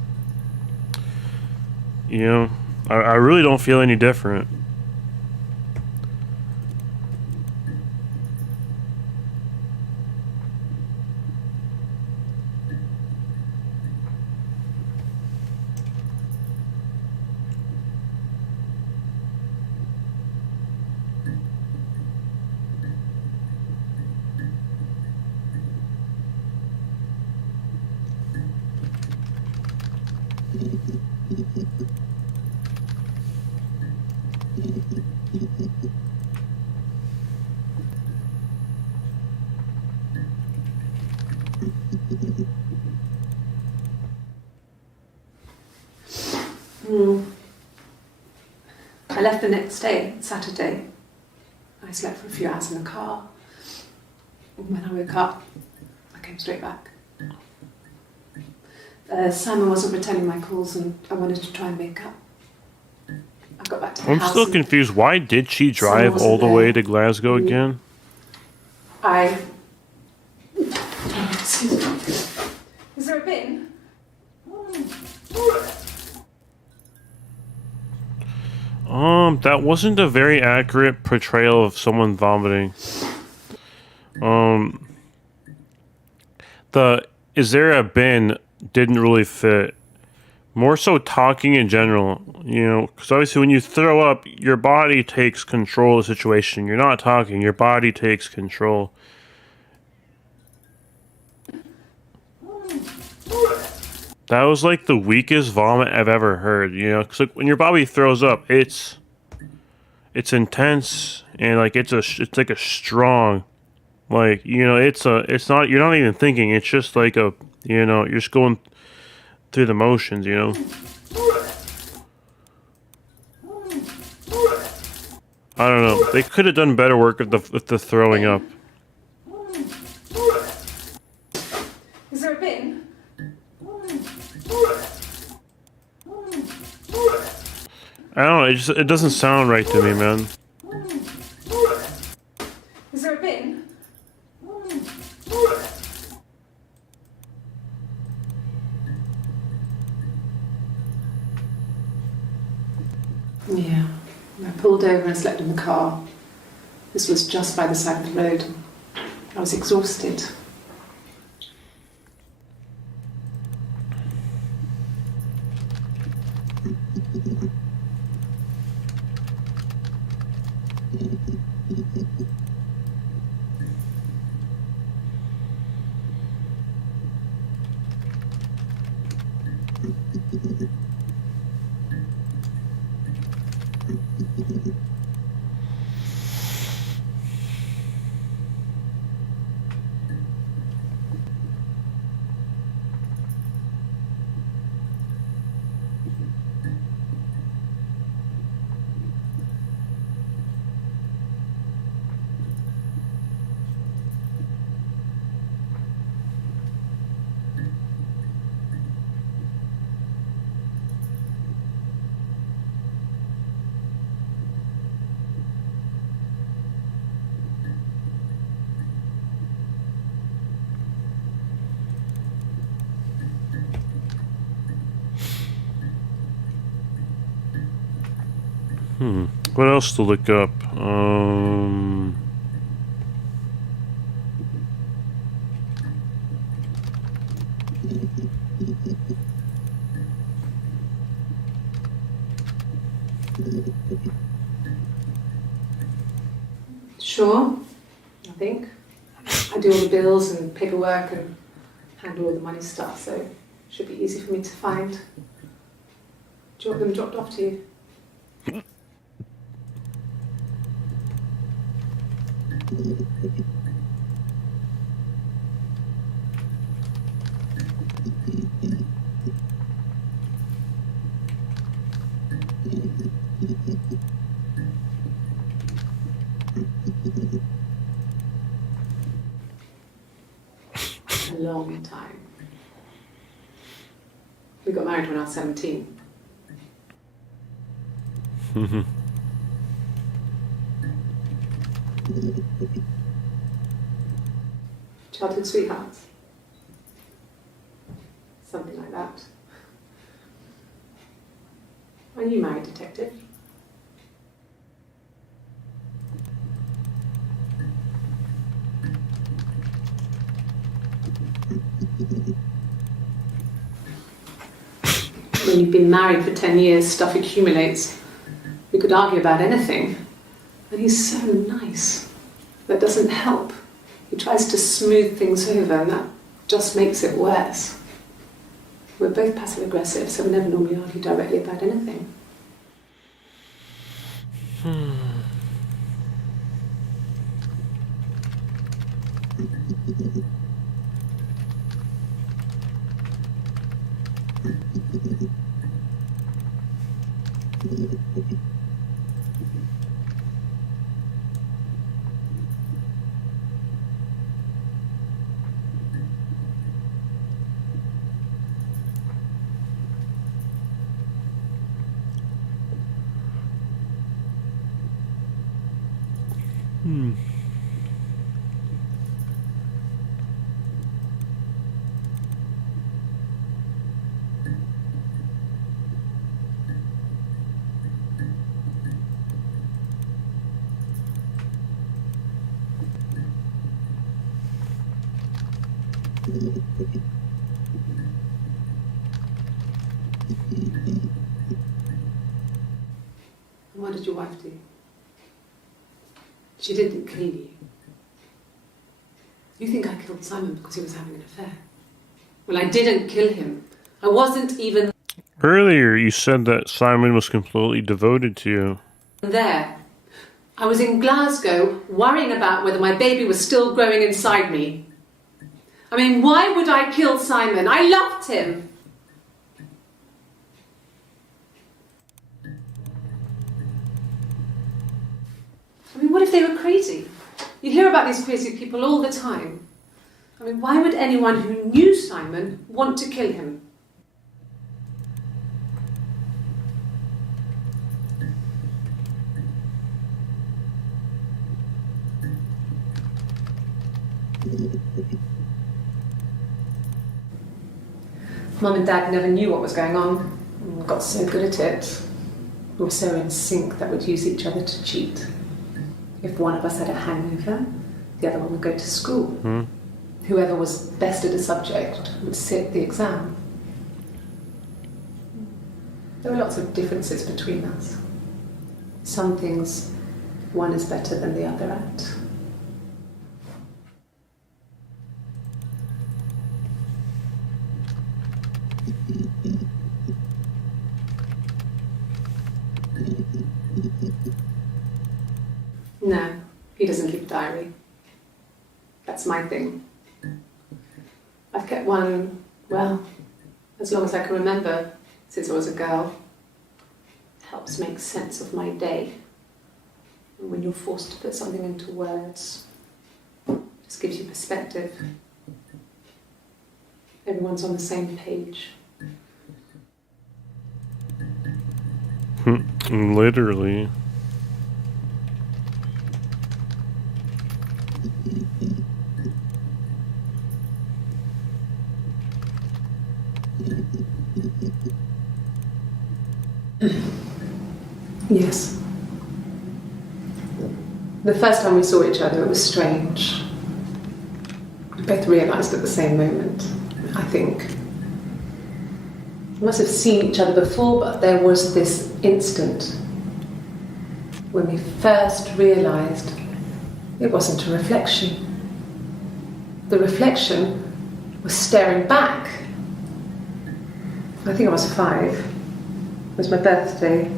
You know, I really don't feel any different. I left the next day, Saturday. I slept for a few hours in the car. When I woke up, I came straight back. Simon wasn't returning my calls and I wanted to try and make up. I got back to the I'm house. still confused. Why did she drive all the way to Glasgow again? Is there a bin? That wasn't a very accurate portrayal of someone vomiting. The "is there a bin" didn't really fit. More so talking in general, because obviously when you throw up, your body takes control of the situation. You're not talking, your body takes control. That was like the weakest vomit I've ever heard, because like when your body throws up, it's intense and like it's like a strong, like it's not, you're not even thinking. It's just like you're just going through the motions. I don't know. They could have done better work with the throwing up. Is there a bin? I don't know. It doesn't sound right to me, man. Is there a bin? Yeah. I pulled over and slept in the car. This was just by the side of the road. I was exhausted. What else to look up? Sure, I think. I do all the bills and paperwork and handle all the money stuff, so it should be easy for me to find. Do you want them dropped off to you? A long time. We got married when I was 17. Childhood sweethearts? Something like that. Are you married, detective? When you've been married for 10 years, stuff accumulates. We could argue about anything. And he's so nice. That doesn't help. He tries to smooth things over, and that just makes it worse. We're both passive-aggressive, so we never normally argue directly about anything. And what did your wife do? She didn't kill you. You think I killed Simon because he was having an affair? Well, I didn't kill him. I wasn't even Earlier, you said that Simon was completely devoted to you. there. I was in Glasgow worrying about whether my baby was still growing inside me. I mean, why would I kill Simon? I loved him. I mean, what if they were crazy? You hear about these crazy people all the time. I mean, why would anyone who knew Simon want to kill him? Mum and Dad never knew what was going on. We got so good at it. We were so in sync that we'd use each other to cheat. If one of us had a hangover, the other one would go to school. Whoever was best at a subject would sit the exam. There were lots of differences between us. Some things one is better than the other at. No, he doesn't keep a diary. That's my thing. I've kept one, well, as long as I can remember, since I was a girl. It helps make sense of my day. And when you're forced to put something into words, it just gives you perspective. Everyone's on the same page. Literally. Yes. The first time we saw each other, it was strange. We both realised at the same moment, I think. We must have seen each other before, but there was this instant when we first realised it wasn't a reflection. The reflection was staring back. I think I was 5. It was my birthday.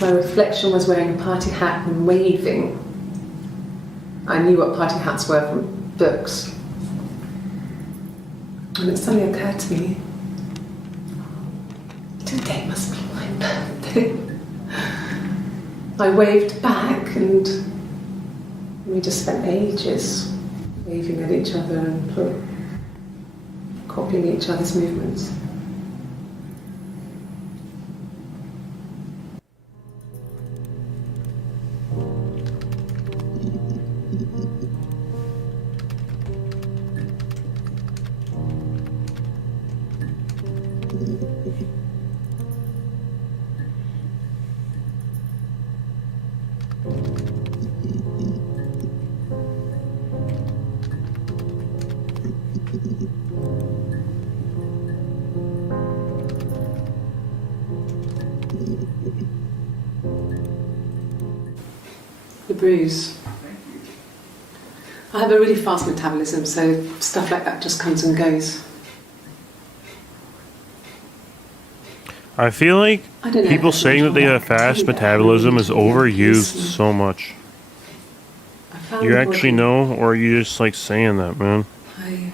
My reflection was wearing a party hat and waving. I knew what party hats were from books. And it suddenly occurred to me, today must be my birthday. I waved back and we just spent ages waving at each other and copying each other's movements. The bruise. I have a really fast metabolism, so stuff like that just comes and goes. I feel like I don't know people if I saying that they have can tell fast you that. metabolism is I really overused listen. so much. I found You the actually body- know, or are you just like saying that, man? I,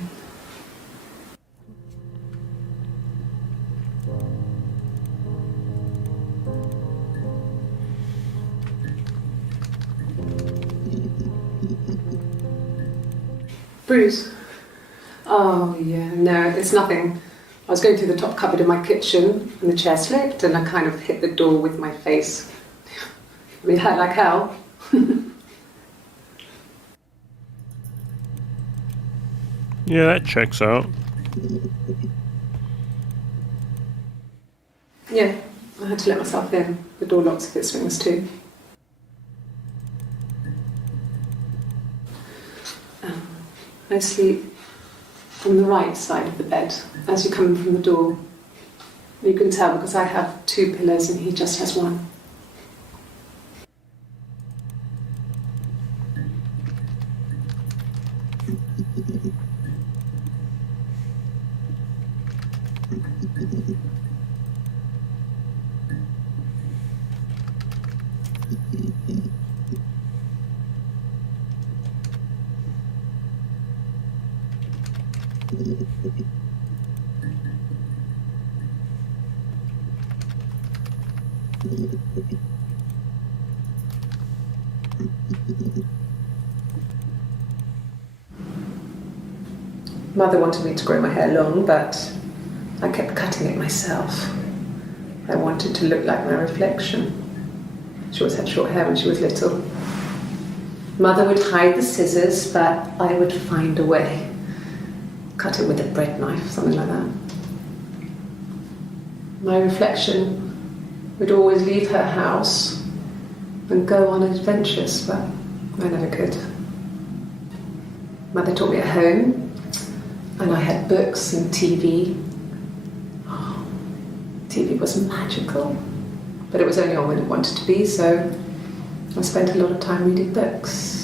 bruise. Oh yeah, no, it's nothing. I was going through the top cupboard in my kitchen and the chair slipped and I kind of hit the door with my face. I mean, it hurt like hell. Yeah, that checks out. Yeah, I had to let myself in. The door locks if it swings too. I sleep on the right side of the bed as you come in from the door. You can tell because I have two pillows and he just has one. Mother wanted me to grow my hair long, but I kept cutting it myself. I wanted to look like my reflection. She always had short hair when she was little. Mother would hide the scissors, but I would find a way. Cut it with a bread knife, something like that. My reflection would always leave her house and go on adventures, but I never could. Mother taught me at home, and I had books and TV. Oh, TV was magical, but it was only on when it wanted to be, so I spent a lot of time reading books.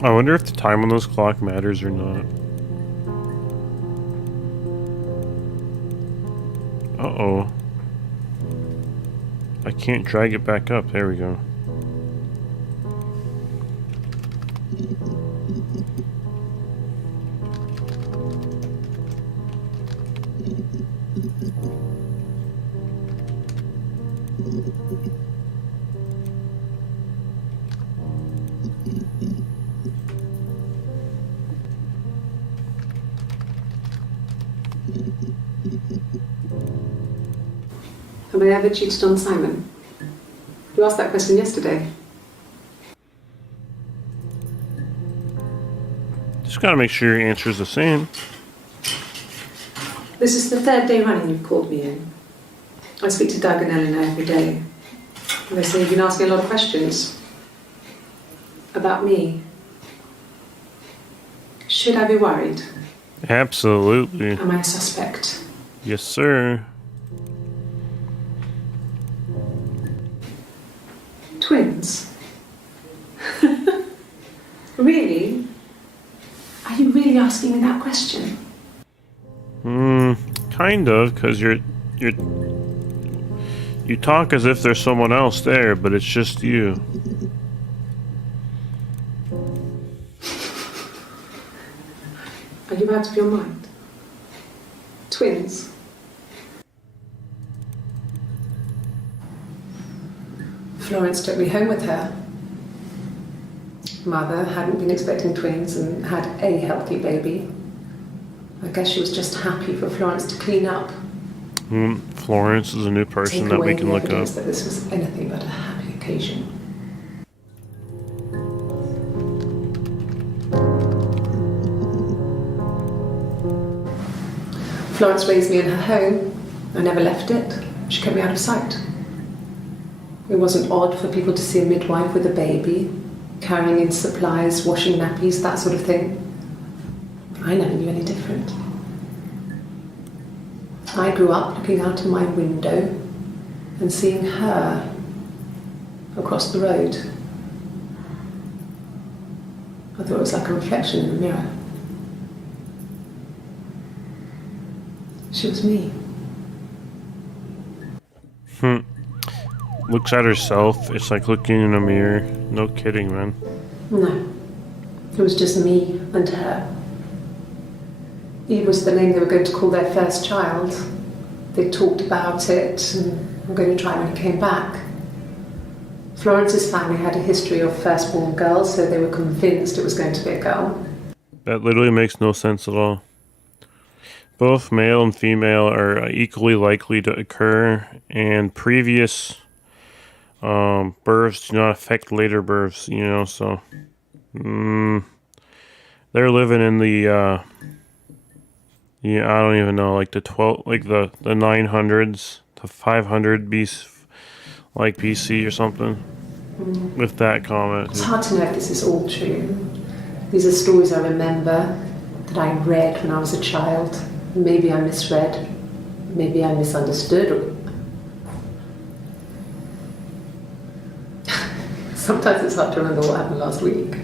I wonder if the time on this clock matters or not. Uh-oh. I can't drag it back up. There we go. Have I ever cheated on Simon? You asked that question yesterday. Just gotta make sure your answer is the same. This is the third day running you've called me in. I speak to Doug and Eleanor every day. And they say you've been asking a lot of questions about me. Should I be worried? Absolutely. Am I a suspect? Yes, sir. Twins? Really? Are you really asking me that question? Kind of, because you talk as if there's someone else there, but it's just you. you out of your mind? Twins. Florence took me home with her. Mother hadn't been expecting twins and had a healthy baby. I guess she was just happy for Florence to clean up. Florence is a new person Take that away we can the look up. evidence that this was anything but a happy occasion. Florence raised me in her home. I never left it. She kept me out of sight. It wasn't odd for people to see a midwife with a baby, carrying in supplies, washing nappies, that sort of thing. I never knew any different. I grew up looking out of my window and seeing her across the road. I thought it was like a reflection in the mirror. She was me. Looks at herself. It's like looking in a mirror. No kidding, man. No. It was just me and her. Eve was the name they were going to call their first child. They talked about it and were going to try when he came back. Florence's family had a history of firstborn girls, so they were convinced it was going to be a girl. That literally makes no sense at all. Both male and female are equally likely to occur, and previous births do not affect later births, so they're living in the I don't even know, like the 900s to 500 BC or something. With that comment. It's hard to know if this is all true. These are stories I remember that I read when I was a child. Maybe I misread, maybe I misunderstood. Sometimes it's hard to remember what happened last week.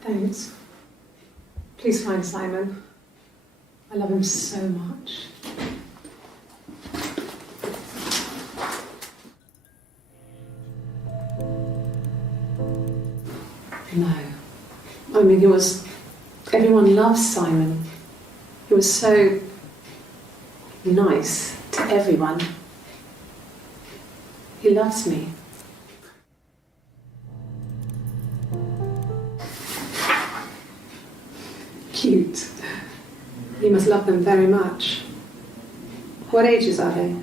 Thanks. Please find Simon. I love him so much. No. I mean, everyone loves Simon. He was so nice to everyone. He loves me. Cute. You must love them very much. What ages are they?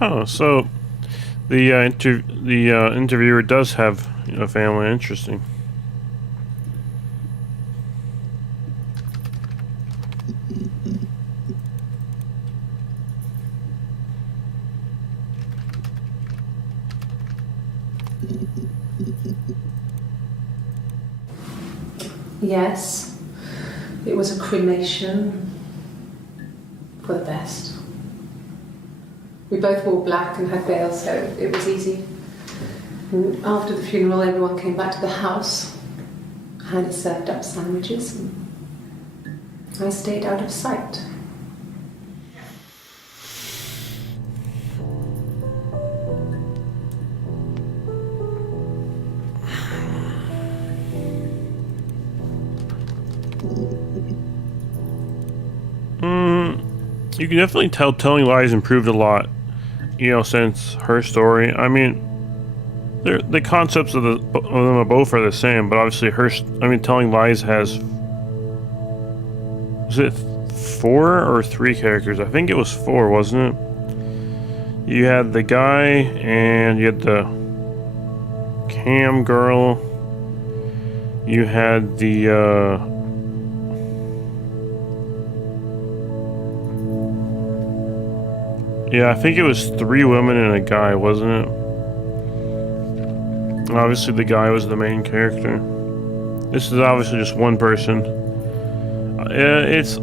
Oh, so the interviewer does have a family. Interesting. Yes, it was a cremation for the best. We both wore black and had veils, so it was easy. And after the funeral, everyone came back to the house. Hannah served up sandwiches, and I stayed out of sight. You can definitely tell Telling Lies improved a lot, since her story. I mean, the concepts of them are both are the same, but obviously Telling Lies has, was it 4 or 3 characters? I think it was 4, wasn't it? You had the guy, and you had the cam girl. You had the Yeah, I think it was 3 women and a guy, wasn't it? Obviously, the guy was the main character. This is obviously just one person. It's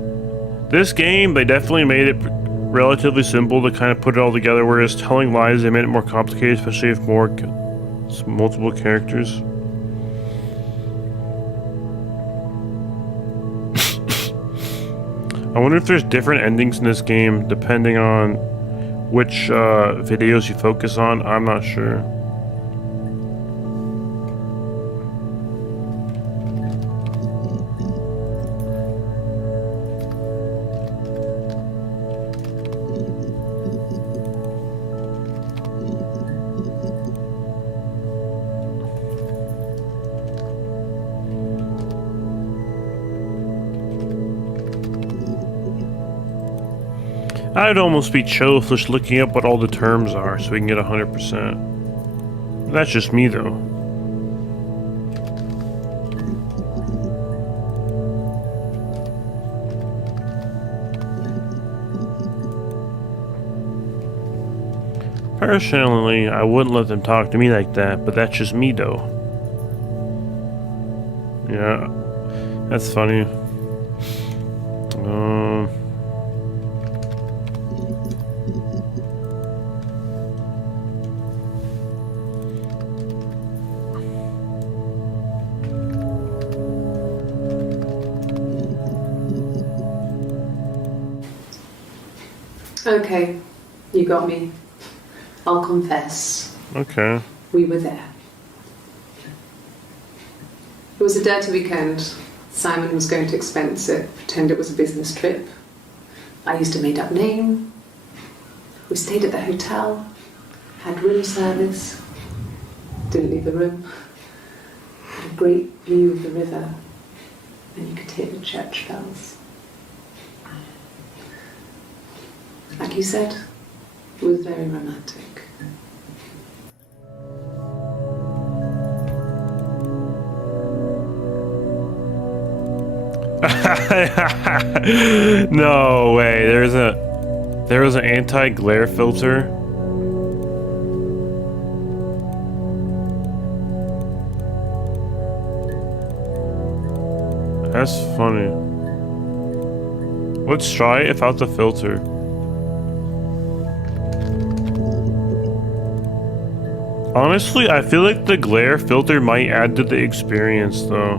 this game. They definitely made it relatively simple to kind of put it all together. Whereas telling lies, they made it more complicated, especially if multiple characters. I wonder if there's different endings in this game depending on which videos you focus on. I'm not sure. I'd almost be chill with just looking up what all the terms are so we can get 100%. That's just me though. Personally, I wouldn't let them talk to me like that, but that's just me though. Yeah, that's funny. Okay, you got me. I'll confess. Okay. We were there. It was a dirty weekend. Simon was going to expense it, pretend it was a business trip. I used a made-up name. We stayed at the hotel, had room service, didn't leave the room. Had a great view of the river, and you could hear the church bells. Like you said, it was very romantic. No way. There was an anti-glare filter. That's funny. Let's try it without the filter. Honestly, I feel like the glare filter might add to the experience though.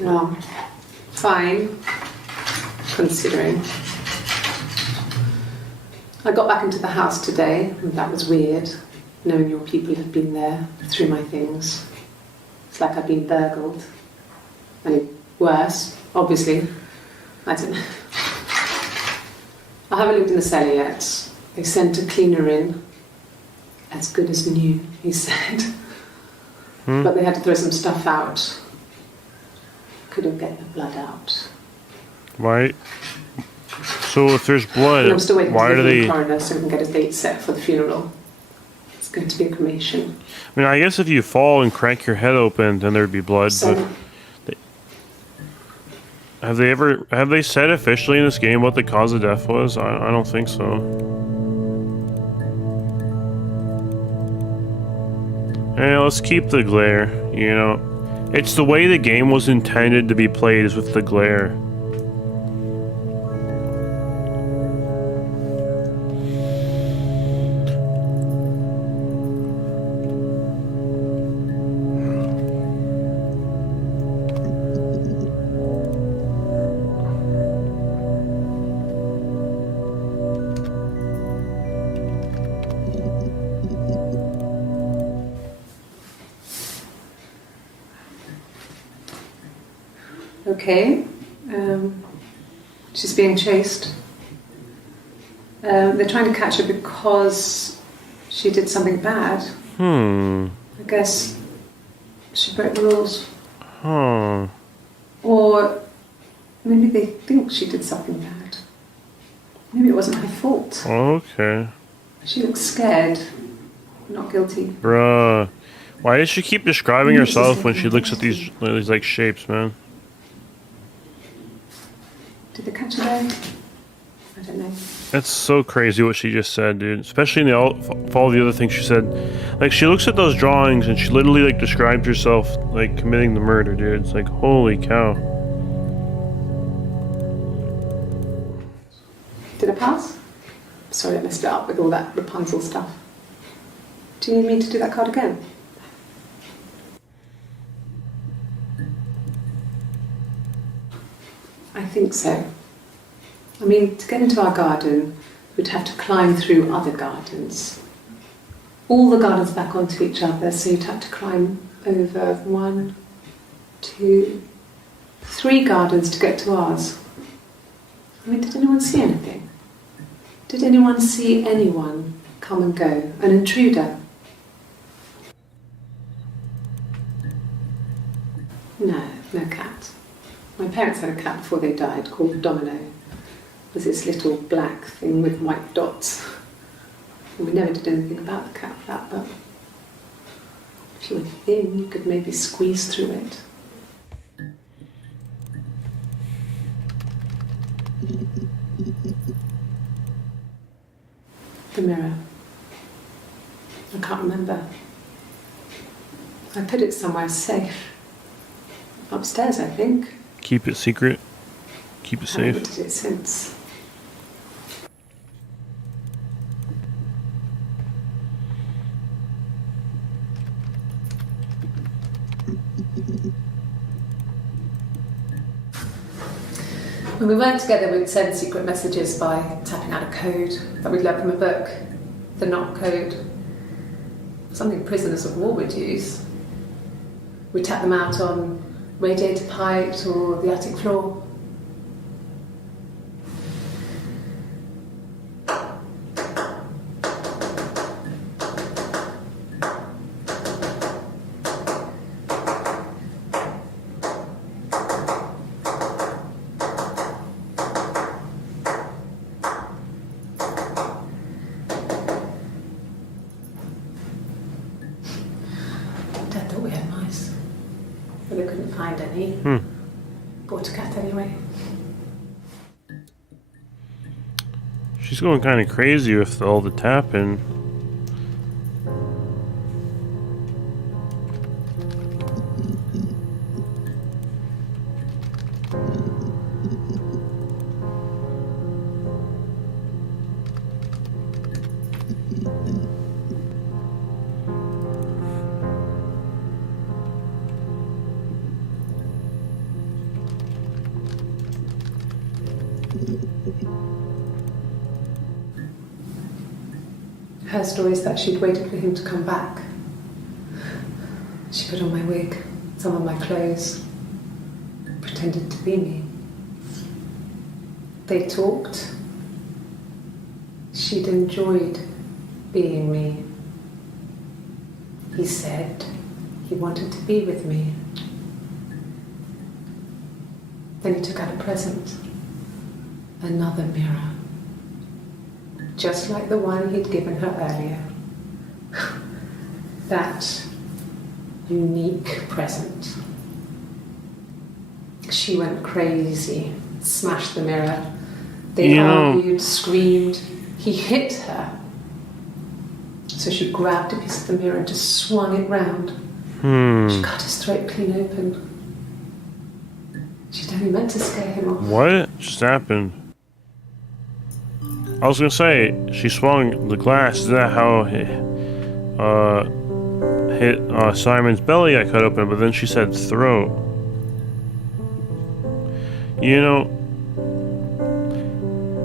Well, fine, considering. I got back into the house today, and that was weird, knowing your people had been there through my things. It's like I'd been burgled. I mean, worse, obviously. I don't know. I haven't looked in the cellar yet. They sent a cleaner in. As good as new, he said. But they had to throw some stuff out. Couldn't get the blood out. Why? So if there's blood, And I'm still waiting why to do the they? coroner so we can get a date set for the funeral. It's going to be a cremation. I mean, I guess if you fall and crack your head open, then there'd be blood. So, But have they said officially in this game what the cause of death was? I don't think so. Hey, let's keep the glare. You know, it's the way the game was intended to be played is with the glare. okay. She's being chased. They're trying to catch her because she did something bad. I guess she broke the rules. Or maybe they think she did something bad. Maybe it wasn't her fault. Okay. She looks scared, not guilty. Bruh. Why does she keep describing Maybe she's herself when she thinking looks at these like shapes, man? Did they catch her there? I don't know. That's so crazy what she just said, dude. Especially in all the other things she said. Like, she looks at those drawings and she literally, like, describes herself, like, committing the murder, dude. It's like, holy cow. Did I pass? Sorry, I messed it up with all that Rapunzel stuff. Do you need me to do that card again? I think so. I mean, to get into our garden, we'd have to climb through other gardens. All the gardens back onto each other, so you'd have to climb over 1, 2, 3 gardens to get to ours. I mean, did anyone see anything? Did anyone see anyone come and go? An intruder? No, no cat. My parents had a cat before they died called Domino. It was this little black thing with white dots. And we never did anything about the cat for that, but if you were thin, you could maybe squeeze through it. The mirror. I can't remember. I put it somewhere safe. Upstairs, I think. Keep it secret. Keep it I haven't safe. looked at it since. When we weren't together, we'd send secret messages by tapping out a code that we'd learned from a book, the knock code. Something prisoners of war would use. We'd tap them out on radiator pipes or the attic floor. Dad thought we had mice, but we couldn't find any. Bought a cat anyway. She's going kind of crazy with all the tapping. Her story is that she'd waited for him to come back. She put on my wig, some of my clothes, pretended to be me. They talked. She'd enjoyed being me. He said he wanted to be with me. Then he took out a present. Another mirror. Just like the one he'd given her earlier. That unique present. She went crazy, smashed the mirror. They argued, screamed. He hit her. So she grabbed a piece of the mirror and just swung it round. She cut his throat clean open. She'd only meant to scare him off. What just happened? I was gonna say, she swung the glass. Is that how it hit Simon's belly? I cut open, but then she said throat. You know,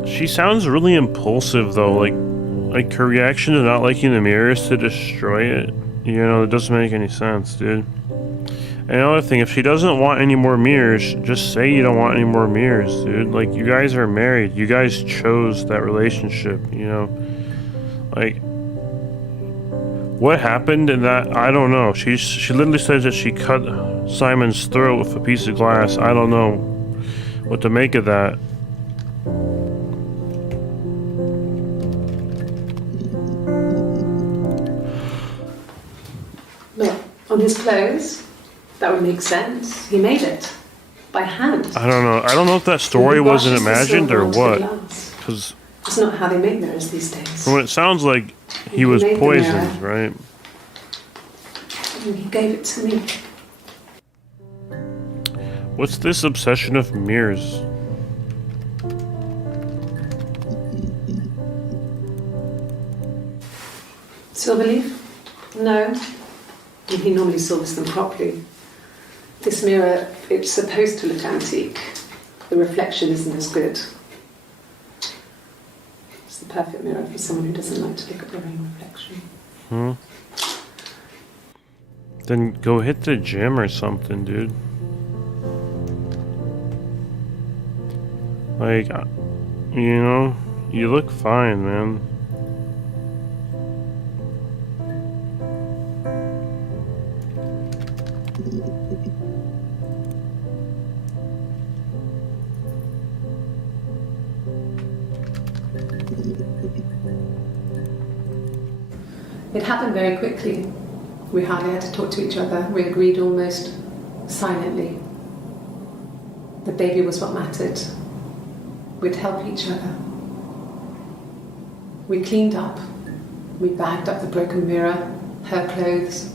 she sounds really impulsive though. Like her reaction to not liking the mirror is to destroy it. You know, it doesn't make any sense, dude. And another thing, if she doesn't want any more mirrors, just say you don't want any more mirrors, dude. Like, you guys are married. You guys chose that relationship, you know? Like, what happened in that? I don't know. She literally says that she cut Simon's throat with a piece of glass. I don't know what to make of that. On his clothes? That would make sense. He made it. By hand. I don't know. I don't know if that story wasn't imagined or what. Because it's not how they make mirrors these days. from what it sounds like, he was poisoned, right? And he gave it to me. What's this obsession of mirrors? Silverleaf? No. He normally silvers them properly. This mirror, it's supposed to look antique. The reflection isn't as good. It's the perfect mirror for someone who doesn't like to look at their own reflection. Then go hit the gym or something, dude. Like, you know, you look fine, man. It happened very quickly. We hardly had to talk to each other. We agreed almost silently. The baby was what mattered. We'd help each other. We cleaned up. We bagged up the broken mirror, her clothes.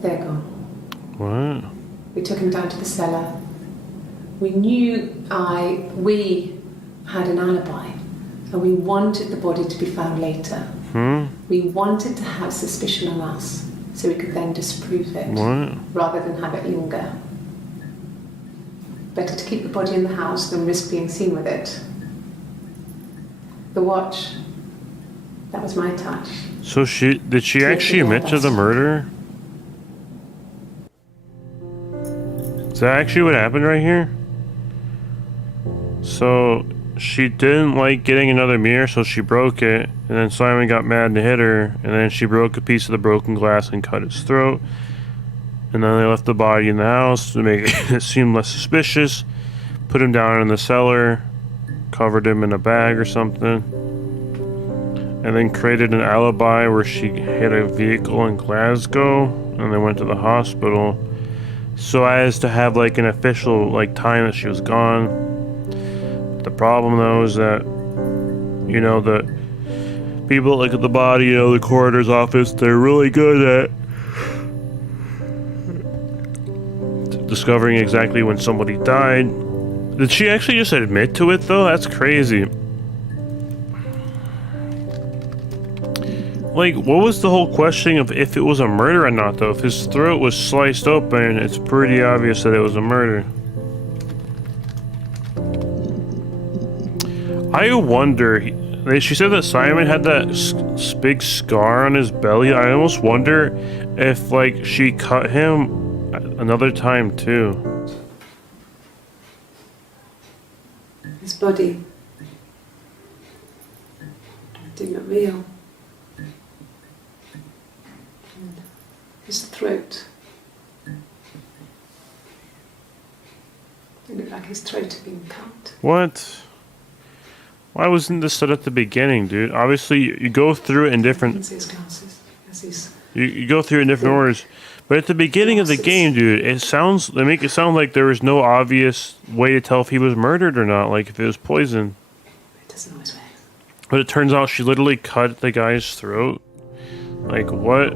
They're gone. What? We took him down to the cellar. We knew we had an alibi, and we wanted the body to be found later. We wanted to have suspicion on us, so we could then disprove it, rather than have it linger. Better to keep the body in the house than risk being seen with it. The watch, that was my touch. So did she actually admit to the murder? Is that actually what happened right here? So she didn't like getting another mirror, so she broke it, and then Simon got mad and hit her, and then she broke a piece of the broken glass and cut his throat. And then they left the body in the house to make it seem less suspicious, put him down in the cellar, covered him in a bag or something, and then created an alibi where she hit a vehicle in Glasgow and then went to the hospital so as to have like an official like time that she was gone. The problem though is that, you know, the people that look at the body, you know, the coroner's office, they're really good at discovering exactly when somebody died. Did she actually just admit to it though? That's crazy. Like, what was the whole question of if it was a murder or not though? If his throat was sliced open, it's pretty obvious that it was a murder. I wonder, she said that Simon had that big scar on his belly. I almost wonder if like she cut him another time too. His body did not real. His throat. It looked like his throat had been cut. What? Why wasn't this said at the beginning, dude? Obviously, you go through it in different. His glasses. You go through it in different orders, but at the beginning of the game, dude, they make it sound like there was no obvious way to tell if he was murdered or not, like if it was poison. It doesn't always work. But it turns out she literally cut the guy's throat. Like what?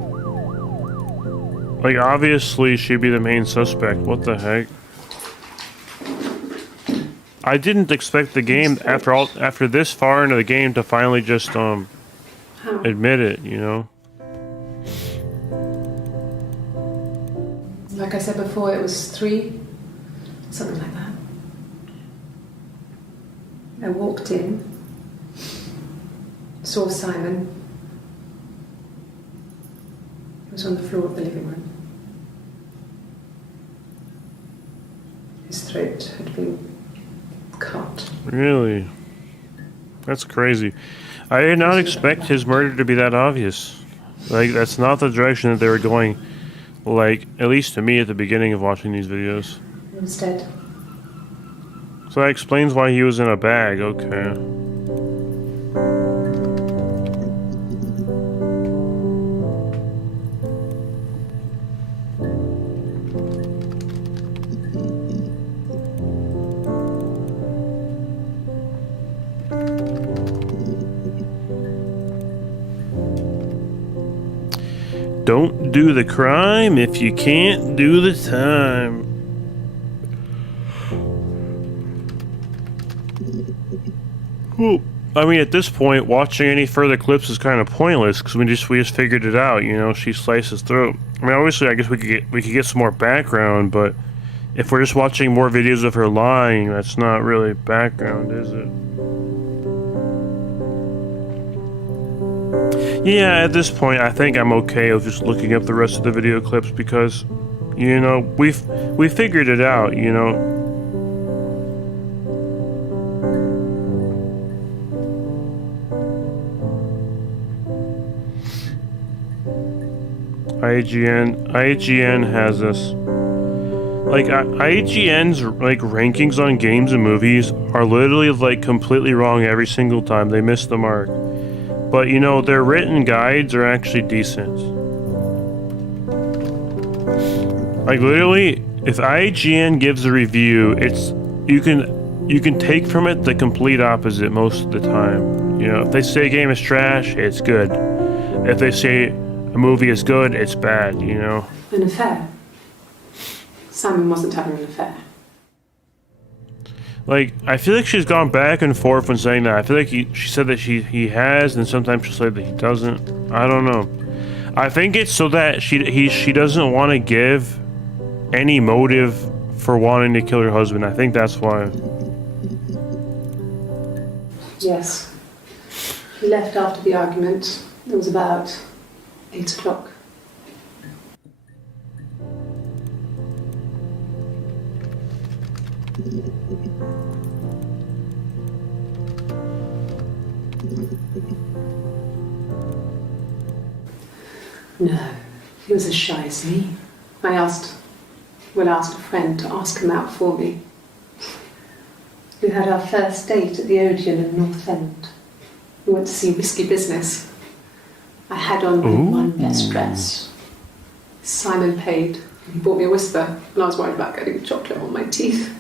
Like obviously she'd be the main suspect. What the heck? I didn't expect the game after this far into the game to finally just admit it, you know. Like I said before, it was 3, something like that. I walked in, saw Simon. He was on the floor of the living room. His throat had been cut. Really? That's crazy. I did not expect his murder to be that obvious. Like, that's not the direction that they were going, like, at least to me at the beginning of watching these videos. He was dead. So that explains why he was in a bag, okay. don't do the crime if you can't do the time. Well, I mean, at this point, watching any further clips is kind of pointless because we just figured it out. You know, she sliced his throat. I mean, obviously, I guess we could get some more background, but if we're just watching more videos of her lying, that's not really background, is it? Yeah, at this point, I think I'm okay with just looking up the rest of the video clips because, you know, we figured it out. You know. IGN has this. Like, IGN's, like, rankings on games and movies are literally, like, completely wrong every single time. They miss the mark. But, you know, their written guides are actually decent. Like, literally, if IGN gives a review, you can take from it the complete opposite most of the time. You know, if they say a game is trash, it's good. If they say a movie is good, it's bad, you know? An affair. Simon wasn't having an affair. Like, I feel like she's gone back and forth when saying that. I feel like she said that he has, and sometimes she'll say that he doesn't. I don't know. I think it's so that she doesn't want to give any motive for wanting to kill her husband. I think that's why. Yes. He left after the argument. It was about 8 o'clock. No, he was as shy as me. I asked a friend to ask him out for me. We had our first date at the Odeon in North End. We went to see Risky Business. I had on my one best dress. Simon paid. He bought me a Whisper, and I was worried about getting chocolate on my teeth.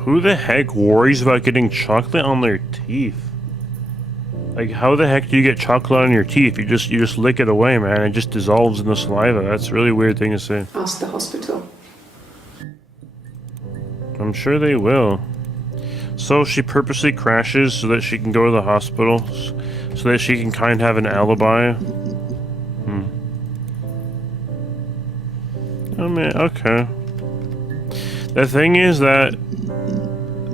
Who the heck worries about getting chocolate on their teeth? Like, how the heck do you get chocolate on your teeth? You just lick it away, man. It just dissolves in the saliva. That's a really weird thing to say. Ask the hospital. I'm sure they will. So she purposely crashes so that she can go to the hospital, so that she can kind of have an alibi. Oh man, okay. The thing is that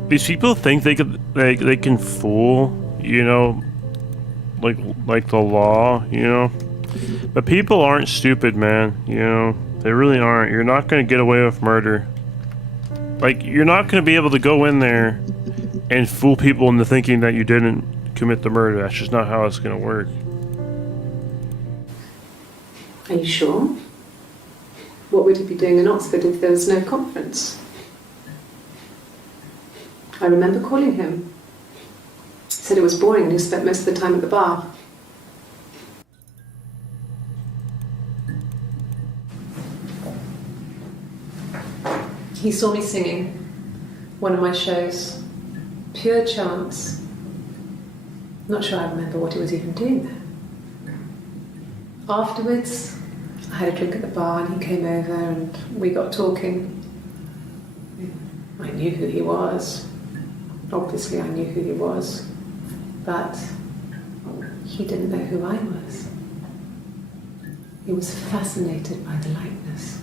these people think they can fool, you know, like the law, you know. But people aren't stupid, man. You know, they really aren't. You're not gonna get away with murder. Like, you're not gonna be able to go in there and fool people into thinking that you didn't commit the murder. That's just not how it's gonna work. Are you sure? What would he be doing in Oxford if there was no conference? I remember calling him. He said it was boring and he spent most of the time at the bar. He saw me singing one of my shows. Pure chance. Not sure I remember what he was even doing there. Afterwards, I had a drink at the bar and he came over and we got talking. I knew who he was. Obviously I knew who he was. But he didn't know who I was. He was fascinated by the likeness.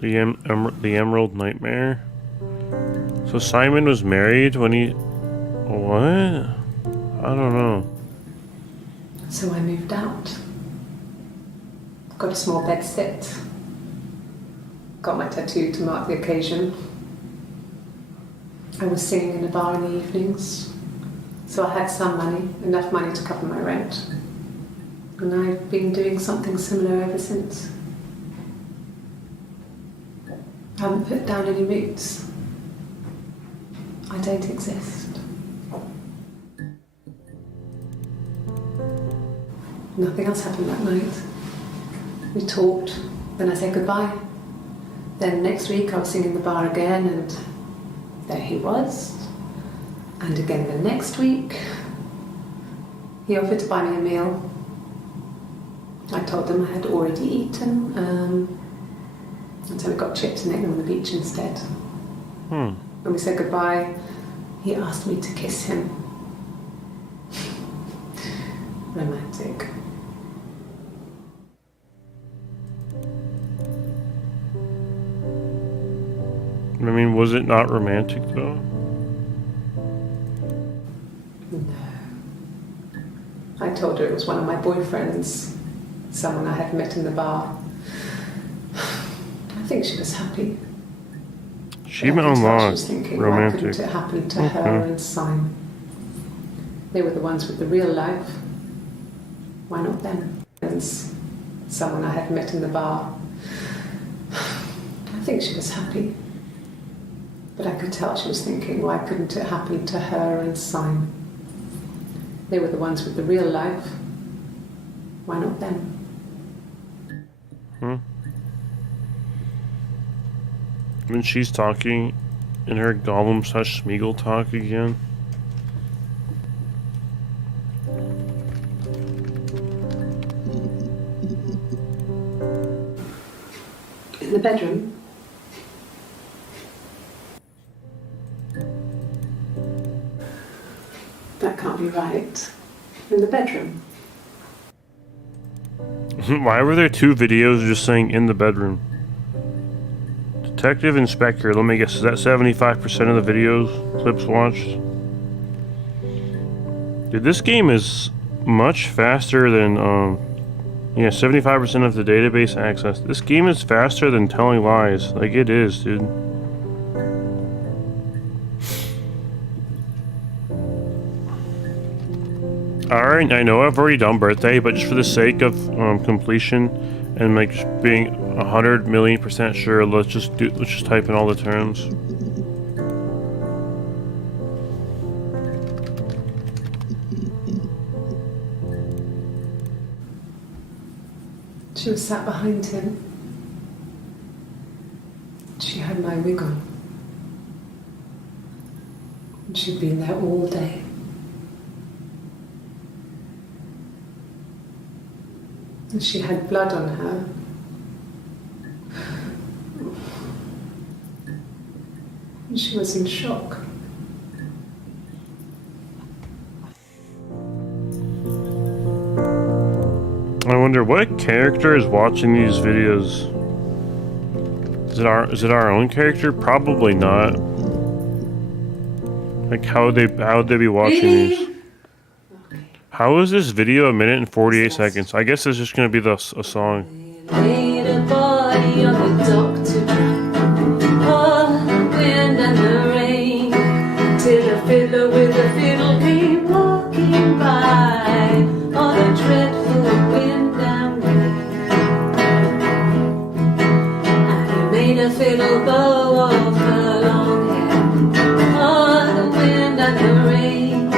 The Emerald Nightmare? So Simon was married when he... What? I don't know. So I moved out. Got a small bed set. Got my tattoo to mark the occasion. I was singing in a bar in the evenings. So I had some money, enough money to cover my rent. And I've been doing something similar ever since. I haven't put down any roots. I don't exist. Nothing else happened that night. We talked, then I said goodbye. Then next week I was singing in the bar again and there he was. And again the next week. He offered to buy me a meal. I told him I had already eaten, and so we got chips and ate them on the beach instead. When we said goodbye, he asked me to kiss him. Romantic. I mean, was it not romantic though? No. I told her it was one of my boyfriends, someone I had met in the bar. I think she was happy. She meant long, thinking, romantic. why couldn't it happen to her and Simon? They were the ones with the real life. Why not them? Someone I had met in the bar. I think she was happy. But I could tell she was thinking, why couldn't it happen to her and Simon? They were the ones with the real life. Why not them? When she's talking in her Gollum/Smeagol talk again. In the bedroom? That can't be right. In the bedroom? Why were there two videos just saying in the bedroom? Detective Inspector, let me guess, is that 75% of the videos, clips watched? Dude, this game is much faster than, 75% of the database access. This game is faster than Telling Lies. Like, it is, dude. Alright, I know I've already done birthday, but just for the sake of completion and like just being 100,000,000% sure, let's just type in all the terms. She was sat behind him. She had my wig on. And she'd been there all day. And she had blood on her. And she was in shock. I wonder what character is watching these videos. Is it our own character? Probably not. Like how would they be watching these? How is this video 1 minute and 48 seconds? I guess it's just gonna be a song. Laid a body on the doctor, oh, the wind and the rain, till a fiddler with a fiddle came walking by, oh, the dreadful wind and rain. And he made a fiddle bow of her long hair, oh, the wind and the rain.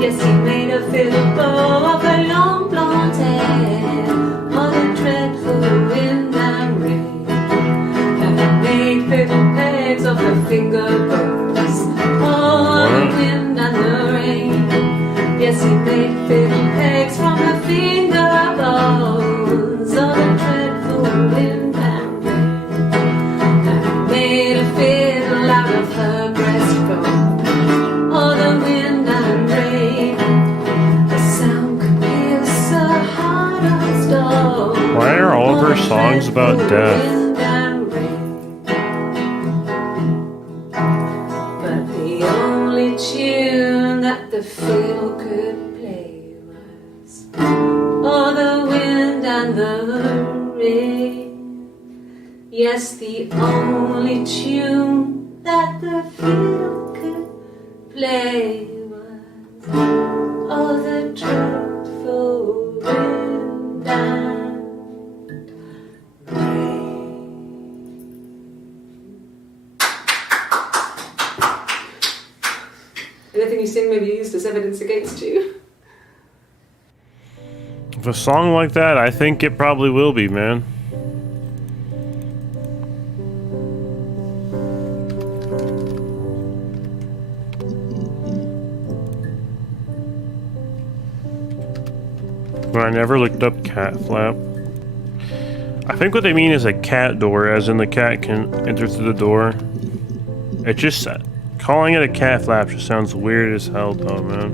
Yes, he made a fiddle bow of her long blonde hair, oh, the dreadful wind and rain. And he made fiddle pegs of her finger bows, oh, the wind and the rain. Yes, he made fiddle pegs from her finger bows, oh, the dreadful wind and rain. And he made a fiddle out of her breastbone, oh, the wind and rain. The sound could pierce a heart of stone. Why are all of her songs about death? Wind and rain. But the only tune that the fiddle could play was, oh, the wind and the rain. Yes, the only tune that the fiddle could play was, oh, the dreadful wind and rain. Anything you sing may be used as evidence against you. With a song like that, I think it probably will be, man. I never looked up cat flap. I think what they mean is a cat door, as in the cat can enter through the door. It just... calling it a cat flap just sounds weird as hell though, man.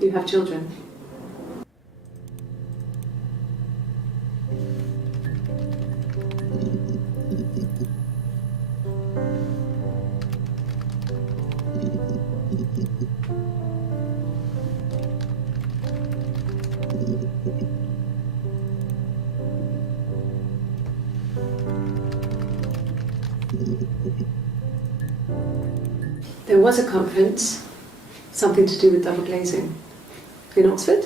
Do you have children? There was a conference, something to do with double glazing, in Oxford.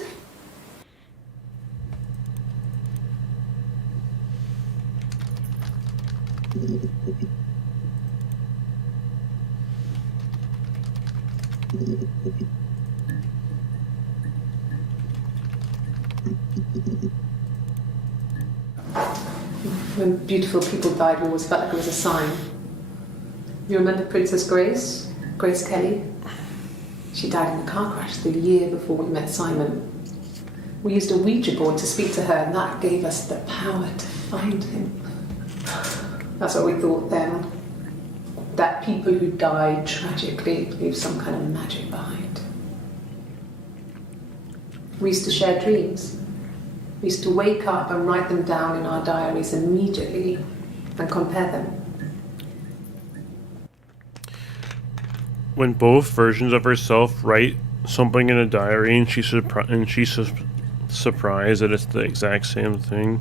When beautiful people died, we always felt like it was a sign. You remember Princess Grace? Grace Kelly? She died in a car crash the year before we met Simon. We used a Ouija board to speak to her, and that gave us the power to find him. That's what we thought then. That people who died tragically leave some kind of magic behind. We used to share dreams. We used to wake up and write them down in our diaries immediately and compare them. When both versions of herself write something in a diary and she's surprised that it's the exact same thing.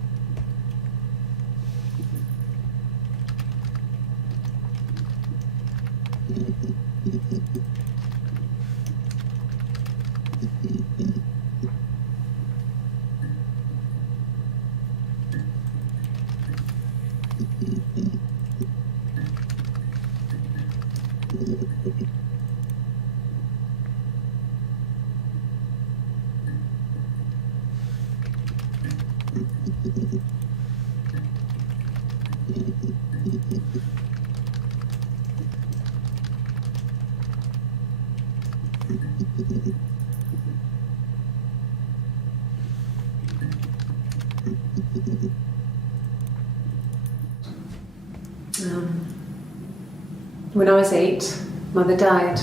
When I was 8, Mother died.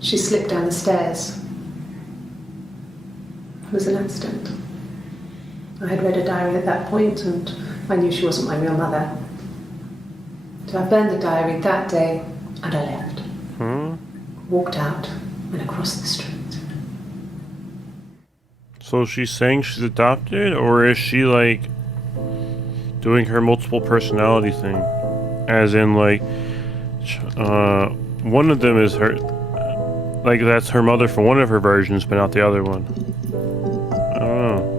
She slipped down the stairs. It was an accident. I had read a diary at that point and I knew she wasn't my real mother. So I burned the diary that day and I left. Walked out and across the street. So she's saying she's adopted, or is she like doing her multiple personality thing? As in like, one of them is her, like that's her mother for one of her versions, but not the other one. I don't know.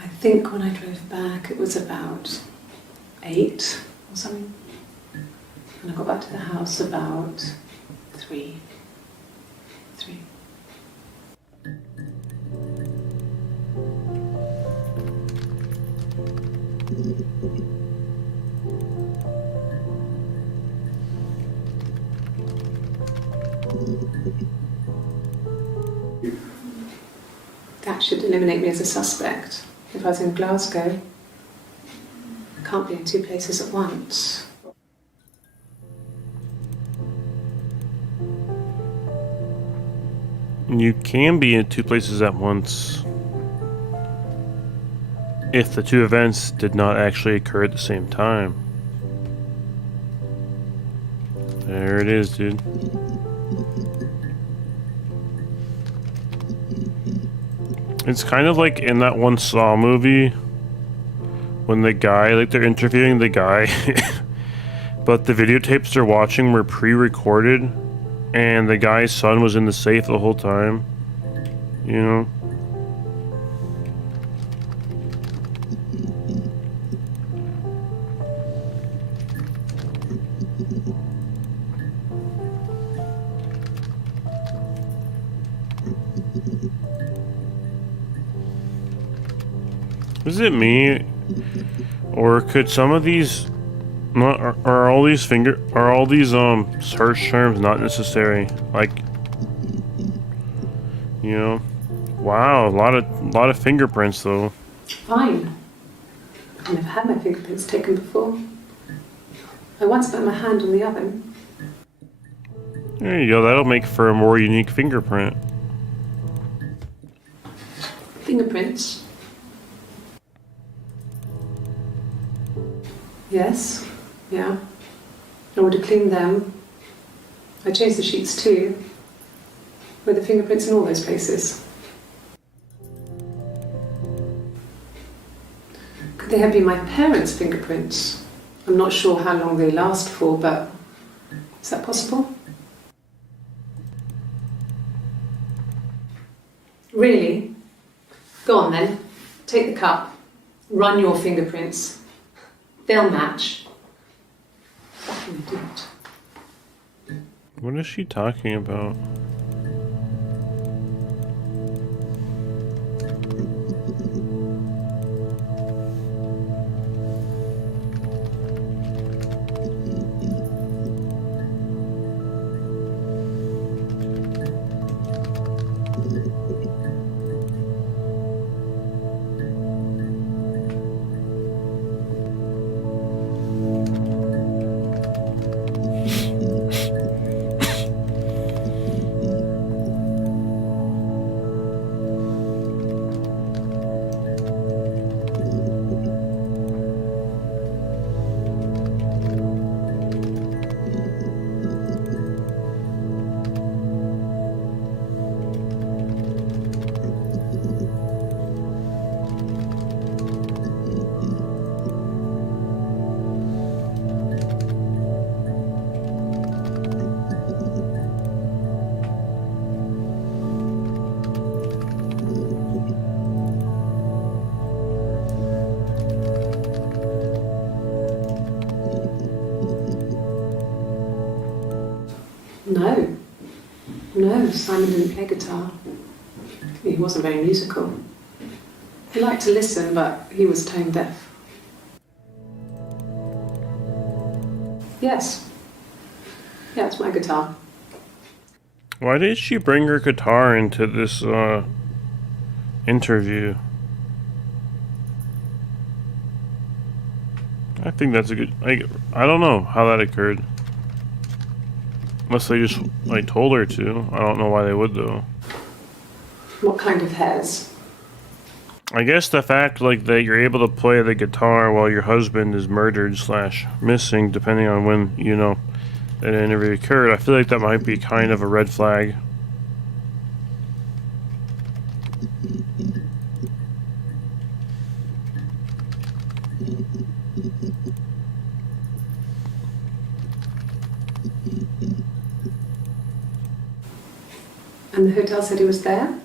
I think when I drove back it was about 8 or something. And I got back to the house about 3. That should eliminate me as a suspect. If I was in Glasgow, I can't be in 2 places at once. You can be in 2 places at once if the 2 events did not actually occur at the same time. There it is, dude. It's kind of like in that one Saw movie when the guy, like they're interviewing the guy, but the videotapes they're watching were pre-recorded, and the guy's son was in the safe the whole time. You know? Is it me, or could some of these not are all these search terms not necessary? Like, you know, wow, a lot of fingerprints though. Fine. I've never had my fingerprints taken before. I once put my hand on the oven. There you go. That'll make for a more unique fingerprint. Fingerprints. Yes, yeah. I would have cleaned them. I changed the sheets too. Were the fingerprints in all those places? Could they have been my parents' fingerprints? I'm not sure how long they last for, but is that possible? Really? Go on then. Take the cup. Run your fingerprints. They'll match. Fucking idiot. What is she talking about? No, Simon didn't play guitar. He wasn't very musical. He liked to listen, but he was tone deaf. Yes. Yeah, it's my guitar. Why did she bring her guitar into this interview? I think that's a good. I don't know how that occurred. Unless they just told her to. I don't know why they would though. What kind of hairs? I guess the fact that you're able to play the guitar while your husband is murdered / missing, depending on when that interview occurred. I feel like that might be kind of a red flag. And the hotel said he was there?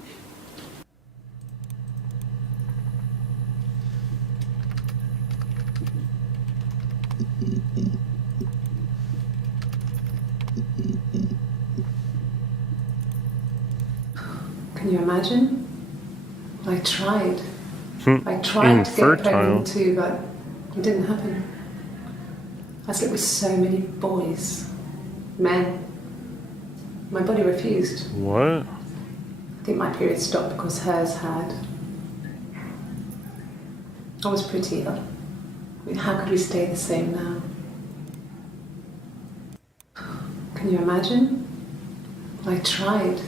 Can you imagine? I tried. I tried to get pregnant too, but it didn't happen. I slept with so many boys, men. My body refused. What? I think my period stopped because hers had. I was pretty ill. I mean, how could we stay the same now? Can you imagine? I tried.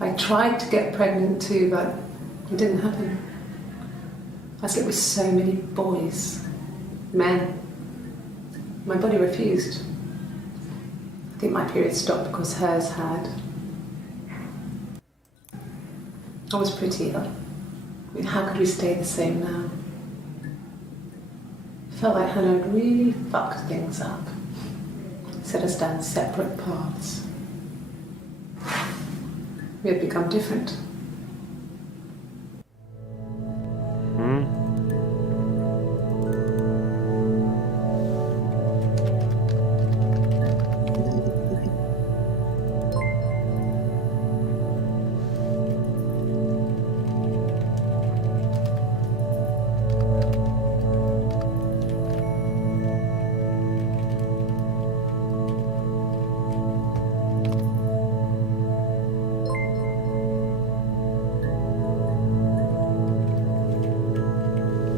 I tried to get pregnant too, but it didn't happen. I slept with so many boys, men. My body refused. I think my period stopped because hers had. I was pretty ill. I mean, how could we stay the same now? Felt like Hannah had really fucked things up. Set us down separate paths. We had become different.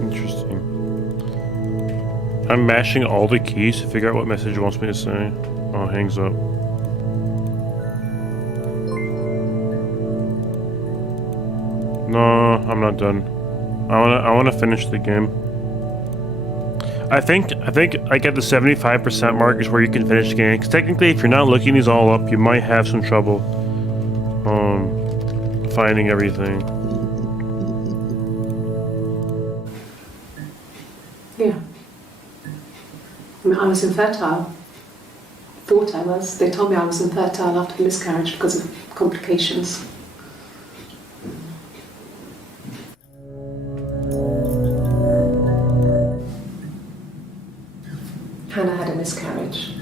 Interesting. I'm mashing all the keys to figure out what message it wants me to say. Oh, it hangs up. No, I'm not done. I wanna finish the game. I think like at the 75% mark is where you can finish the game. Because technically, if you're not looking these all up, you might have some trouble finding everything. Yeah. I mean, I was infertile. Thought I was. They told me I was infertile after the miscarriage because of complications. Hannah had a miscarriage.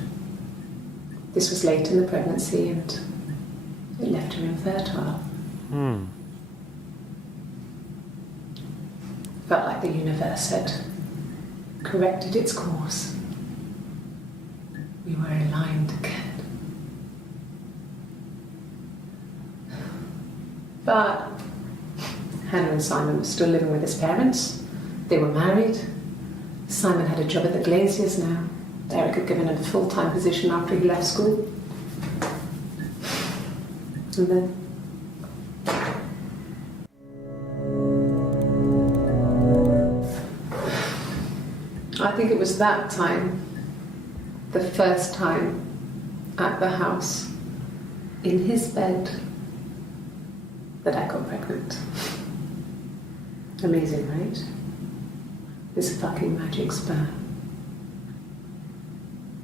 This was late in the pregnancy and it left her infertile. Felt like the universe had corrected its course. We were aligned again. But Hannah and Simon were still living with his parents. They were married. Simon had a job at the Glaziers now. Derek had given him a full-time position after he left school. And then I think it was that time, the first time at the house, in his bed, that I got pregnant. Amazing, right? This fucking magic sperm.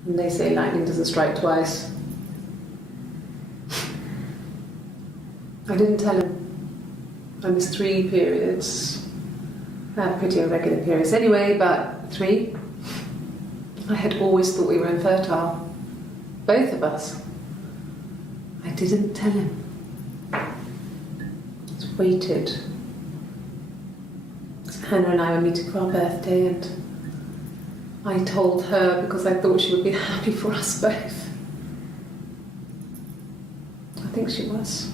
And they say lightning doesn't strike twice. I didn't tell him. I missed 3 periods. I had pretty irregular periods anyway, but 3. I had always thought we were infertile. Both of us. I didn't tell him. Just waited. Hannah and I were meeting for our birthday and I told her because I thought she would be happy for us both. I think she was.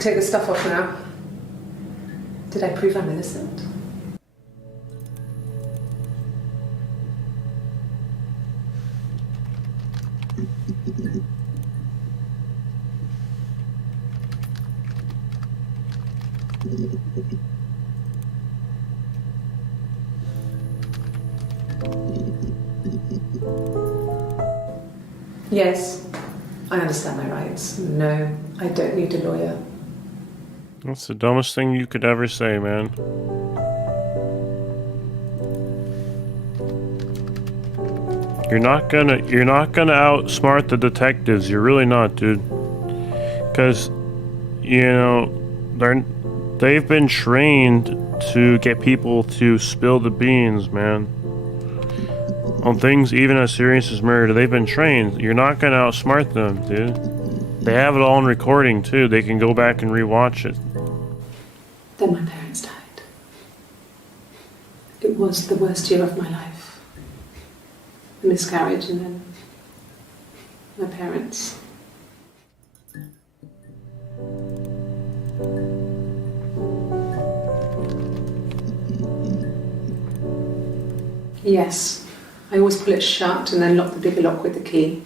Take the stuff off now. Did I prove I'm innocent? Yes, I understand my rights. No, I don't need a lawyer. That's the dumbest thing you could ever say, man. You're not gonna outsmart the detectives. You're really not, dude. Because, you know, they've been trained to get people to spill the beans, man. On things even as serious as murder, they've been trained. You're not gonna outsmart them, dude. They have it all on recording, too. They can go back and rewatch it. Then my parents died. It was the worst year of my life. A miscarriage and then my parents. Yes. I always pull it shut and then lock the bigger lock with the key.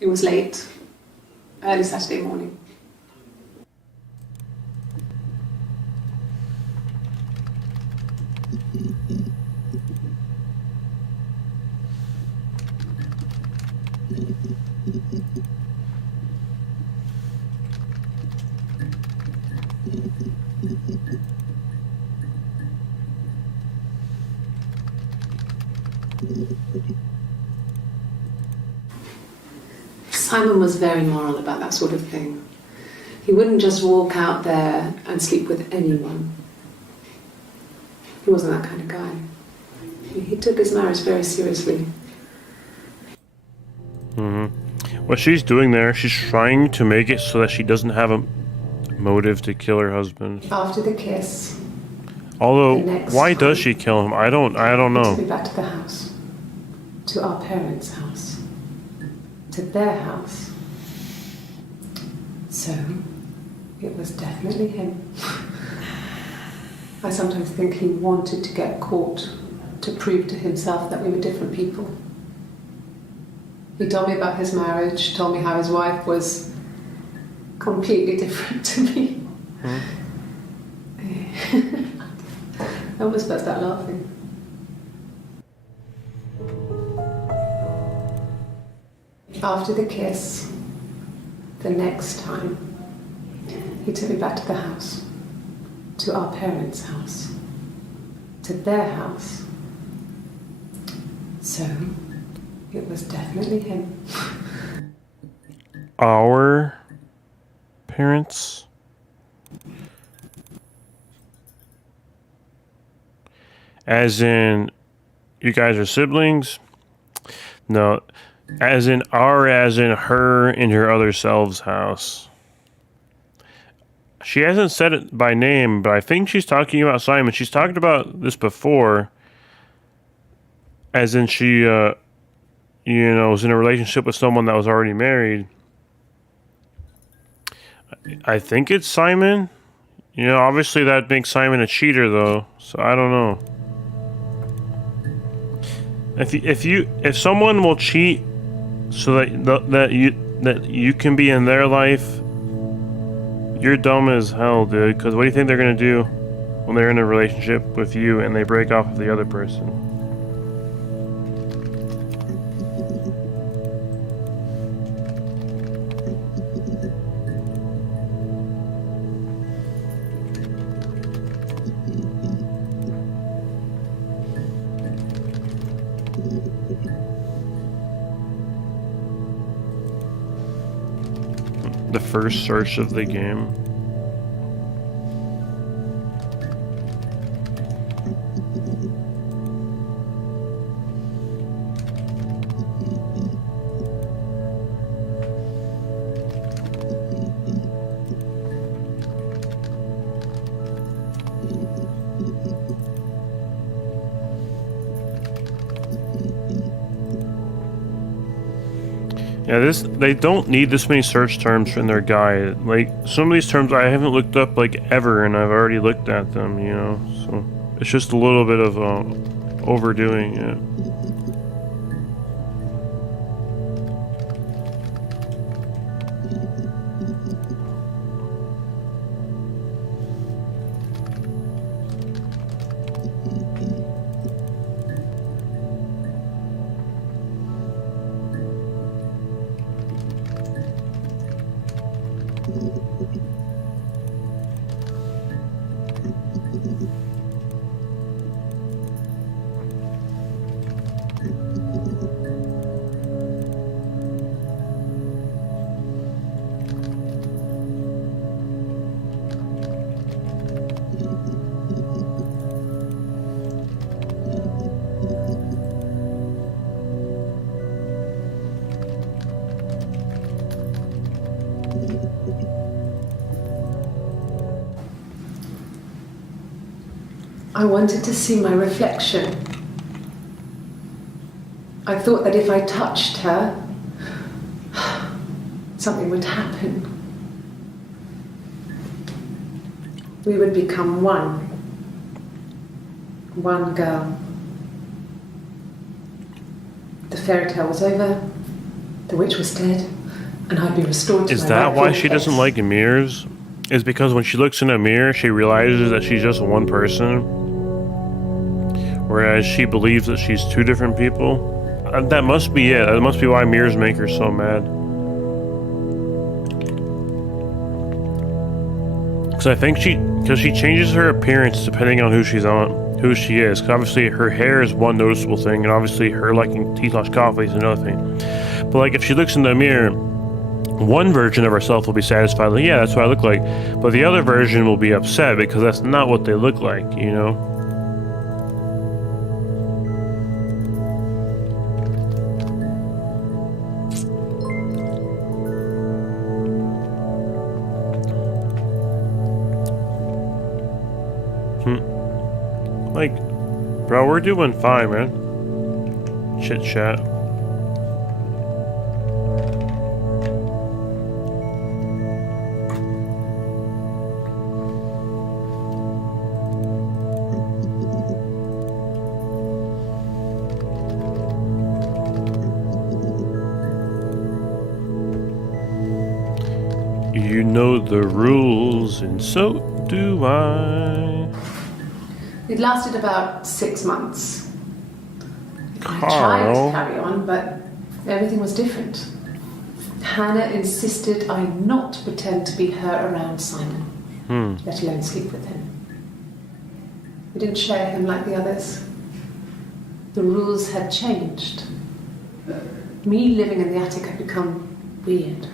It was late, early Saturday morning. Simon was very moral about that sort of thing. He wouldn't just walk out there and sleep with anyone. He wasn't that kind of guy. He took his marriage very seriously. What she's doing there, she's trying to make it so that she doesn't have a motive to kill her husband. After the kiss, Although, The next why does time. she kill him? I don't he took me know. back to the house, to our parents' house, to their house. So, it was definitely him. I sometimes think he wanted to get caught to prove to himself that we were different people. He told me about his marriage, told me how his wife was completely different to me. I almost burst out laughing. After the kiss, the next time, he took me back to the house, to our parents' house, to their house. So, it was definitely him. Our parents? As in, you guys are siblings? No, as in her and your other self's house. She hasn't said it by name, but I think she's talking about Simon. She's talked about this before, as in she, was in a relationship with someone that was already married. I think it's Simon. Obviously that makes Simon a cheater, though. So I don't know. If someone will cheat so that you can be in their life, you're dumb as hell, dude. Because what do you think they're gonna do when they're in a relationship with you and they break off with the other person? The first search of the game. Yeah, they don't need this many search terms in their guide. Like, some of these terms I haven't looked up, like, ever, and I've already looked at them, so it's just a little bit of overdoing it. I wanted to see my reflection I thought that if I touched her, something would happen. We would become one. One girl. The fairy tale was over, the witch was dead, and I'd be restored to Is my that rightful why she place. doesn't like mirrors? Is because when she looks in a mirror, she realizes that she's just one person, whereas she believes that she's two different people? That must be it. That must be why mirrors make her so mad. Because I think because she changes her appearance depending on who she is. 'Cause obviously her hair is one noticeable thing, and obviously her liking tea slash coffee is another thing. But like if she looks in the mirror, one version of herself will be satisfied, like, yeah, that's what I look like. But the other version will be upset because that's not what they look like, you know? Like, bro, we're doing fine, man. Chit chat. You know the rules, and so do I. It lasted about 6 months. I tried Carl. to carry on, but everything was different. Hannah insisted I not pretend to be her around Simon, let alone sleep with him. We didn't share him like the others. The rules had changed. Me living in the attic had become weird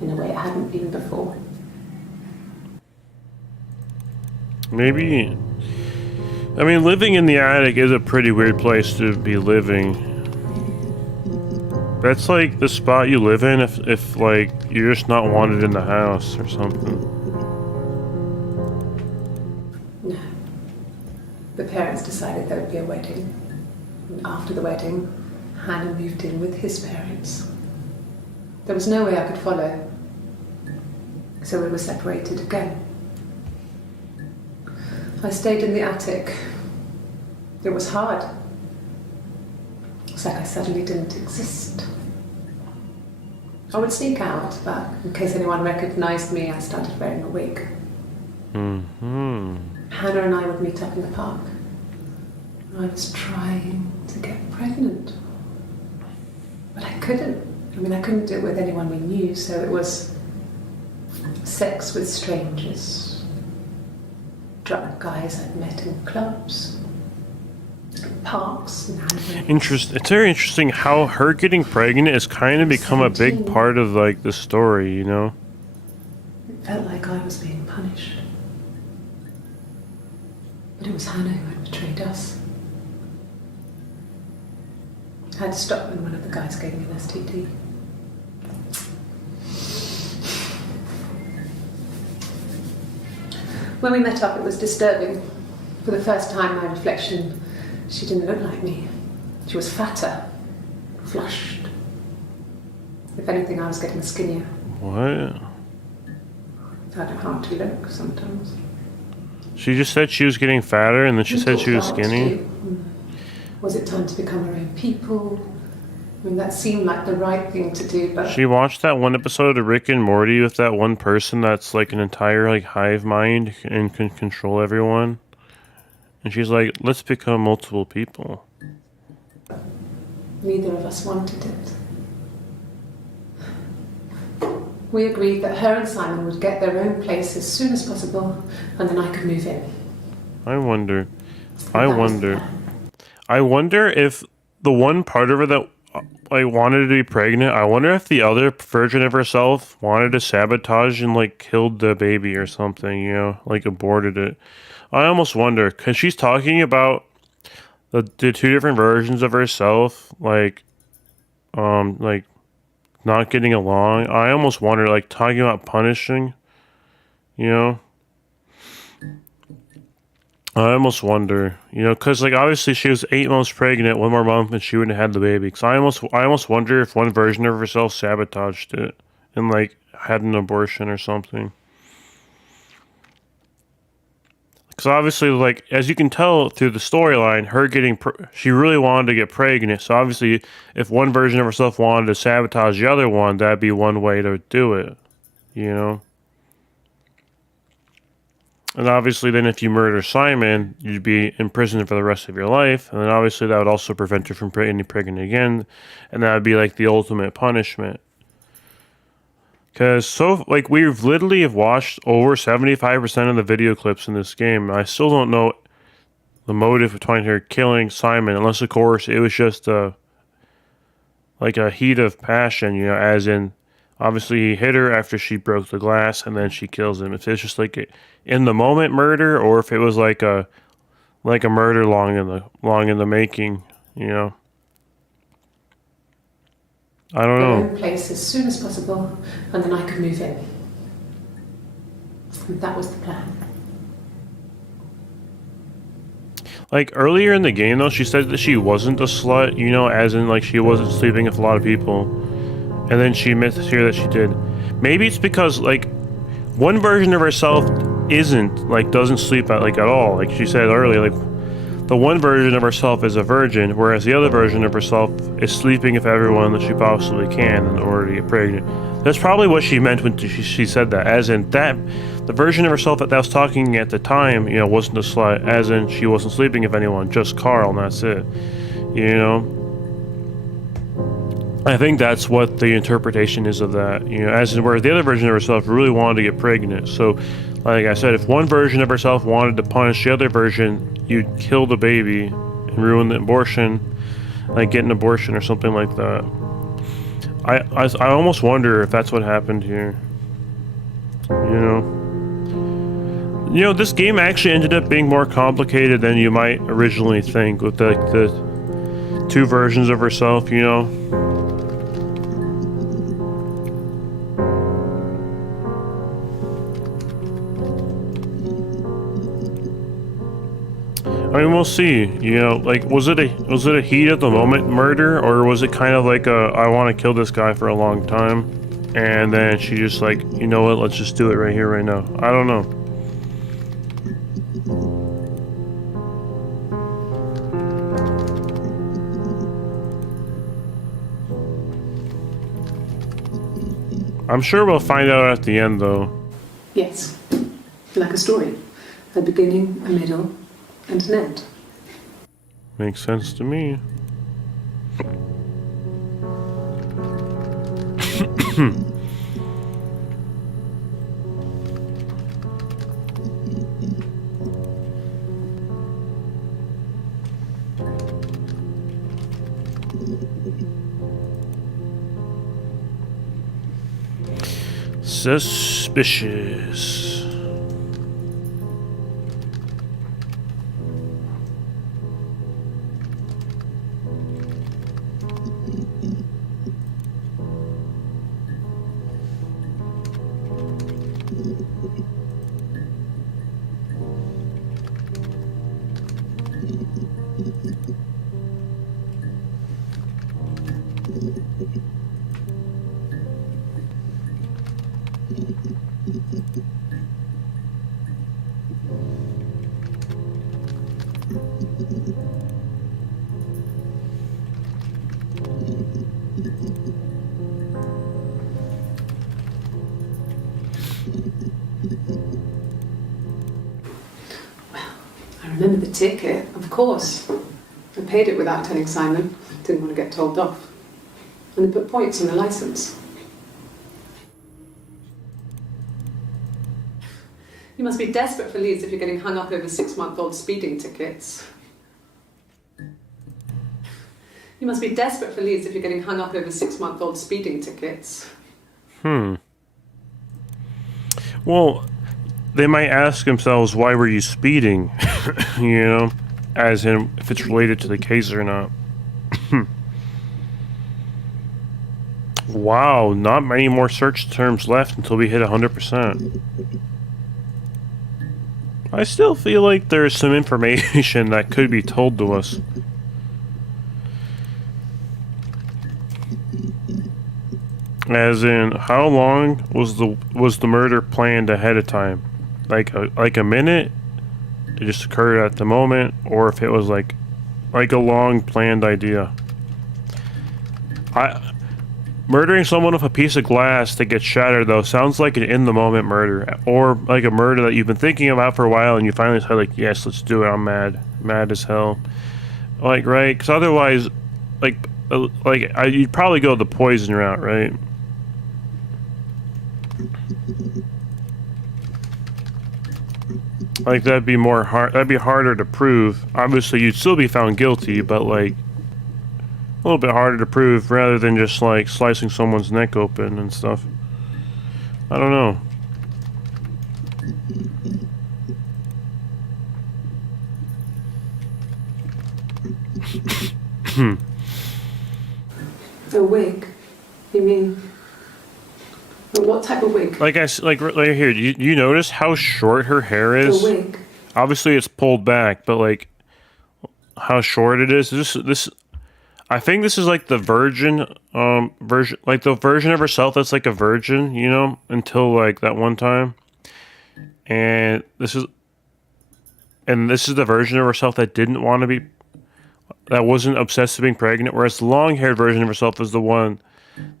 in a way it hadn't been before. Maybe. I mean, living in the attic is a pretty weird place to be living. That's like the spot you live in if like you're just not wanted in the house or something. No. The parents decided there would be a wedding. And after the wedding, Hannah moved in with his parents. There was no way I could follow. So we were separated again. I stayed in the attic. It was hard. It's like I suddenly didn't exist. I would sneak out, but in case anyone recognized me, I started wearing a wig. Hannah and I would meet up in the park. I was trying to get pregnant. But I couldn't. I mean, I couldn't do it with anyone we knew, so it was sex with strangers. Drunk guys I'd met in clubs, parks, and It's very interesting how her getting pregnant has kind of become a big 17. part of like the story, you know? It felt like I was being punished. But it was Hannah who had betrayed us. I had to stop when one of the guys gave me an STD. When we met up, it was disturbing. For the first time, my reflection, she didn't look like me. She was fatter, flushed. If anything, I was getting skinnier. What? I had hard to look sometimes. She just said she was getting fatter and then she said she was skinny? Was it time to become our own people? I mean, that seemed like the right thing to do, but She watched that one episode of Rick and Morty with that one person that's like an entire like hive mind and can control everyone. And she's like, let's become multiple people. neither of us wanted it. We agreed that her and Simon would get their own place as soon as possible, and then I could move in. I wonder. And that was the plan. I wonder if the one part of her that like wanted to be pregnant, I wonder if the other version of herself wanted to sabotage and like killed the baby or something, you know, like aborted it. I almost wonder, because she's talking about the two different versions of herself, like not getting along. I almost wonder, like talking about punishing, you know. I almost wonder, because like obviously she was 8 months pregnant, one more month, and she wouldn't have had the baby. Because I almost wonder if one version of herself sabotaged it and like had an abortion or something. Because obviously, like as you can tell through the storyline, she really wanted to get pregnant. So obviously, if one version of herself wanted to sabotage the other one, that'd be one way to do it. You know. And obviously, then if you murder Simon, you'd be in prison for the rest of your life. And then obviously, that would also prevent you from getting pregnant again. And that would be like the ultimate punishment. Because like we've literally have watched over 75% of the video clips in this game. And I still don't know the motive behind her killing Simon, unless of course it was just like a heat of passion, as in obviously he hit her after she broke the glass and then she kills him. If it's just like a in the moment murder, or if it was like a murder long in the making, I don't Get know. in place as soon as possible, and then I could move in. And that was the plan. Like earlier in the game though, she said that she wasn't a slut, as in like she wasn't sleeping with a lot of people. And then she admits here that she did. Maybe it's because like one version of herself doesn't sleep at all. Like she said earlier, like the one version of herself is a virgin, whereas the other version of herself is sleeping with everyone that she possibly can in order to get pregnant. That's probably what she meant when she said that, as in that the version of herself that was talking at the time, wasn't a slut, as in she wasn't sleeping with anyone, just Carl, and that's it. I think that's what the interpretation is of that, as in where the other version of herself really wanted to get pregnant. So, like I said, if one version of herself wanted to punish the other version, you'd kill the baby and ruin the abortion, like get an abortion or something like that. I almost wonder if that's what happened here. This game actually ended up being more complicated than you might originally think with the two versions of herself, I mean, we'll see. Like, was it a heat at the moment murder, or was it kind of like I want to kill this guy for a long time, and then she just like, you know what, let's just do it right here, right now. I don't know. I'm sure we'll find out at the end, though. Yes, like a story. A beginning, a middle, and an end. Makes sense to me. Suspicious. I remember the ticket, of course. I paid it without telling Simon. Didn't want to get told off. And they put points on the license. You must be desperate for leads if you're getting hung up over 6-month-old speeding tickets. You must be desperate for leads if you're getting hung up over 6-month-old speeding tickets. Well, they might ask themselves, why were you speeding? As in if it's related to the case or not. Wow, not many more search terms left until we hit 100%. I still feel like there's some information that could be told to us. As in, how long was the murder planned ahead of time? Like a minute? It just occurred at the moment, or if it was like a long planned idea. Murdering someone with a piece of glass that gets shattered, though, sounds like an in-the-moment murder. Or like a murder that you've been thinking about for a while and you finally say, like, yes, let's do it, I'm mad. Mad as hell. Like, right? Because otherwise, you'd probably go the poison route, right? Like, that'd be harder to prove. Obviously, you'd still be found guilty, but, like, a little bit harder to prove rather than just like slicing someone's neck open and stuff. I don't know. A wig? You mean? What type of wig? Like right here, do you notice how short her hair is? A wig. Obviously it's pulled back, but like how short it is. This I think this is like the version like the version of herself that's like a virgin, you know, until like that one time. And this is the version of herself that didn't want to be, that wasn't obsessed with being pregnant, whereas the long-haired version of herself is the one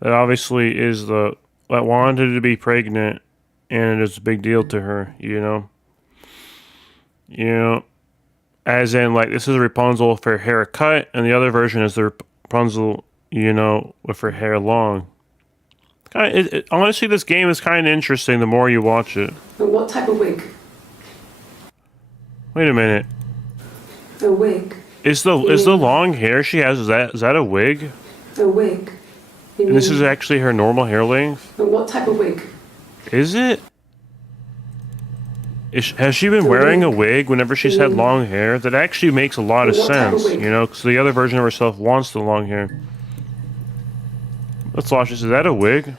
that obviously is that wanted to be pregnant, and it is a big deal to her, you know. You know, as in, like, this is Rapunzel with her hair cut, and the other version is the Rapunzel, you know, with her hair long. Honestly, this game is kind of interesting the more you watch it. But what type of wig? Wait a minute. A wig. Is the long hair she has, is that a wig? A wig. And this is actually her normal hair length? But what type of wig? Is it? Has she been wearing a wig whenever she's had long hair? That actually makes a lot of sense, you know, because the other version of herself wants the long hair. Let's watch this. Is that a wig?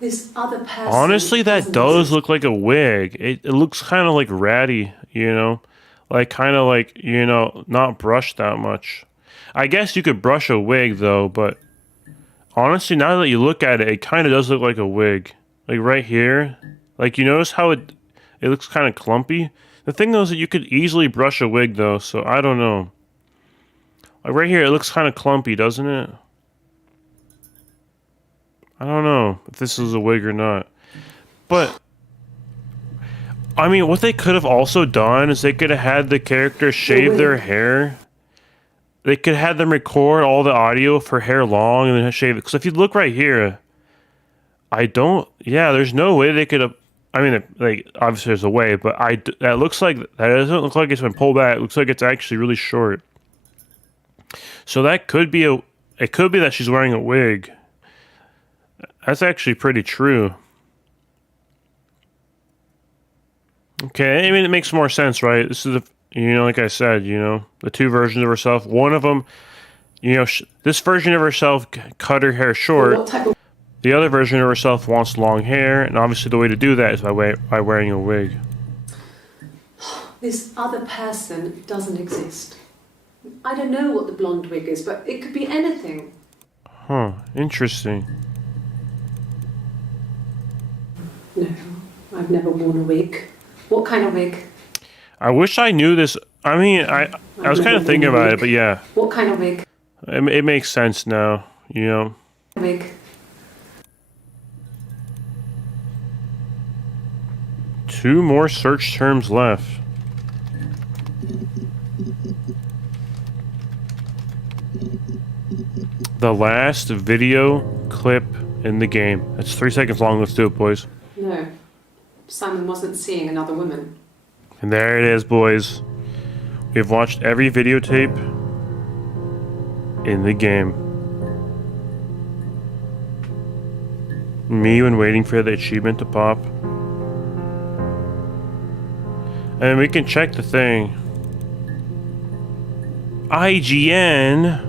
This other person. Honestly, that does look like a wig. It looks kind of like ratty, you know? Like, kind of like, you know, not brushed that much. I guess you could brush a wig, though, but honestly, now that you look at it, it kind of does look like a wig. Like, right here. Like, you notice how it looks kind of clumpy? The thing, though, is that you could easily brush a wig, though, so I don't know. Like, right here, it looks kind of clumpy, doesn't it? I don't know if this is a wig or not. But I mean, what they could have also done is they could have had the characters shave their hair. They could have had them record all the audio for hair long and then shave it. Because if you look right here, there's no way they could have, I mean, like, obviously there's a way, but that looks like, that doesn't look like it's been pulled back. It looks like it's actually really short. So that could be it could be that she's wearing a wig. That's actually pretty true. Okay, I mean, it makes more sense, right? This is, you know, like I said, you know, the two versions of herself. One of them, you know, this version of herself cut her hair short. The other version of herself wants long hair, and obviously the way to do that is by wearing a wig. This other person doesn't exist. I don't know what the blonde wig is, but it could be anything. Huh, interesting. No, I've never worn a wig. What kind of wig? I wish I knew this. I mean, I was kind of thinking about it, but yeah. What kind of wig? It makes sense now, you know. Wig. Two more search terms left. The last video clip in the game. It's 3 seconds long. Let's do it, boys. No. Simon wasn't seeing another woman. And there it is, boys. We've watched every videotape in the game. Me when waiting for the achievement to pop. And we can check the thing. IGN?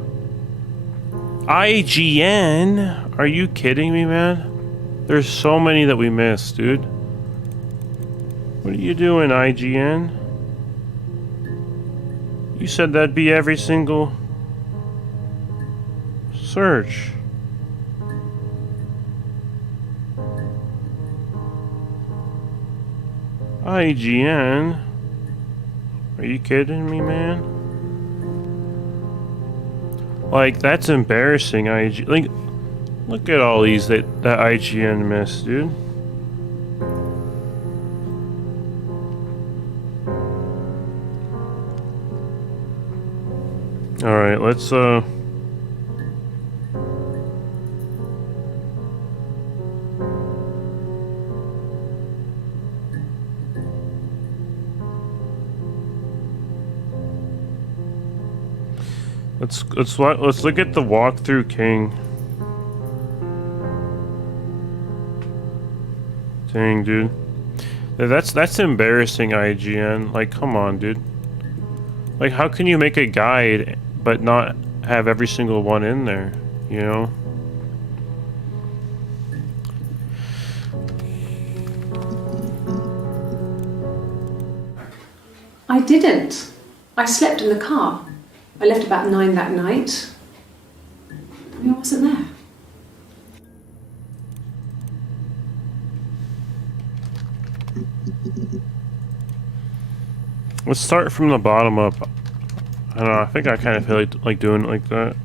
IGN? Are you kidding me, man? There's so many that we missed, dude. What are you doing, IGN? You said that'd be every single search. IGN? Are you kidding me, man? Like, that's embarrassing, IG. Like, look at all these that IGN missed, dude. Alright, let's let's look at the walkthrough king. Dang, dude. That's embarrassing, IGN. Like, come on, dude. Like, how can you make a guide but not have every single one in there, you know? I didn't. I slept in the car. I left about 9 that night. I wasn't there. Let's start from the bottom up. I don't know, I think I kind of feel like doing it like that.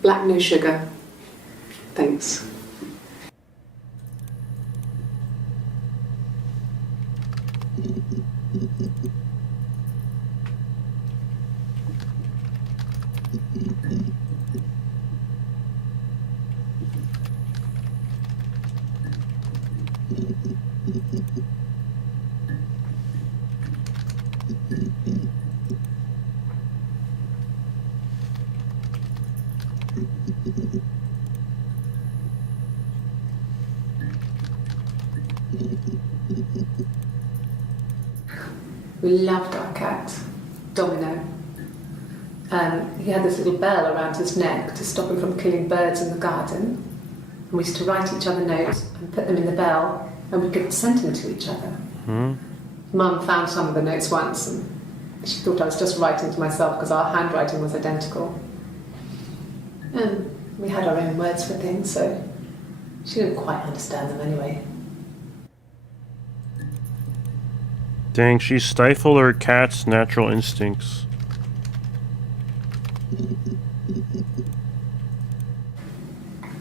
Black no sugar. Thanks. We loved our cat, Domino. He had this little bell around his neck to stop him from killing birds in the garden. And we used to write each other notes and put them in the bell, and we could send them to each other. Mum found some of the notes once, and she thought I was just writing to myself because our handwriting was identical. And we had our own words for things, so she didn't quite understand them anyway. Dang, she stifled her cat's natural instincts.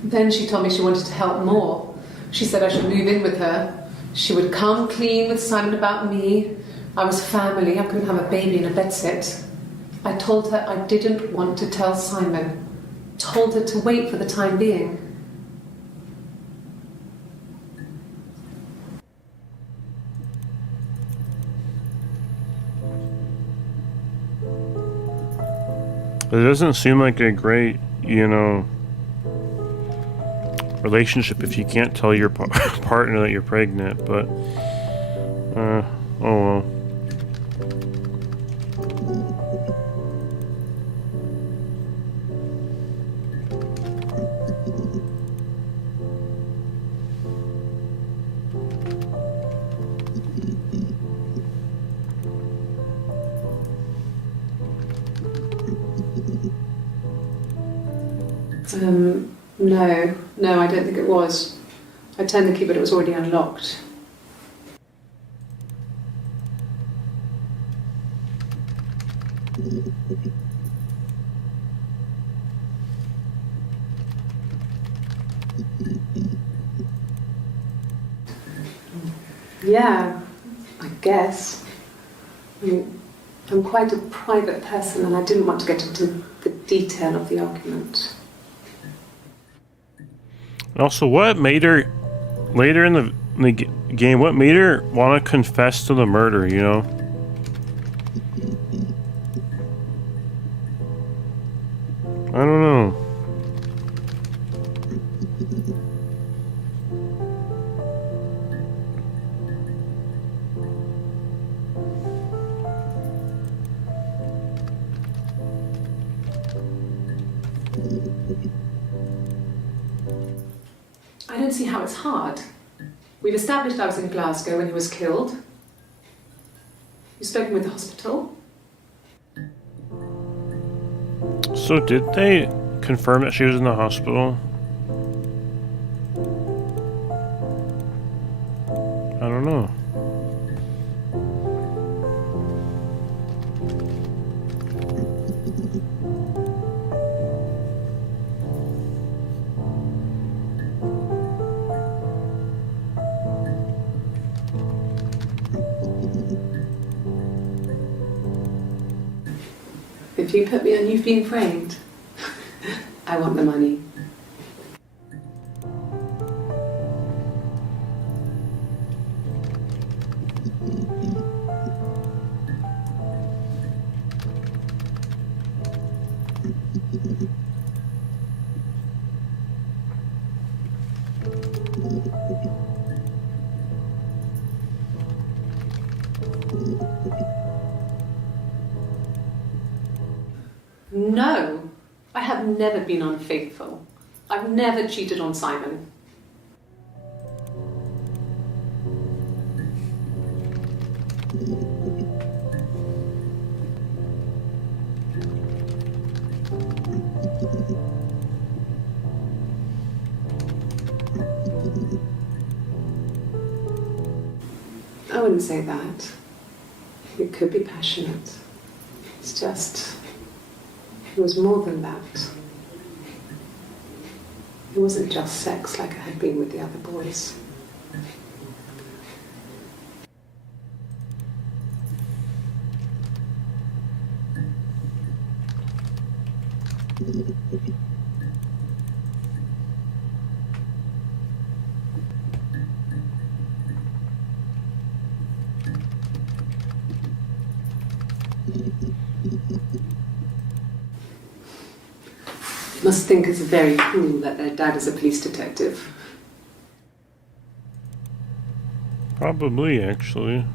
Then she told me she wanted to help more. She said I should move in with her. She would come clean with Simon about me. I was family. I couldn't have a baby in a bedsit. I told her I didn't want to tell Simon. Told her to wait for the time being. It doesn't seem like a great, you know, relationship if you can't tell your partner that you're pregnant, but, oh well. No, I don't think it was. I turned the key, but it was already unlocked. Yeah, I guess. I mean, I'm quite a private person, and I didn't want to get into the detail of the argument. Also, what made her, later in the game, what made her want to confess to the murder, you know? I don't know. I don't see how it's hard. We've established I was in Glasgow when he was killed. You've spoken with the hospital. So did they confirm that she was in the hospital? I don't know. If you put me on you've been framed, I want the money. No, I have never been unfaithful. I've never cheated on Simon. I wouldn't say that. It could be passionate. It's just... it was more than that. It wasn't just sex like I had been with the other boys. Must think it's very cool that their dad is a police detective. Probably, actually.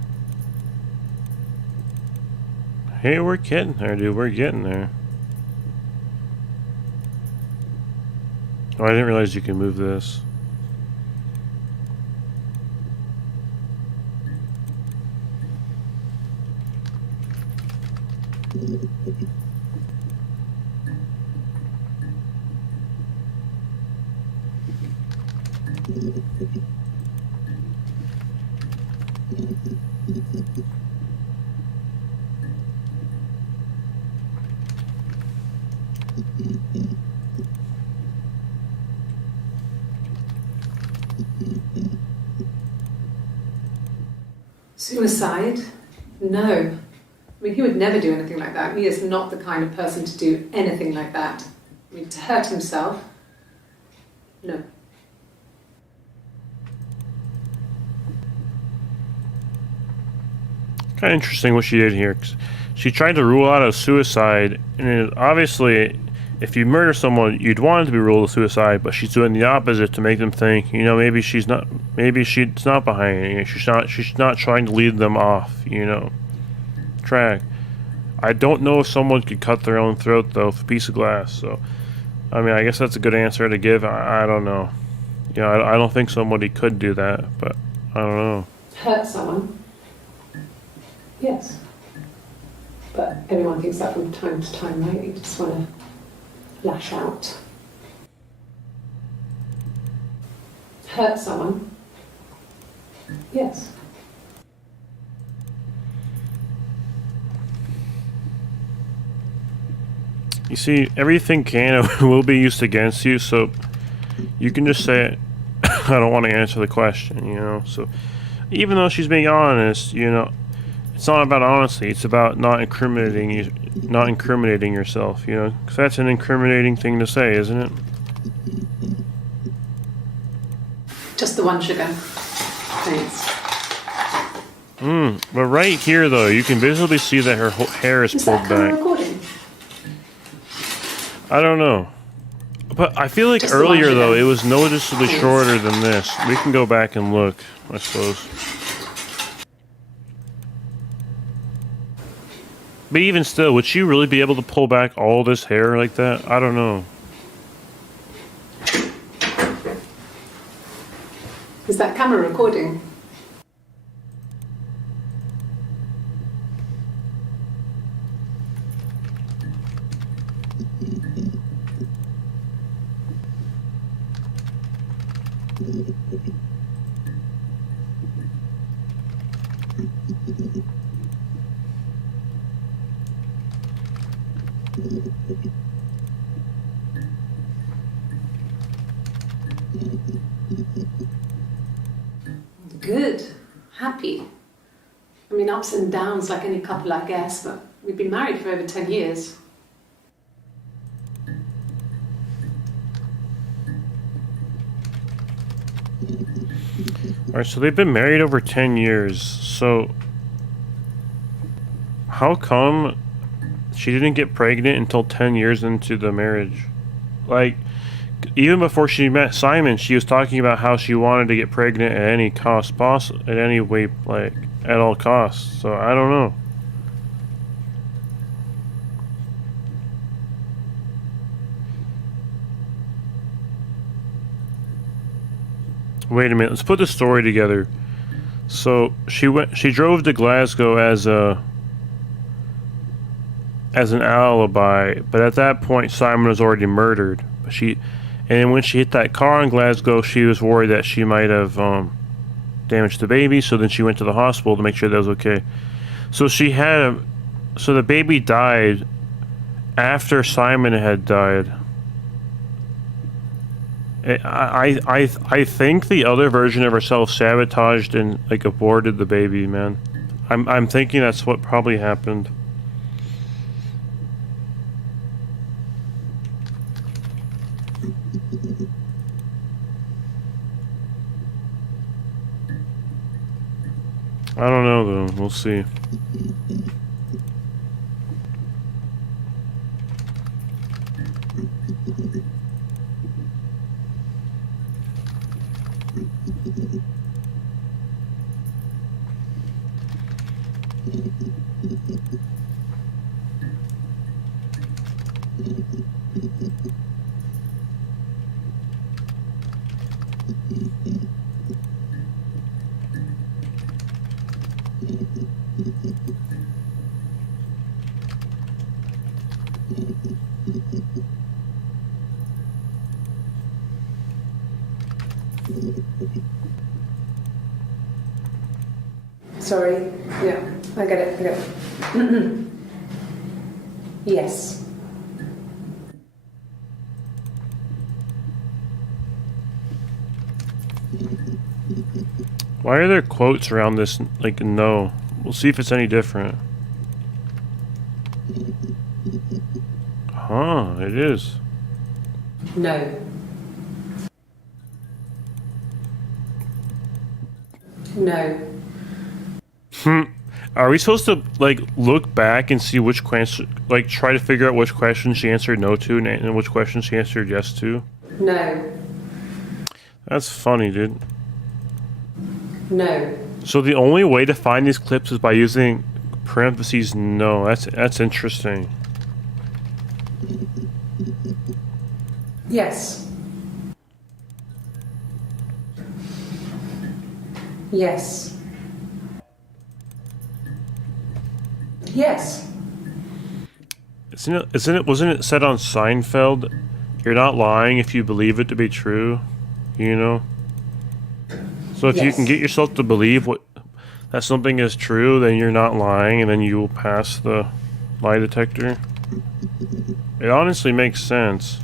Hey, we're getting there, dude. We're getting there. Oh, I didn't realize you can move this. Suicide? No. I mean, he would never do anything like that. He is not the kind of person to do anything like that. I mean, to hurt himself? No. Kind of interesting what she did here. 'Cause she tried to rule out a suicide, and obviously, if you murder someone, you'd want it to be ruled a suicide. But she's doing the opposite to make them think, you know, maybe she's not behind it. She's not trying to lead them off, you know, track. I don't know if someone could cut their own throat though with a piece of glass. So, I mean, I guess that's a good answer to give. I don't know. You know, I don't think somebody could do that, but I don't know. Hurt someone? Yes. But everyone thinks that from time to time, right? You just want to lash out. Hurt someone? Yes. You see, everything can and will be used against you, so you can just say, I don't want to answer the question, you know? So, even though she's being honest, you know, it's not about honesty, it's about not incriminating yourself, you know? Because that's an incriminating thing to say, isn't it? Just the one sugar. Thanks. But right here, though, you can visibly see that her hair is Is pulled that camera back. recording? I don't know. But I feel like Just the one earlier, though, video. it was noticeably shorter than this. We can go back and look, I suppose. But even still, would she really be able to pull back all this hair like that? I don't know. Is that camera recording? Good. Happy. I mean, ups and downs like any couple, I guess, but we've been married for over 10 years. Alright, so they've been married over 10 years. So, how come she didn't get pregnant until 10 years into the marriage? Like, even before she met Simon, she was talking about how she wanted to get pregnant at any cost possible, at any way, like, at all costs. So, I don't know. Wait a minute, let's put the story together. So, she drove to Glasgow as an alibi, but at that point Simon was already murdered. And when she hit that car in Glasgow, she was worried that she might have damaged the baby, so then she went to the hospital to make sure that was okay. So so the baby died after Simon had died. I think the other version of herself sabotaged and like aborted the baby, man. I'm thinking that's what probably happened. I don't know though. We'll see. Sorry. Yeah, I get it. I get it. Yes. Why are there quotes around this? Like, no. We'll see if it's any different. Huh, it is. No. No. Are we supposed to, like, look back and see which question, like, try to figure out which question she answered no to and which question she answered yes to? No. That's funny, dude. No. So the only way to find these clips is by using parentheses no. That's interesting. Yes. Yes. Yes. Wasn't it said on Seinfeld, you're not lying if you believe it to be true, you know? So if you can get yourself to believe that something is true, then you're not lying, and then you will pass the lie detector. It honestly makes sense.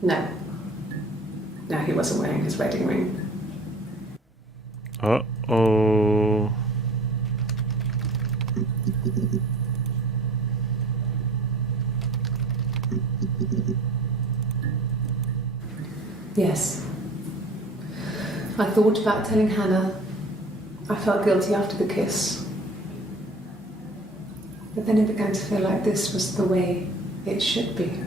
No. No, he wasn't wearing his wedding ring. Uh-oh. Yes. I thought about telling Hannah. I felt guilty after the kiss. But then it began to feel like this was the way it should be.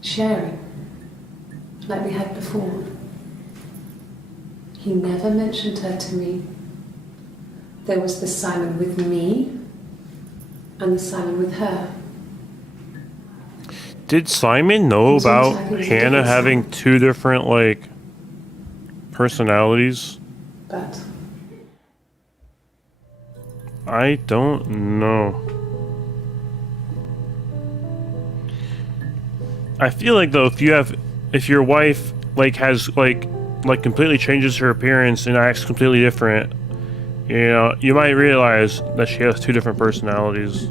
Sharing, like we had before. He never mentioned her to me. There was the Simon with me and the Simon with her. Did Simon know It was almost about like it was a Hannah different having Simon. two different, like, personalities? But I don't know. I feel like, though, if your wife, like, has, like completely changes her appearance and acts completely different, you know, you might realize that she has two different personalities.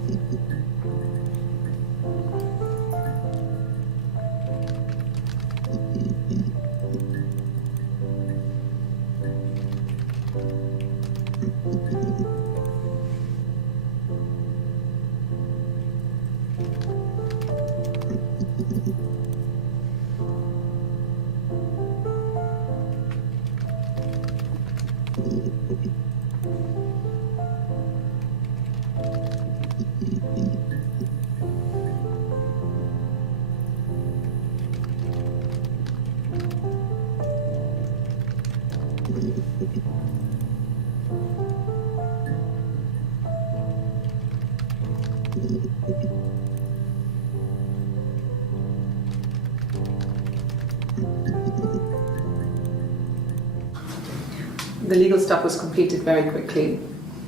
the legal stuff was completed very quickly.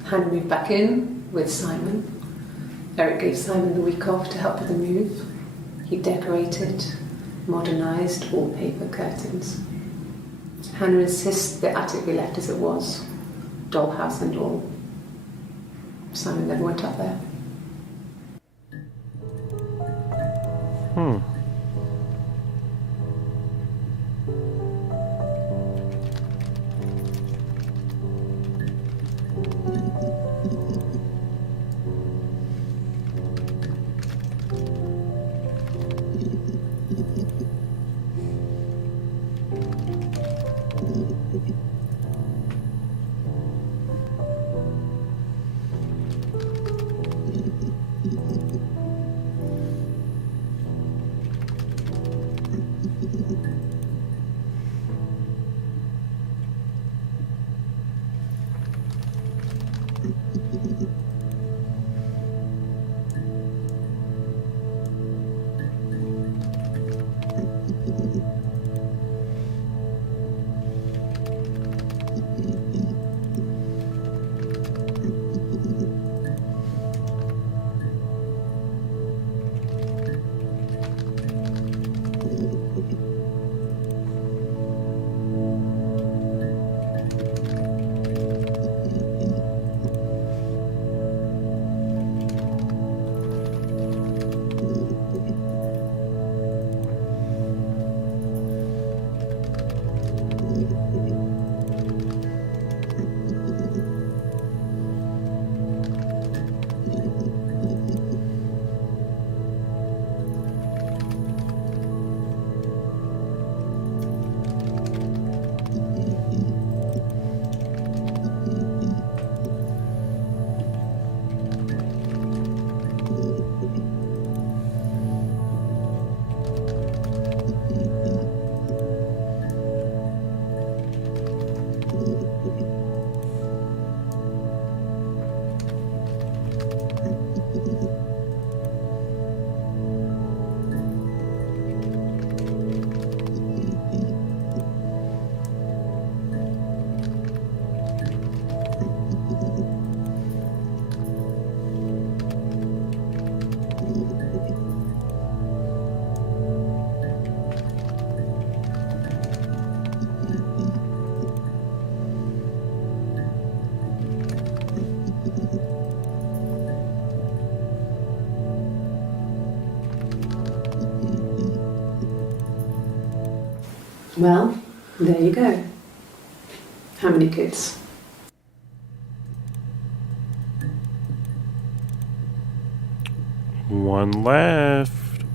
Hannah moved back in with Simon. Eric gave Simon the week off to help with the move. He decorated, modernised wallpaper curtains. Hannah insists the attic be left as it was, dollhouse and all. Simon never went up there. Well, there you go. How many kids? One left.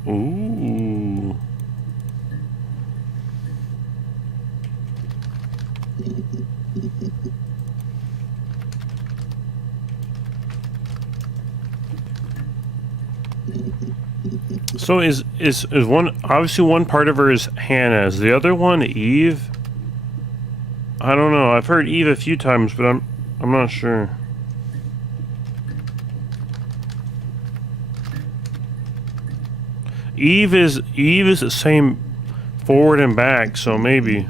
Ooh. So is one, obviously one part of her is Hannah. Is the other one Eve? I don't know. I've heard Eve a few times, but I'm not sure. Eve is the same forward and back, so maybe.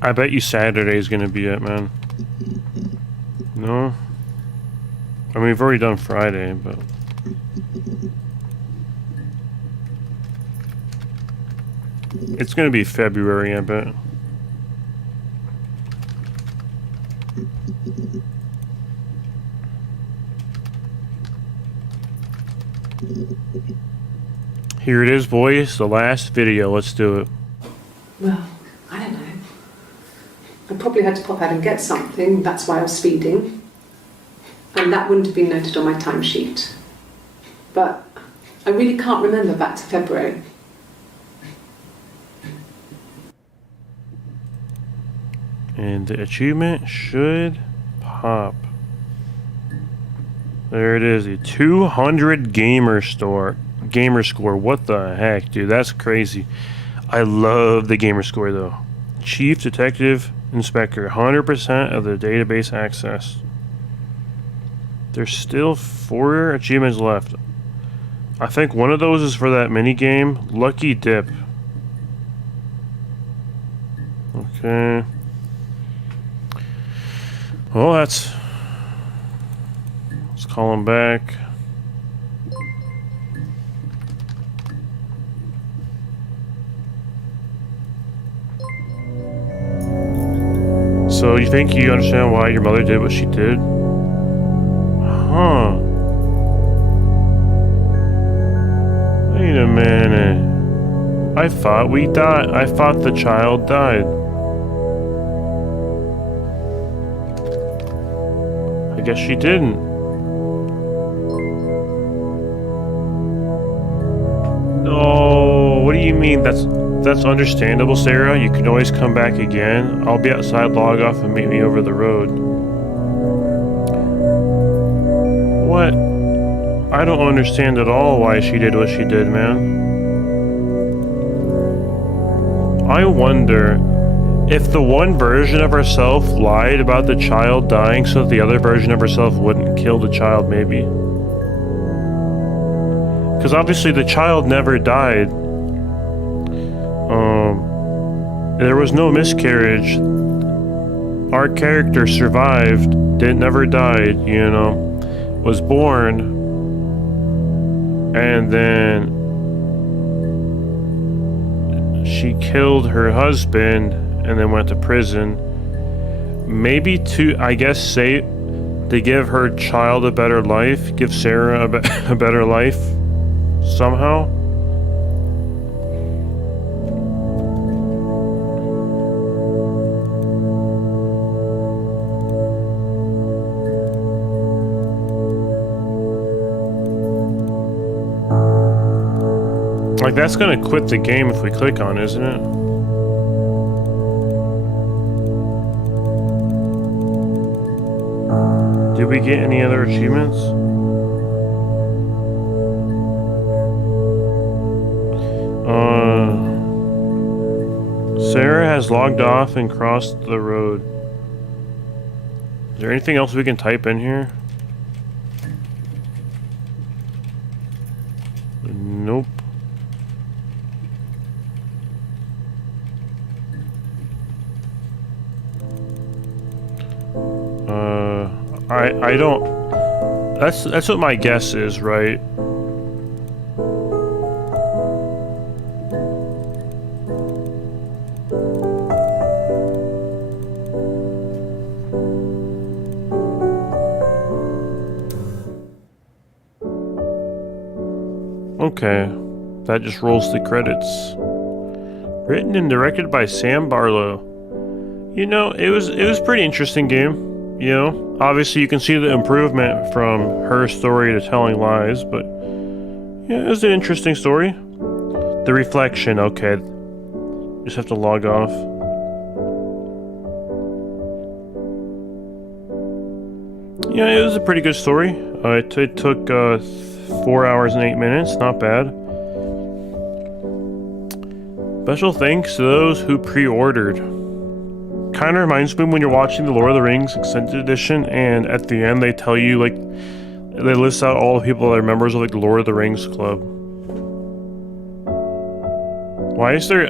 I bet you Saturday's gonna be it, man. No? I mean, we've already done Friday, but... It's gonna be February, I bet. Here it is, boys. The last video. Let's do it. Well, I don't know. I probably had to pop out and get something. That's why I was speeding. And that wouldn't have been noted on my timesheet. But I really can't remember back to February. And the achievement should pop. There it is, a 200 gamer score. What the heck, dude? That's crazy. I love the gamer score though. Chief Detective Inspector, 100% of the database access. There's still 4 achievements left. I think one of those is for that mini game, Lucky Dip. Okay. Well, let's call him back. So you think you understand why your mother did what she did? Huh. Wait a minute. I thought we died. I thought the child died. I guess she didn't. No, what do you mean? That's understandable, Sarah. You can always come back again. I'll be outside, log off, and meet me over the road. What? I don't understand at all why she did what she did, man. I wonder if the one version of herself lied about the child dying so that the other version of herself wouldn't kill the child, maybe. Because obviously the child never died. There was no miscarriage. Our character survived, never died, you know. Was born, and then she killed her husband and then went to prison. Maybe to, I guess, say to give her child a better life, give Sarah a better life somehow. Like, that's gonna quit the game if we click on, isn't it? Did we get any other achievements? Sarah has logged off and crossed the road. Is there anything else we can type in here? Nope. I don't. That's what my guess is, right? Okay, that just rolls the credits. Written and directed by Sam Barlow. You know, it was a pretty interesting game. You know, obviously you can see the improvement from her story to Telling Lies, but yeah, it was an interesting story. The Reflection, okay. Just have to log off. Yeah, it was a pretty good story. It took 4 hours and 8 minutes, not bad. Special thanks to those who pre-ordered. Kind of reminds me when you're watching the Lord of the Rings Extended Edition, and at the end they tell you, like, they list out all the people that are members of, like, the Lord of the Rings Club. Why is there,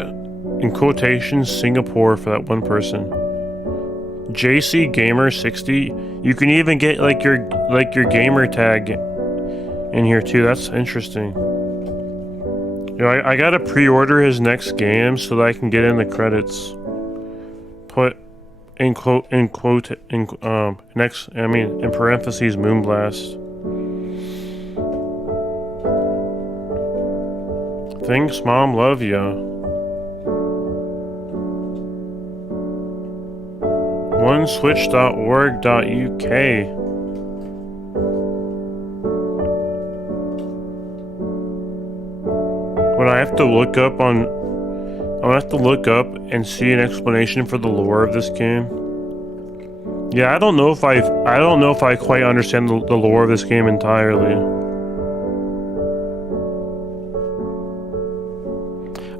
in quotations, Singapore for that one person? JC Gamer 60. You can even get like your gamer tag in here too. That's interesting. You know, I gotta pre-order his next game so that I can get in the credits. Put in parentheses Moonblast. Thanks, Mom. Love ya. oneswitch.org.uk. When I have to look up on, I'm gonna have to look up and see an explanation for the lore of this game. Yeah, I don't know if I quite understand the lore of this game entirely.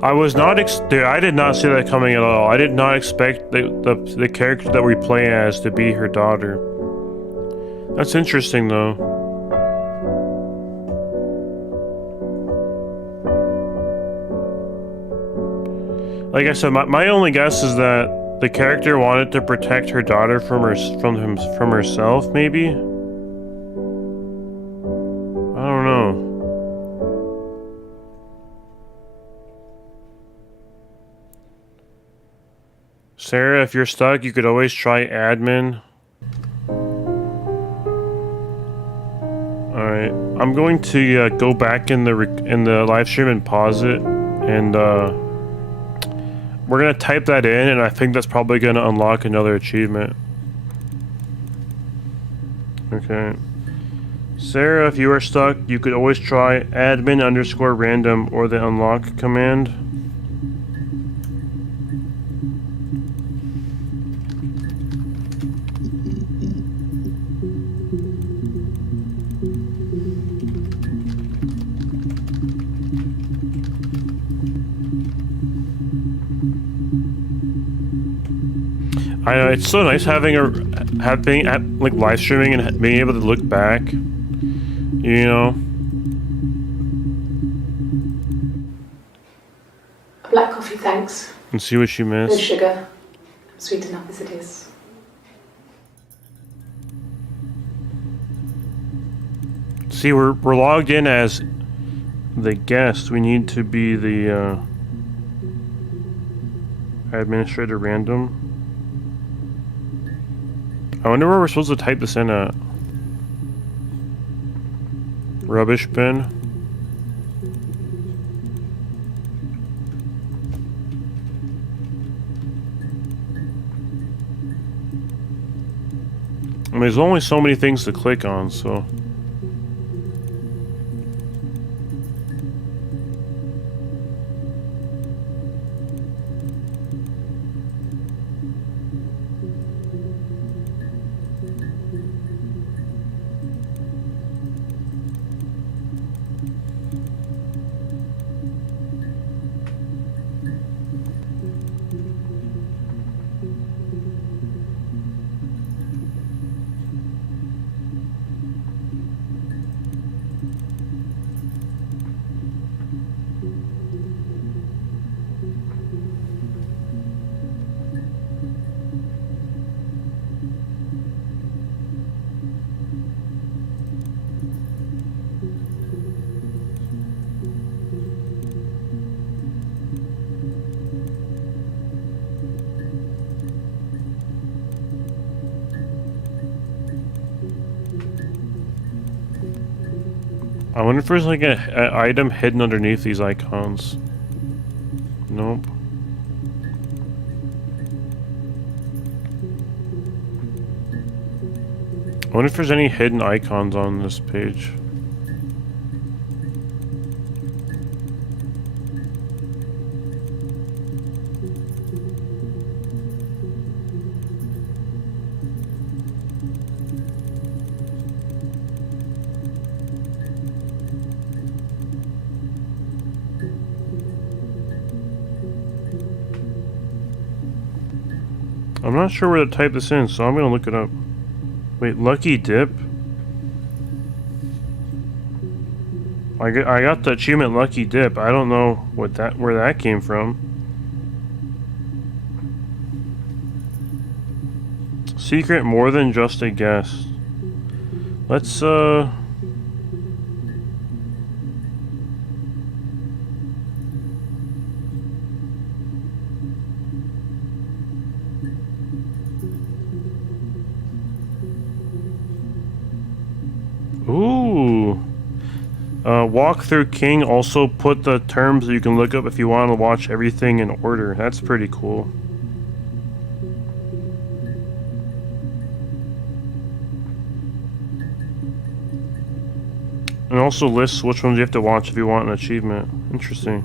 I was not dude, I did not see that coming at all. I did not expect the character that we play as to be her daughter. That's interesting though. Like I said, my only guess is that the character wanted to protect her daughter from herself, maybe? I don't know. Sarah, if you're stuck, you could always try admin. Alright, I'm going to go back in the live stream and pause it, and we're gonna type that in, and I think that's probably gonna unlock another achievement. Okay. Sarah, if you are stuck, you could always try admin_random or the unlock command. I know, it's so nice having like live streaming and being able to look back, you know. A black coffee, thanks. And see what you No missed. sugar. Sweet enough as it is. See, we're logged in as the guest. We need to be the administrator random. I wonder where we're supposed to type this in at. Rubbish bin. I mean, there's only so many things to click on, so... I wonder if there's like a item hidden underneath these icons. Nope. I wonder if there's any hidden icons on this page. I'm not sure where to type this in, so I'm gonna look it up. Wait, Lucky Dip? I got the achievement Lucky Dip. I don't know where that came from. Secret more than just a guess. Let's Ooh. Walkthrough King also put the terms that you can look up if you want to watch everything in order. That's pretty cool. And also lists which ones you have to watch if you want an achievement. Interesting.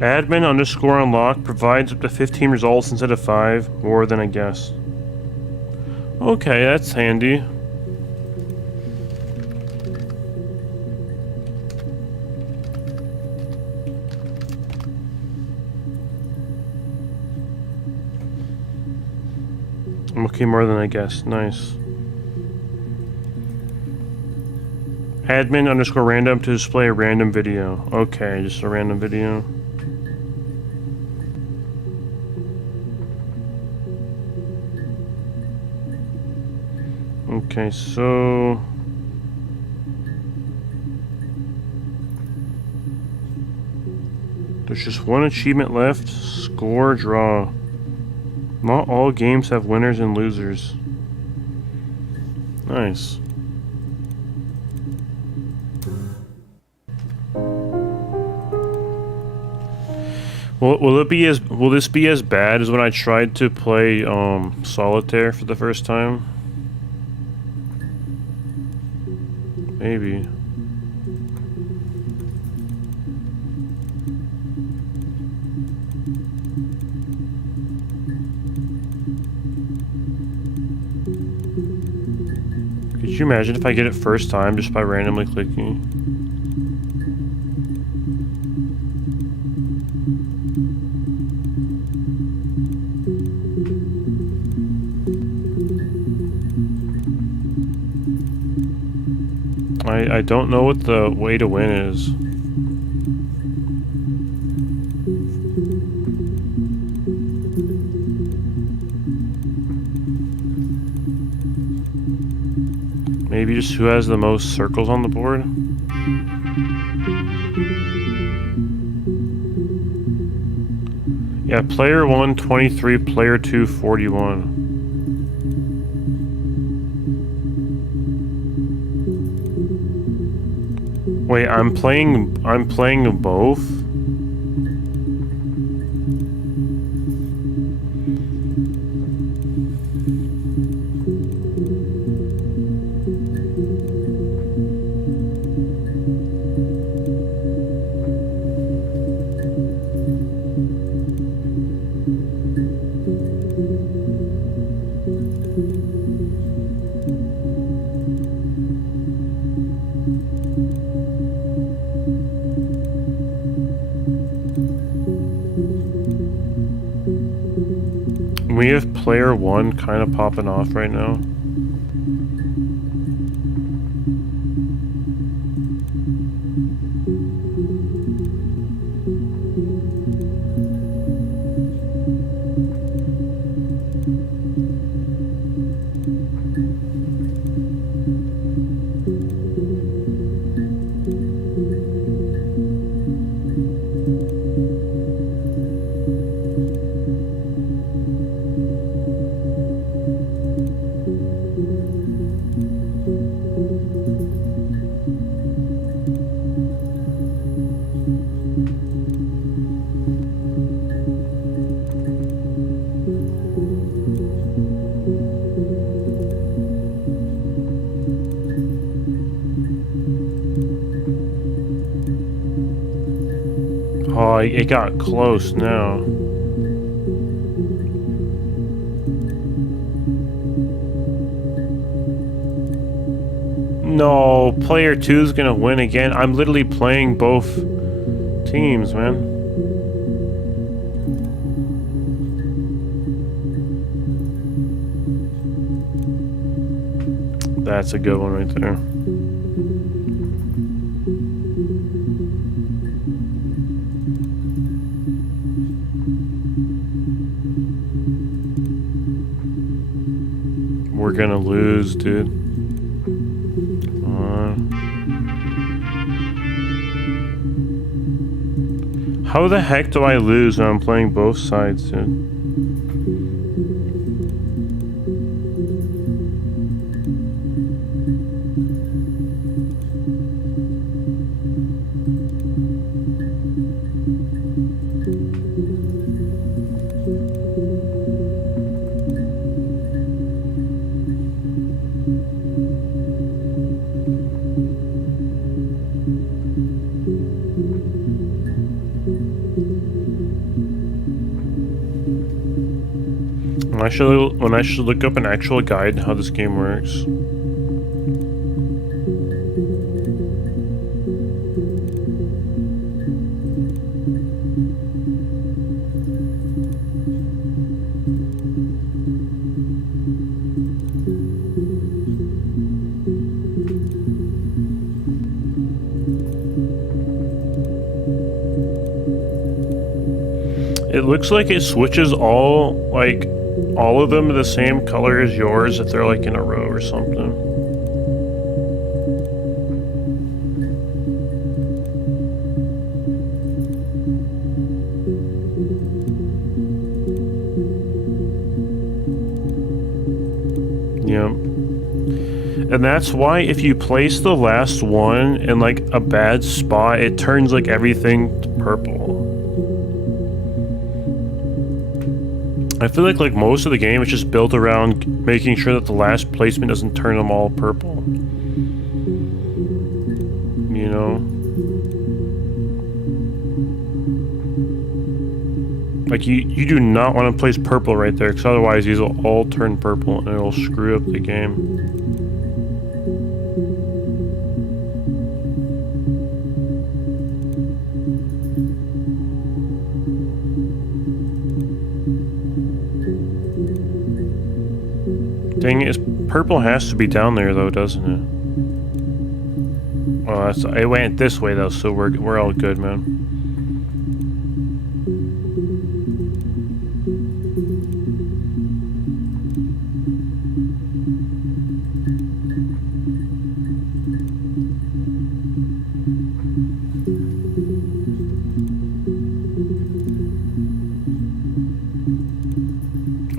Admin underscore unlock provides up to 15 results instead of 5, more than a guess. Okay, that's handy. Okay, more than I guess. Nice. Admin underscore random to display a random video. Okay, just a random video. Okay, so there's just one achievement left. Score draw. Not all games have winners and losers. Nice. Will this be as bad as when I tried to play Solitaire for the first time? Maybe. Could you imagine if I get it first time just by randomly clicking? I don't know what the way to win is. Maybe just who has the most circles on the board? Yeah, player 1, 23, player 2, 41. Wait, I'm playing both? We have player 1 kind of popping off right now. Oh, it got close now. No, player 2 is gonna win again. I'm literally playing both teams, man. That's a good one right there. We're gonna lose, dude. Come on. How the heck do I lose when I'm playing both sides, dude? When I should look up an actual guide how this game works. It looks like it switches all of them are the same color as yours if they're like in a row or something. Yep. And that's why if you place the last one in like a bad spot, it turns like everything purple. I feel like most of the game is just built around making sure that the last placement doesn't turn them all purple. You know? Like you do not want to place purple right there, because otherwise these will all turn purple and it'll screw up the game. Dang it, purple has to be down there though, doesn't it? Oh, it went this way though, so we're all good, man.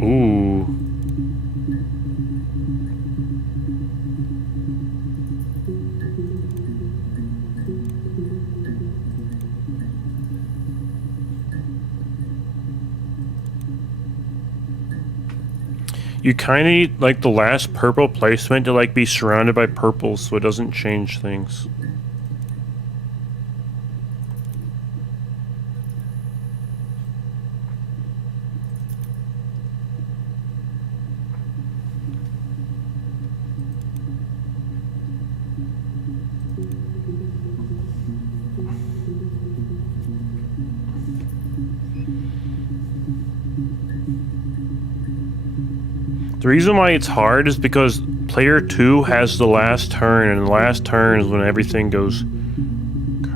Ooh. You kind of need like the last purple placement to like be surrounded by purple so it doesn't change things. The reason why it's hard is because player 2 has the last turn, and the last turn is when everything goes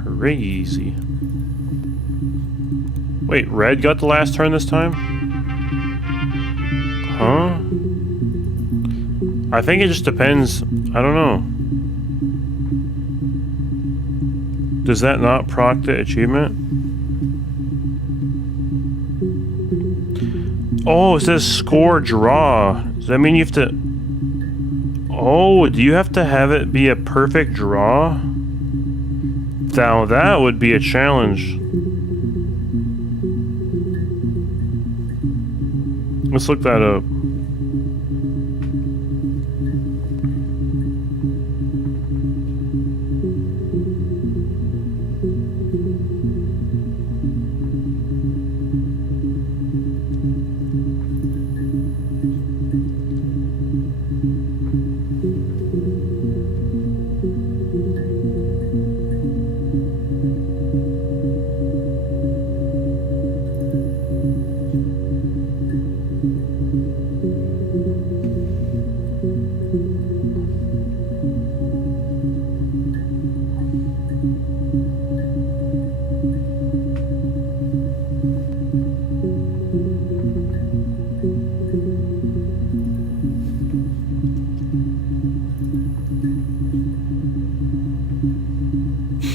crazy. Wait, red got the last turn this time? Huh? I think it just depends. I don't know. Does that not proc the achievement? Oh, it says score draw. Does that mean you have to... Oh, do you have to have it be a perfect draw? Now that would be a challenge. Let's look that up.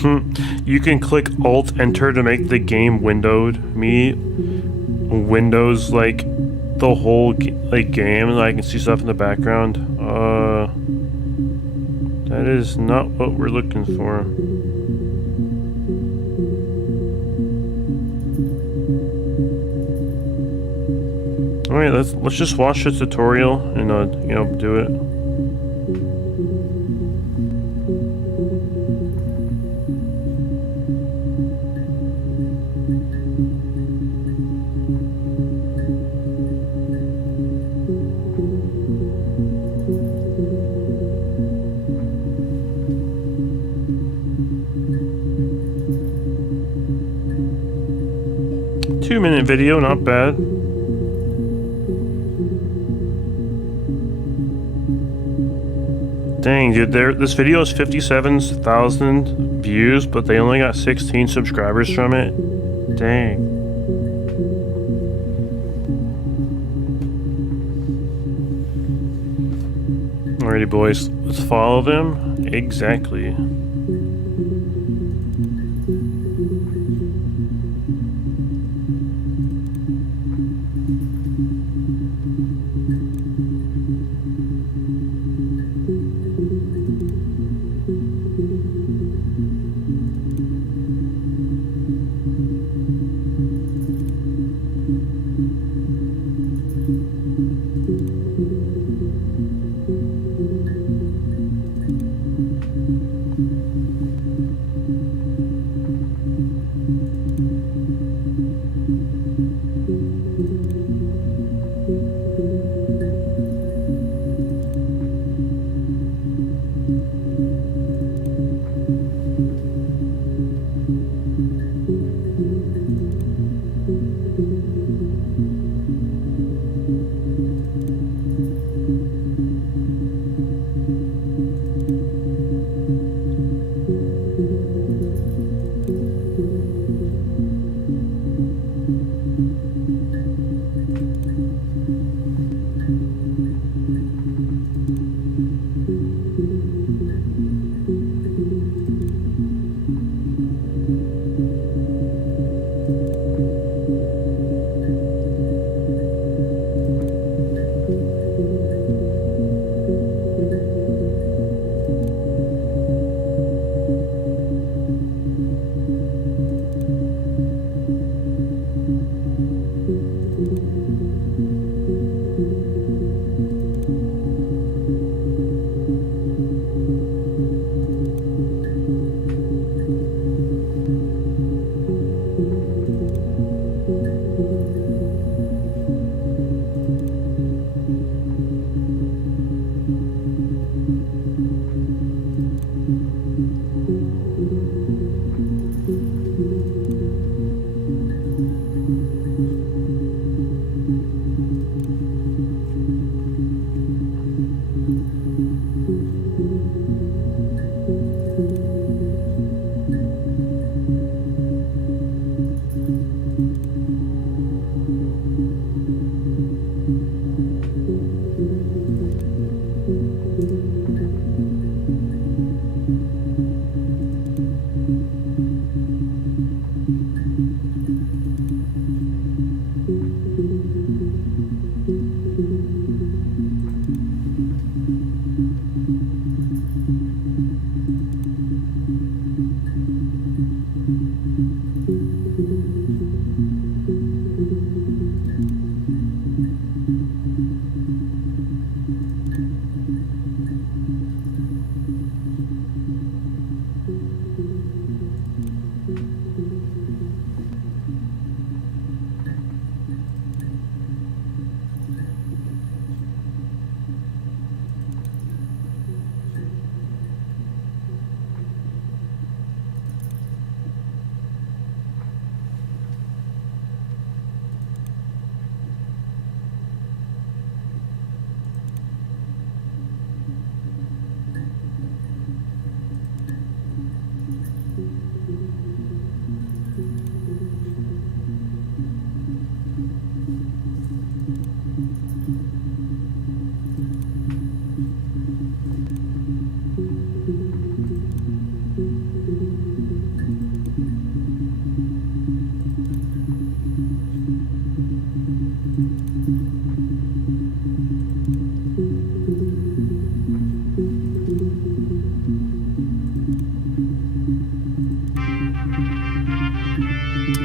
You can click Alt Enter to make the game windowed. Me windows like the whole game, and I can see stuff in the background. That is not what we're looking for. All right, let's just watch the tutorial and do it. Two-minute video, not bad. Dang, dude, this video has 57,000 views, but they only got 16 subscribers from it. Dang. Alrighty, boys, let's follow them. Exactly.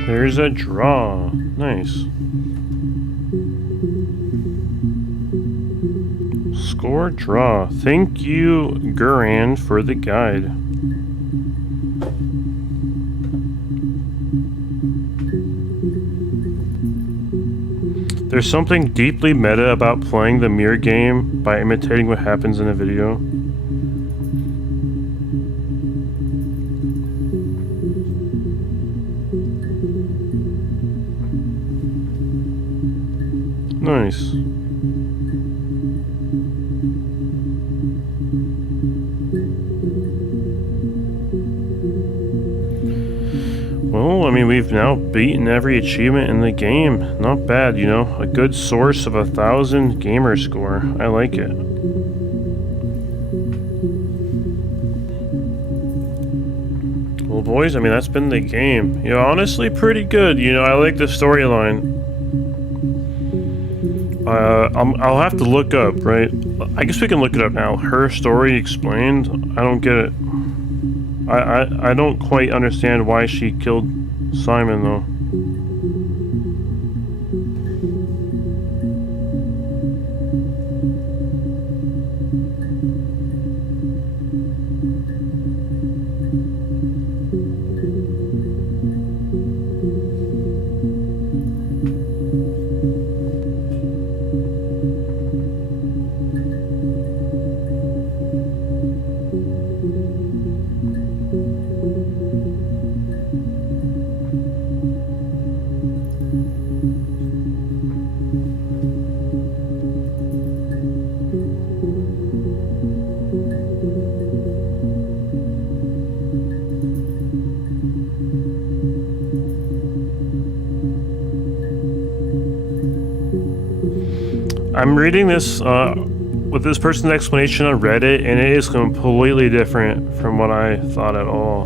There's a draw. Nice. Score draw. Thank you, Guran, for the guide. There's something deeply meta about playing the mirror game by imitating what happens in a video. Nice. Well, I mean, we've now beaten every achievement in the game. Not bad, you know. A good source of 1,000 gamer score. I like it. Well, boys, I mean, that's been the game. You know, honestly, pretty good. You know, I like the storyline. I'll have to look up, right? I guess we can look it up now. Her story explained. I don't get it. I don't quite understand why she killed Simon, though. I'm reading this with this person's explanation on Reddit, and it is completely different from what I thought at all.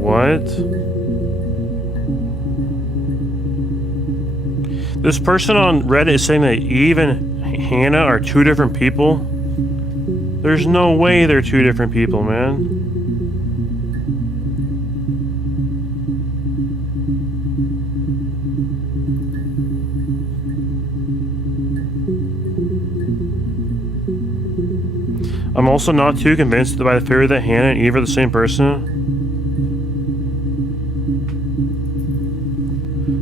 What? This person on Reddit is saying that Eve and Hannah are two different people? There's no way they're two different people, man. I'm also not too convinced by the theory that Hannah and Eve are the same person.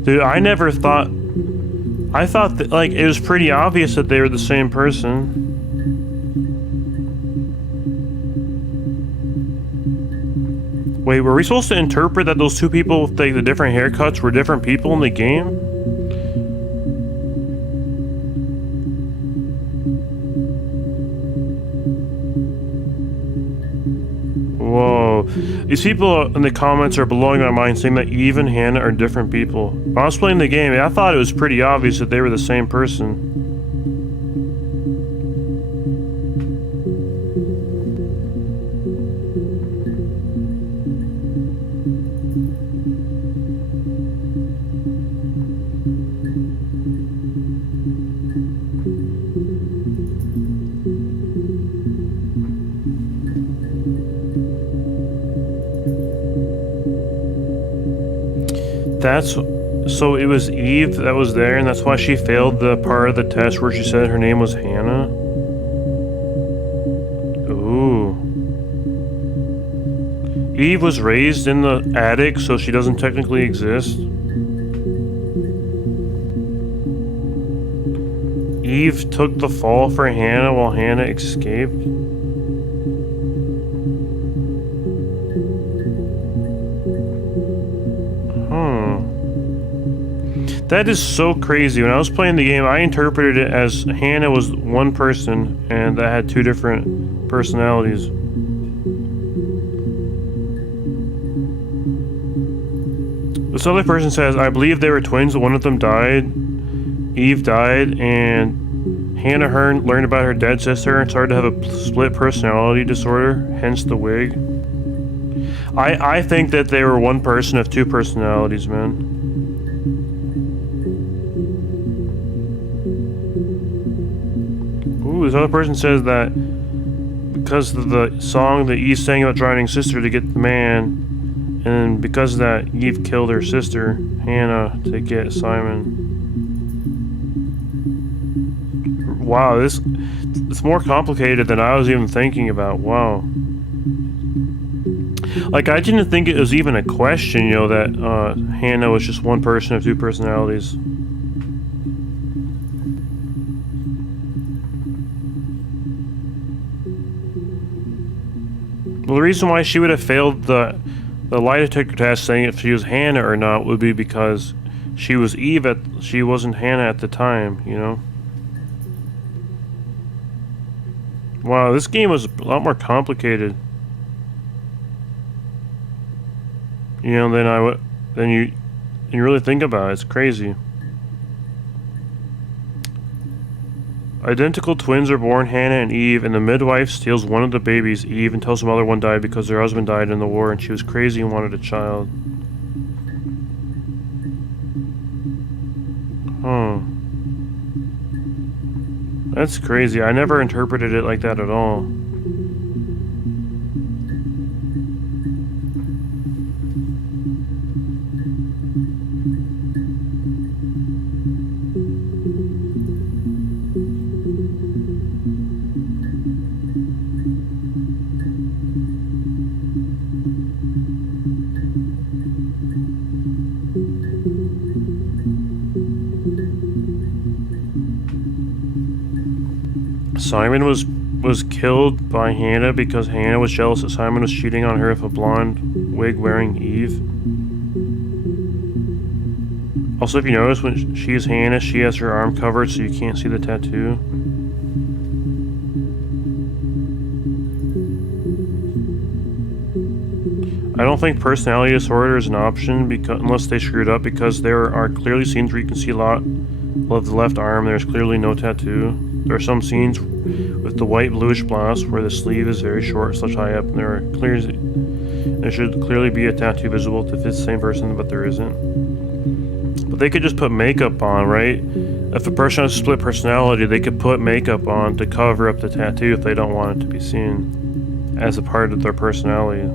Dude, I never thought... I thought that, like, it was pretty obvious that they were the same person. Wait, were we supposed to interpret that those two people with, like, the different haircuts were different people in the game? Whoa. These people in the comments are blowing my mind, saying that Eve and Hannah are different people. When I was playing the game, I thought it was pretty obvious that they were the same person. So it was Eve that was there, and that's why she failed the part of the test where she said her name was Hannah? Ooh. Eve was raised in the attic, so she doesn't technically exist. Eve took the fall for Hannah while Hannah escaped. That is so crazy. When I was playing the game, I interpreted it as Hannah was one person and that had two different personalities. This other person says, I believe they were twins, but one of them died. Eve died, and Hannah learned about her dead sister and started to have a split personality disorder, hence the wig. I think that they were one person of two personalities, man. Ooh, this other person says that because of the song that Eve sang about drowning sister to get the man. And because of that, Eve killed her sister, Hannah, to get Simon. Wow, it's more complicated than I was even thinking about. Wow. Like, I didn't think it was even a question, you know, that Hannah was just one person of two personalities. Well, the reason why she would have failed the lie detector test saying if she was Hannah or not would be because she was Eve she wasn't Hannah at the time, you know? Wow, this game was a lot more complicated. You know, than you really think about it. It's crazy. Identical twins are born, Hannah and Eve, and the midwife steals one of the babies, Eve, and tells the mother one died because her husband died in the war and she was crazy and wanted a child. Huh. That's crazy. I never interpreted it like that at all. Simon was killed by Hannah because Hannah was jealous that Simon was cheating on her with a blonde wig wearing Eve. Also, if you notice, when she is Hannah, she has her arm covered so you can't see the tattoo. I don't think personality disorder is an option unless they screwed up, because there are clearly scenes where you can see a lot of the left arm. There's clearly no tattoo. There are some scenes with the white bluish blouse where the sleeve is very short / high up, and there should clearly be a tattoo visible if it's the same person, but there isn't. But they could just put makeup on, right? If a person has a split personality, they could put makeup on to cover up the tattoo if they don't want it to be seen as a part of their personality.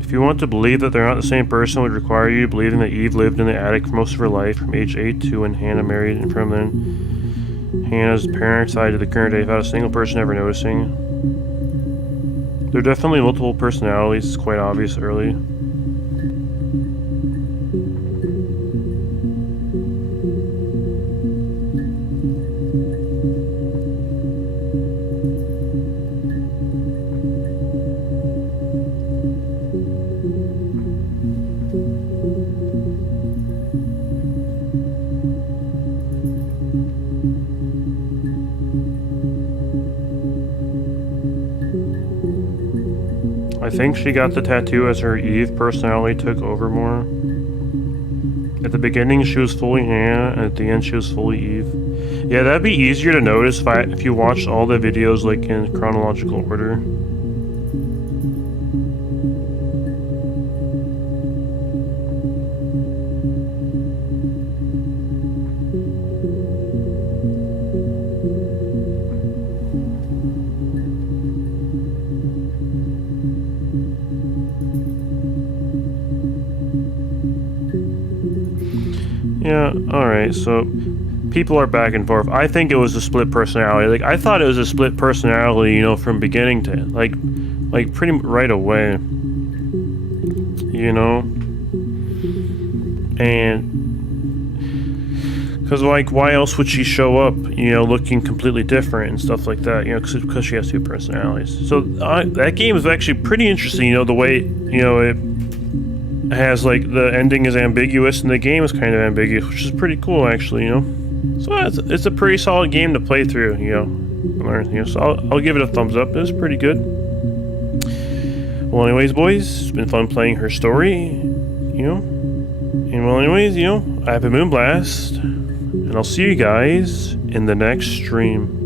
If you want to believe that they're not the same person, would require you believing that Eve lived in the attic for most of her life, from age 8 to when Hannah married, and from then Hannah's parents died to the current day without a single person ever noticing. There are definitely multiple personalities, it's quite obvious early. I think she got the tattoo as her Eve personality took over more. At the beginning she was fully Hannah, and at the end she was fully Eve. Yeah, that'd be easier to notice if you watched all the videos like in chronological order. Yeah, alright, so people are back and forth. I think it was a split personality. Like, I thought it was a split personality, you know, from beginning to, like pretty right away. You know? And, because, like, why else would she show up, you know, looking completely different and stuff like that, you know, because she has two personalities. So, that game is actually pretty interesting, you know, the way, you know, it has, like, the ending is ambiguous and the game is kind of ambiguous, which is pretty cool, actually, you know. So it's a pretty solid game to play through, you know. So I'll give it a thumbs up. It was pretty good. Well, anyways, boys, it's been fun playing her story, you know. And well, anyways, you know, I have a Moonblast, and I'll see you guys in the next stream.